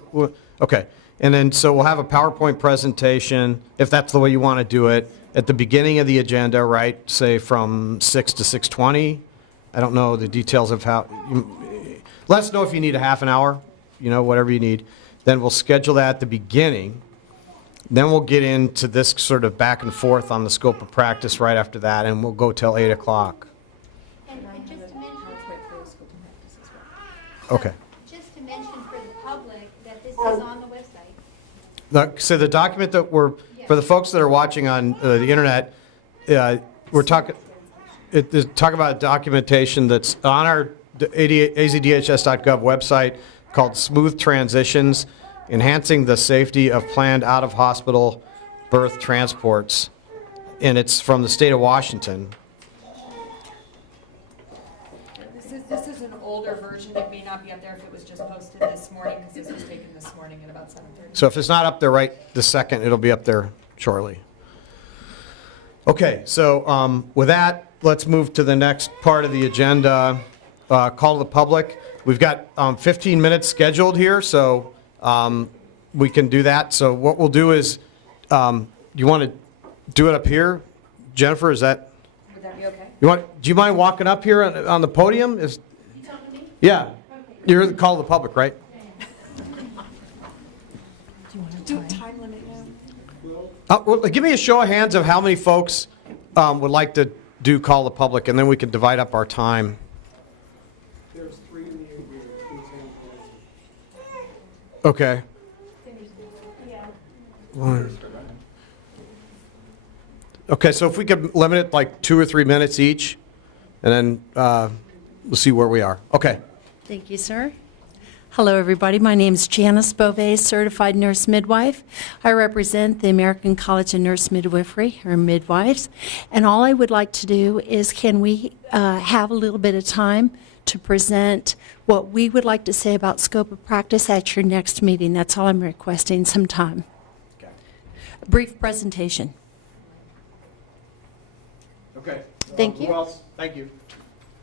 okay. And then, so we'll have a PowerPoint presentation, if that's the way you want to do it, at the beginning of the agenda, right? Say from 6 to 6:20. I don't know the details of how. Let us know if you need a half an hour, whatever you need. Then we'll schedule that at the beginning. Then we'll get into this sort of back and forth on the scope of practice right after that, and we'll go till 8 o'clock. And just to mention, Okay. just to mention for the public that this is on the website. So the document that for the folks that are watching on the internet, we're talking about documentation that's on our azDHS.gov website called Smooth Transitions, Enhancing the Safety of Planned Out-of-Hospital Birth Transports. And it's from the state of Washington. This is an older version. It may not be up there if it was just was posted this morning, because this was taken this morning at about 7:30. So if it's not up there right this second, it'll be up there shortly. Okay, so with that, let's move to the next part of the agenda, call to the public. We've got 15 minutes scheduled here, so we can do that. So what we'll do is, you want to do it up here? Jennifer, is that? Would that be okay? Do you mind walking up here on the podium? Is, yeah. You're the call to the public, right? Do time limit now? Well, give me a show of hands of how many folks would like to do call the public, and then we can divide up our time. There's 3 in the agreement. Okay. Yeah. One. Okay, so if we could limit it like 2 or 3 minutes each, and then we'll see where we are. Okay. Thank you, sir. Hello, everybody. My name is Janice Beauvais, certified nurse midwife. I represent the American College of Nurse Midwifery, or midwives. And all I would like to do is, can we have a little bit of time to present what we would like to say about scope of practice at your next meeting? That's all I'm requesting, some time. Okay. A brief presentation. Okay. Thank you. Who else? Thank you.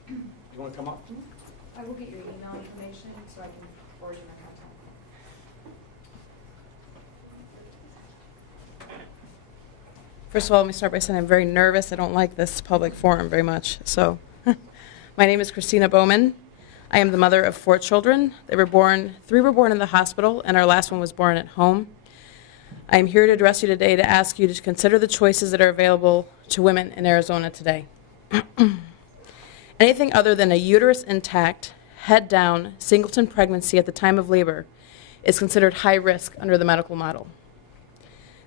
You want to come up? I will get your email information so I can forward you my contact. First of all, let me start by saying I'm very nervous. I don't like this public forum very much. So, my name is Christina Bowman. I am the mother of 4 children. 3 were born in the hospital, and our last one was born at home. I am here to address you today to ask you to consider the choices that are available to women in Arizona today. Anything other than a uterus intact, head down, singleton pregnancy at the time of labor is considered high risk under the medical model.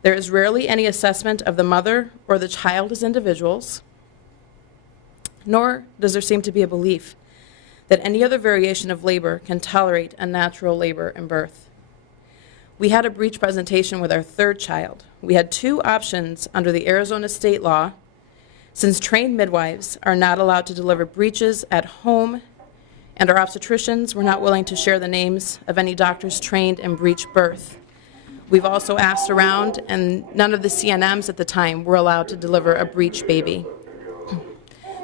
There is rarely any assessment of the mother or the child as individuals, nor does there seem to be a belief that any other variation of labor can tolerate a natural labor and birth. We had a breech presentation with our 3rd child. We had 2 options under the Arizona state law, since trained midwives are not allowed to deliver breeches at home, and our obstetricians were not willing to share the names of any doctors trained in breech birth. We've also asked around, and none of the CNMs at the time were allowed to deliver a breech baby.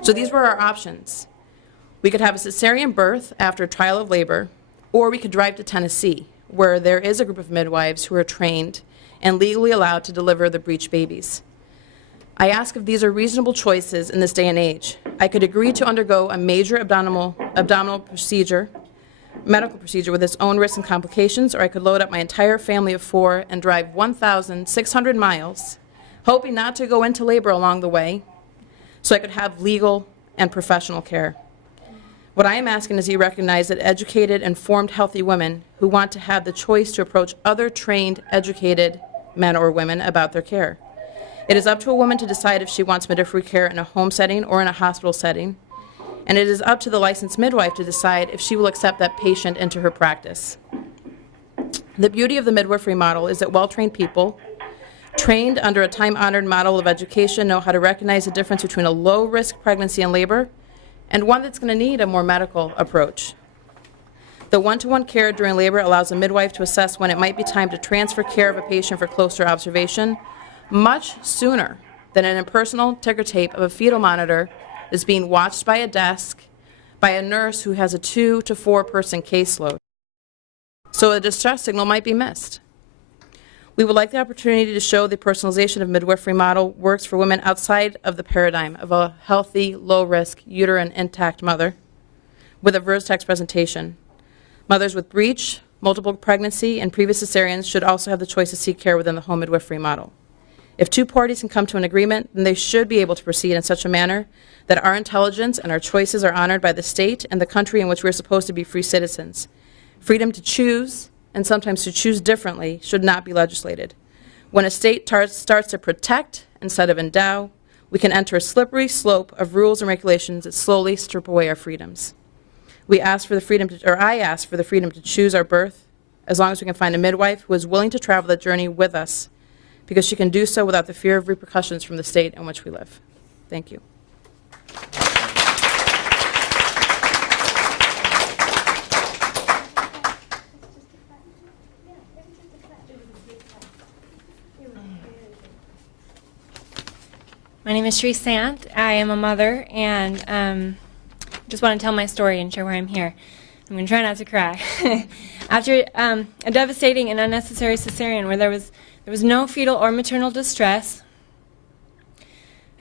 So these were our options. We could have a cesarean birth after a trial of labor, or we could drive to Tennessee, where there is a group of midwives who are trained and legally allowed to deliver the breech babies. I ask if these are reasonable choices in this day and age. I could agree to undergo a major abdominal procedure, medical procedure with its own risks and complications, or I could load up my entire family of 4 and drive 1,600 miles, hoping not to go into labor along the way, so I could have legal and professional care. What I am asking is you recognize that educated, informed, healthy women who want to have the choice to approach other trained, educated men or women about their care. It is up to a woman to decide if she wants midwifery care in a home setting or in a hospital setting, and it is up to the licensed midwife to decide if she will accept that patient into her practice. The beauty of the midwifery model is that well-trained people, trained under a time-honored model of education, know how to recognize the difference between a low-risk pregnancy and labor and one that's going to need a more medical approach. The one-to-one care during labor allows a midwife to assess when it might be time to transfer care of a patient for closer observation much sooner than an impersonal ticker tape of a fetal monitor is being watched by a desk by a nurse who has a 2 to 4 person caseload. So a distress signal might be missed. We would like the opportunity to show the personalization of midwifery model works for women outside of the paradigm of a healthy, low-risk, uterine intact mother with a Vertex presentation. Mothers with breech, multiple pregnancy, and previous cesareans should also have the choice to seek care within the home midwifery model. If 2 parties can come to an agreement, then they should be able to proceed in such a manner that our intelligence and our choices are honored by the state and the country in which we're supposed to be free citizens. Freedom to choose, and sometimes to choose differently, should not be legislated. When a state starts to protect instead of endow, we can enter a slippery slope of rules and regulations that slowly strip away our freedoms. I ask for the freedom to choose our birth, as long as we can find a midwife who is willing to travel that journey with us, because she can do so without the fear of repercussions from the state in which we live. Thank you. My name is Sri Sant. I am a mother, and just want to tell my story and share why I'm here. I'm going to try not to cry. After a devastating and unnecessary cesarean where there was no fetal or maternal distress,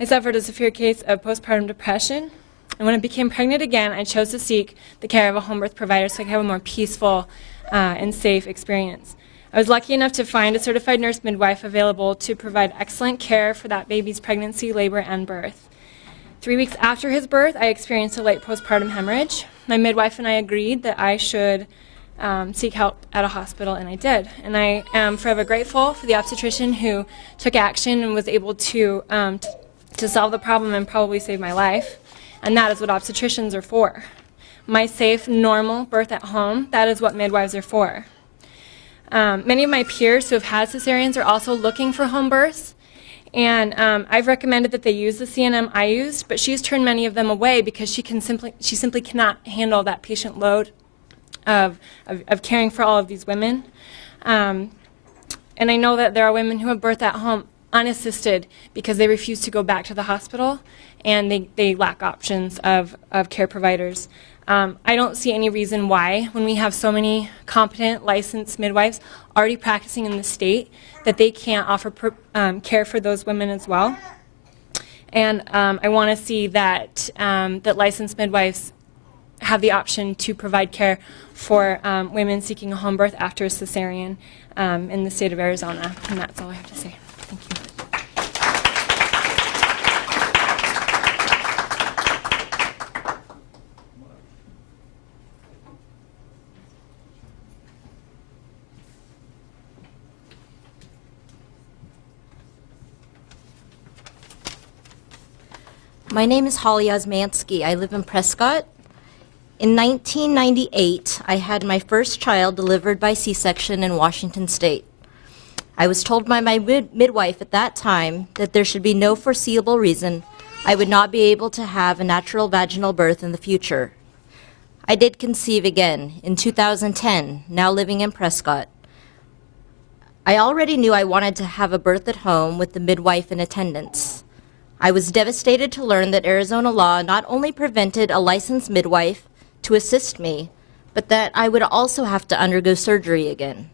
I suffered a severe case of postpartum depression. And when I became pregnant again, I chose to seek the care of a home birth provider so I could have a more peaceful and safe experience. I was lucky enough to find a certified nurse midwife available to provide excellent care for that baby's pregnancy, labor, and birth. 3 weeks after his birth, I experienced a late postpartum hemorrhage. My midwife and I agreed that I should seek help at a hospital, and I did. And I am forever grateful for the obstetrician who took action and was able to solve the problem and probably save my life. And that is what obstetricians are for. My safe, normal birth at home, that is what midwives are for. Many of my peers who have had cesareans are also looking for home births, and I've recommended that they use the CNM I used, but she's turned many of them away because she simply cannot handle that patient load of caring for all of these women. And I know that there are women who have birthed at home unassisted because they refuse to go back to the hospital, and they lack options of care providers. I don't see any reason why, when we have so many competent, licensed midwives already practicing in the state, that they can't offer care for those women as well. And I want to see that that licensed midwives have the option to provide care for women seeking a home birth after a cesarean in the state of Arizona. And that's all I have to say. Thank you. My name is Holly Osmansky. I live in Prescott. In 1998, I had my first child delivered by C-section in Washington State. I was told by my midwife at that time that there should be no foreseeable reason I would not be able to have a natural vaginal birth in the future. I did conceive again in 2010, now living in Prescott. I already knew I wanted to have a birth at home with the midwife in attendance. I was devastated to learn that Arizona law not only prevented a licensed midwife to assist me, but that I would also have to undergo surgery again.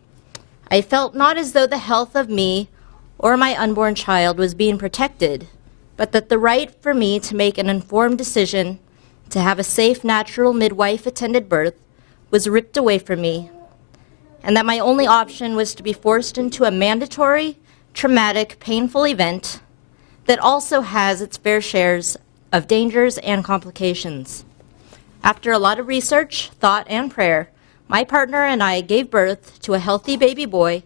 I felt not as though the health of me or my unborn child was being protected, but that the right for me to make an informed decision to have a safe, natural midwife-attended birth was ripped away from me, and that my only option was to be forced into a mandatory, traumatic, painful event that also has its fair shares of dangers and complications. After a lot of research, thought, and prayer, my partner and I gave birth to a healthy baby boy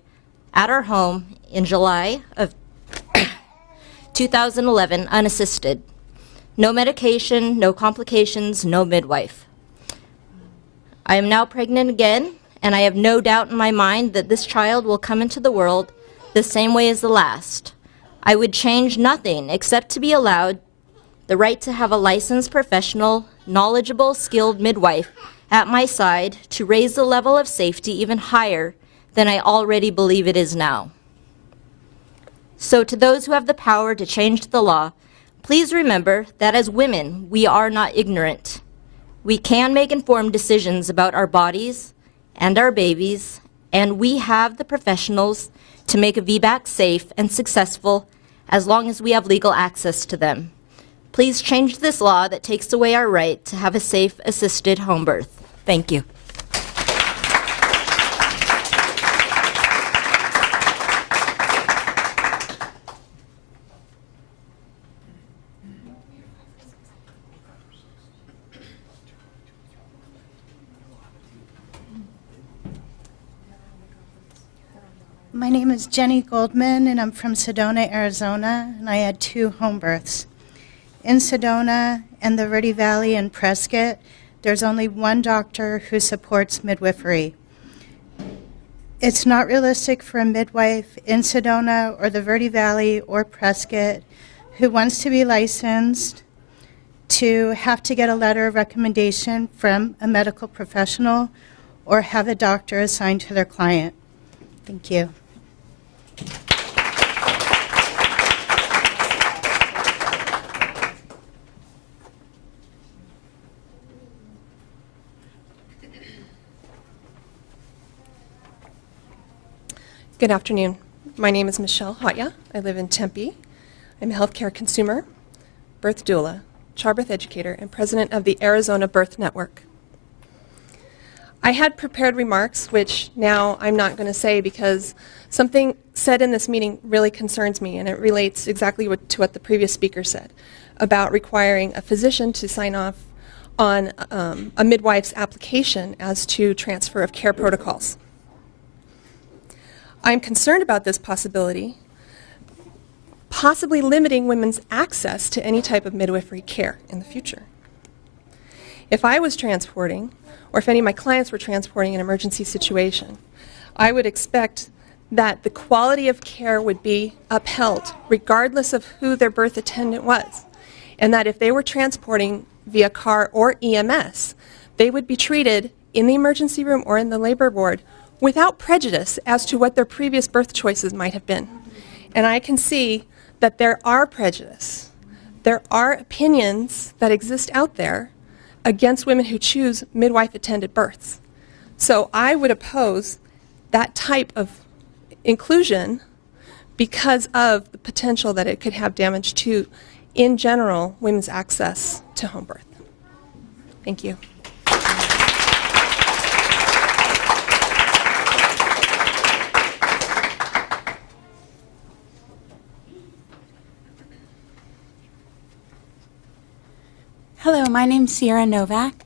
at our home in July of 2011, unassisted. No medication, no complications, no midwife. I am now pregnant again, and I have no doubt in my mind that this child will come into the world the same way as the last. I would change nothing except to be allowed the right to have a licensed, professional, knowledgeable, skilled midwife at my side to raise the level of safety even higher than I already believe it is now. So to those who have the power to change the law, please remember that as women, we are not ignorant. We can make informed decisions about our bodies and our babies, and we have the professionals to make a VBAC safe and successful as long as we have legal access to them. Please change this law that takes away our right to have a safe, assisted home birth. Thank you. My name is Jenny Goldman, and I'm from Sedona, Arizona, and I had 2 home births. In Sedona and the Verde Valley and Prescott, there's only one doctor who supports midwifery. It's not realistic for a midwife in Sedona or the Verde Valley or Prescott who wants to be licensed to have to get a letter of recommendation from a medical professional or have a doctor assigned to their client. Thank you. Good afternoon. My name is Michelle Hotya. I live in Tempe. I'm a healthcare consumer, birth doula, childbirth educator, and president of the Arizona Birth Network. I had prepared remarks, which now I'm not going to say because something said in this meeting really concerns me, and it relates exactly to what the previous speaker said about requiring a physician to sign off on a midwife's application as to transfer of care protocols. I'm concerned about this possibility, possibly limiting women's access to any type of midwifery care in the future. If I was transporting, or if any of my clients were transporting an emergency situation, I would expect that the quality of care would be upheld regardless of who their birth attendant was, and that if they were transporting via car or EMS, they would be treated in the emergency room or in the labor ward without prejudice as to what their previous birth choices might have been. And I can see that there are prejudice. There are opinions that exist out there against women who choose midwife-attended births. So I would oppose that type of inclusion because of the potential that it could have damage to, in general, women's access to home birth. Thank you. Hello, my name's Sierra Novak,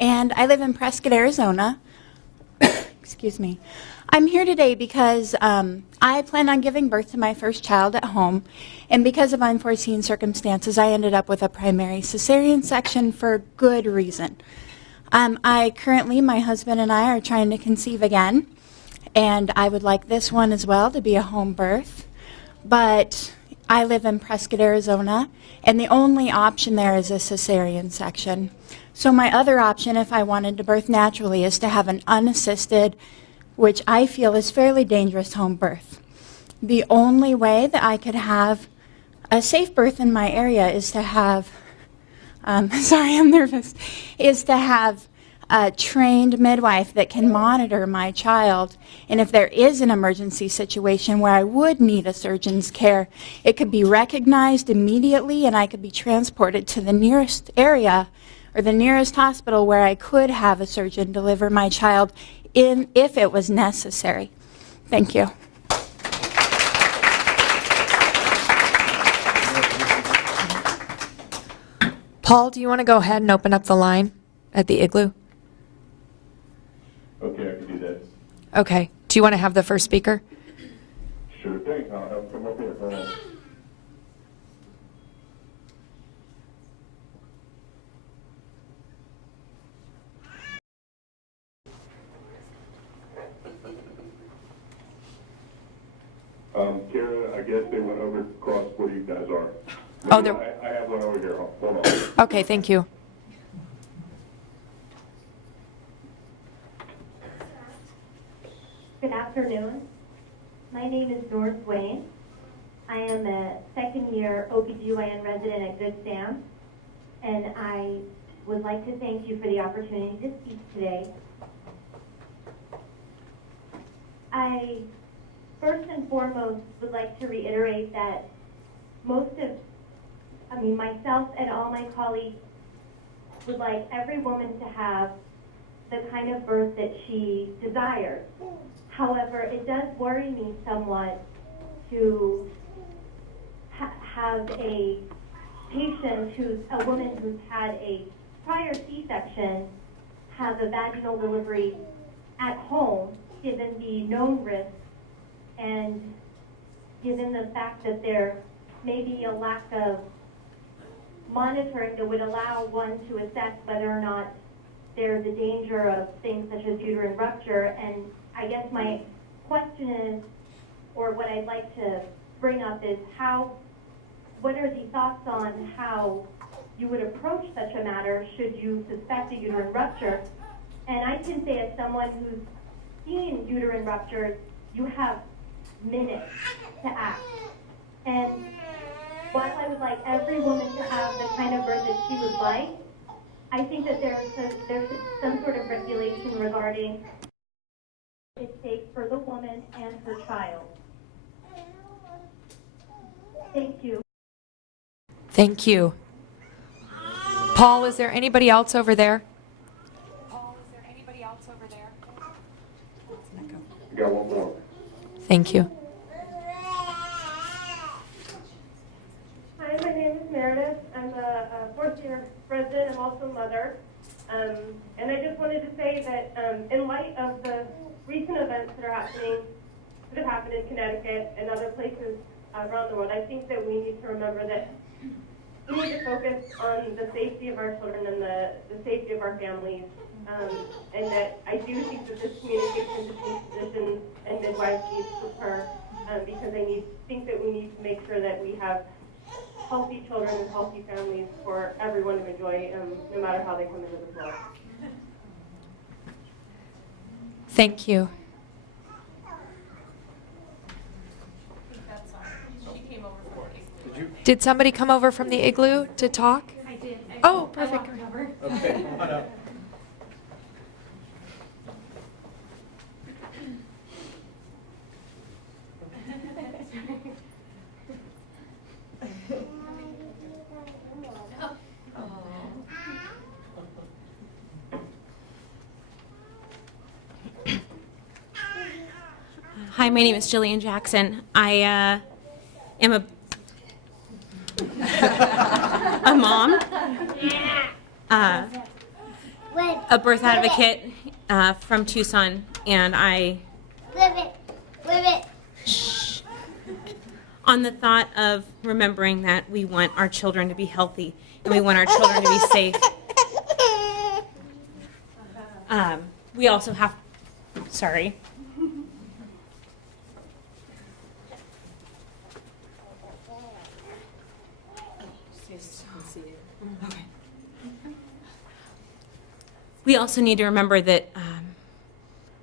and I live in Prescott, Arizona. Excuse me. I'm here today because I plan on giving birth to my first child at home, and because of unforeseen circumstances, I ended up with a primary cesarean section for good reason. My husband and I are trying to conceive again, and I would like this one as well to be a home birth, but I live in Prescott, Arizona, and the only option there is a cesarean section. So my other option, if I wanted to birth naturally, is to have an unassisted, which I feel is fairly dangerous, home birth. The only way that I could have a safe birth in my area is to have, sorry, I'm nervous, is to have a trained midwife that can monitor my child. And if there is an emergency situation where I would need a surgeon's care, it could be recognized immediately and I could be transported to the nearest area or the nearest hospital where I could have a surgeon deliver my child if it was necessary. Thank you. Paul, do you want to go ahead and open up the line at the Igloo? Okay, I can do that. Okay. Do you want to have the first speaker? Sure thing. I'll have him come up here. Hold on. Kara, I guess they went over across where you guys are. Oh, I have one over here. Hold on. Okay, thank you. Good afternoon. My name is Doris Wayne. I am a second-year OBGYN resident at Good Sam, and I would like to thank you for the opportunity to speak today. I first and foremost would like to reiterate that myself and all my colleagues would like every woman to have the kind of birth that she desires. However, it does worry me somewhat to have a patient a woman who's had a prior C-section have a vaginal delivery at home, given the known risks and given the fact that there may be a lack of monitoring that would allow one to assess whether or not there's a danger of things such as uterine rupture. And I guess my question is, or what I'd like to bring up is what are the thoughts on how you would approach such a matter should you suspect a uterine rupture? And I can say, as someone who's seen uterine ruptures, you have minutes to act. And while I would like every woman to have the kind of birth that she would like, I think that there's some sort of regulation regarding it's safe for the woman and her child. Thank you. Thank you. Paul, is there anybody else over there? You got one more. Thank you. Hi, my name is Meredith. I'm a fourth-year resident. I'm also a mother. And I just wanted to say that in light of the recent events that have happened in Connecticut and other places around the world, I think that we need to remember that we need to focus on the safety of our children and the safety of our families. And that I do think that this communication between physicians and midwives needs to occur because I think that we need to make sure that we have healthy children and healthy families for everyone to enjoy, no matter how they come into this world. Thank you. Did somebody come over from the igloo to talk? I did. Oh, perfect. Okay, come on up. Hi, my name is Jillian Jackson. I am a mom, a birth advocate from Tucson, and I on the thought of remembering that we want our children to be healthy and we want our children to be safe. We also have, sorry. We also need to remember that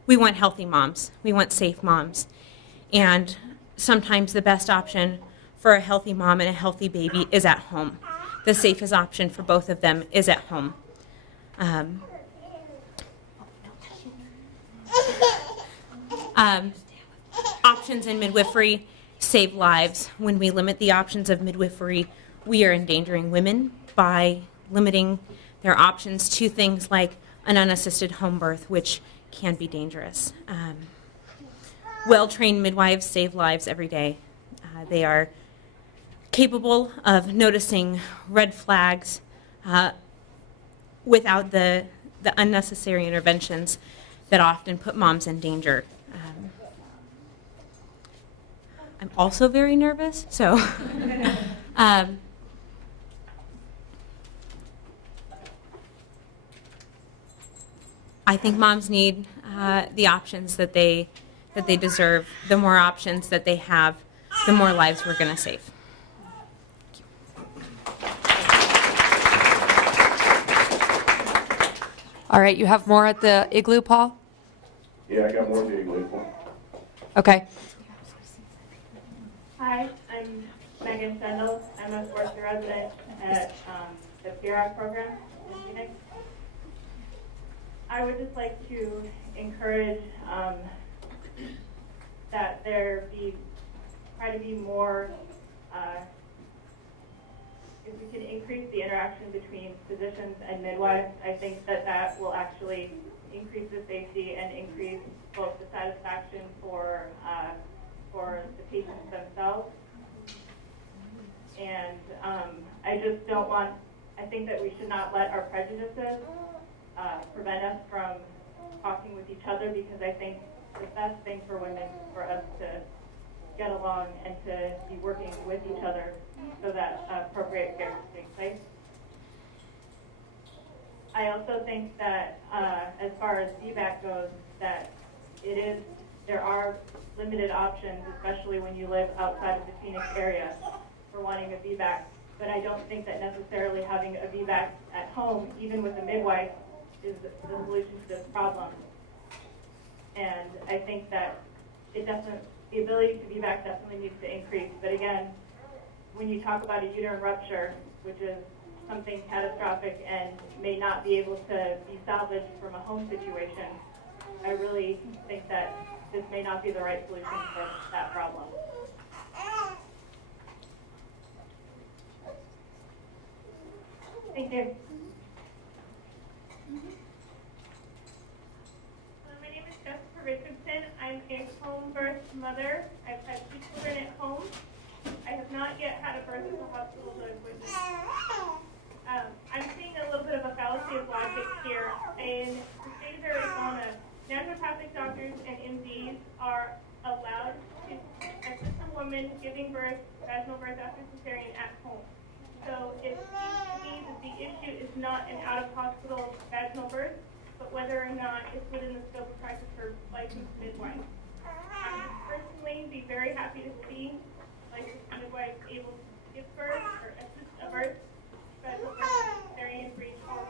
we want healthy moms. We want safe moms. And sometimes the best option for a healthy mom and a healthy baby is at home. The safest option for both of them is at home. Options in midwifery save lives. When we limit the options of midwifery, we are endangering women by limiting their options to things like an unassisted home birth, which can be dangerous. Well-trained midwives save lives every day. They are capable of noticing red flags without the unnecessary interventions that often put moms in danger. I'm also very nervous, so I think moms need the options that they deserve. The more options that they have, the more lives we're going to save. All right, you have more at the igloo, Paul? Yeah, I got more big league. Okay. Hi, I'm Megan Sendel. I'm a fourth-year resident at the PROC program in Phoenix. I would just like to encourage that try to be more, if we can increase the interaction between physicians and midwives, I think that will actually increase the safety and increase both the satisfaction for the patients themselves. And I think that we should not let our prejudices prevent us from talking with each other, because I think the best thing for women is for us to get along and to be working with each other so that appropriate care takes place. I also think that as far as VBAC goes, that there are limited options, especially when you live outside of the Phoenix area, for wanting a VBAC. But I don't think that necessarily having a VBAC at home, even with a midwife, is the solution to this problem. And I think that the ability to VBAC definitely needs to increase. But again, when you talk about a uterine rupture, which is something catastrophic and may not be able to be salvaged from a home situation, I really think that this may not be the right solution for that problem. Thank you. My name is Jessica Richardson. I'm a home birth mother. I've had 2 children at home. I have not yet had a birth at the hospital that I've witnessed. I'm seeing a little bit of a fallacy of logic here. In the state of Arizona, naturopathic doctors and MDs are allowed to assist a woman giving birth, vaginal birth after cesarean at home. So it seems to me that the issue is not an out-of-hospital vaginal birth, but whether or not it's within the scope of practice for licensed midwives. I would personally be very happy to see licensed midwives able to give birth or assist a birth, vaginal birth, cesarean for each home.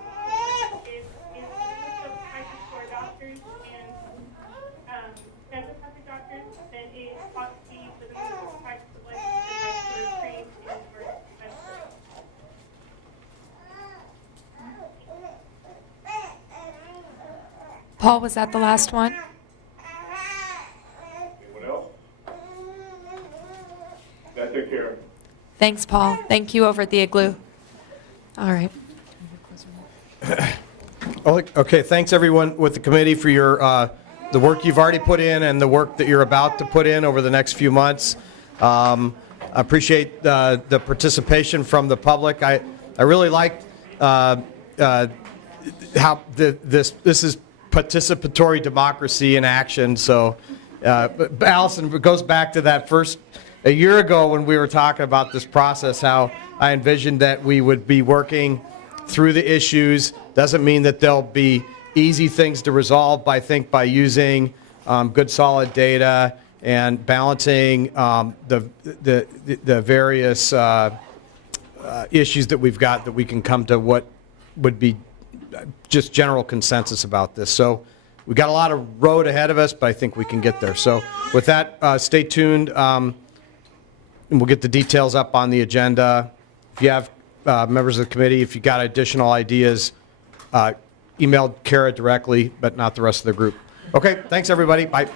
Is within the scope of practice for doctors and naturopathic doctors, then it ought to be within the scope of practice of licensed midwives who are trained in birth. Paul, was that the last one? Anyone else? That take care. Thanks, Paul. Thank you over at the Igloo. All right. Okay, thanks everyone with the committee for your, the work you've already put in and the work that you're about to put in over the next few months. I appreciate the participation from the public. I really like how this is participatory democracy in action. So, but Allison, it goes back to that a year ago when we were talking about this process, how I envisioned that we would be working through the issues. Doesn't mean that there'll be easy things to resolve, but I think by using good solid data and balancing the various issues that we've got, that we can come to what would be just general consensus about this. So we've got a lot of road ahead of us, but I think we can get there. So with that, stay tuned, and we'll get the details up on the agenda. If you have members of the committee, if you got additional ideas, email Kara directly, but not the rest of the group. Okay, thanks everybody. Bye.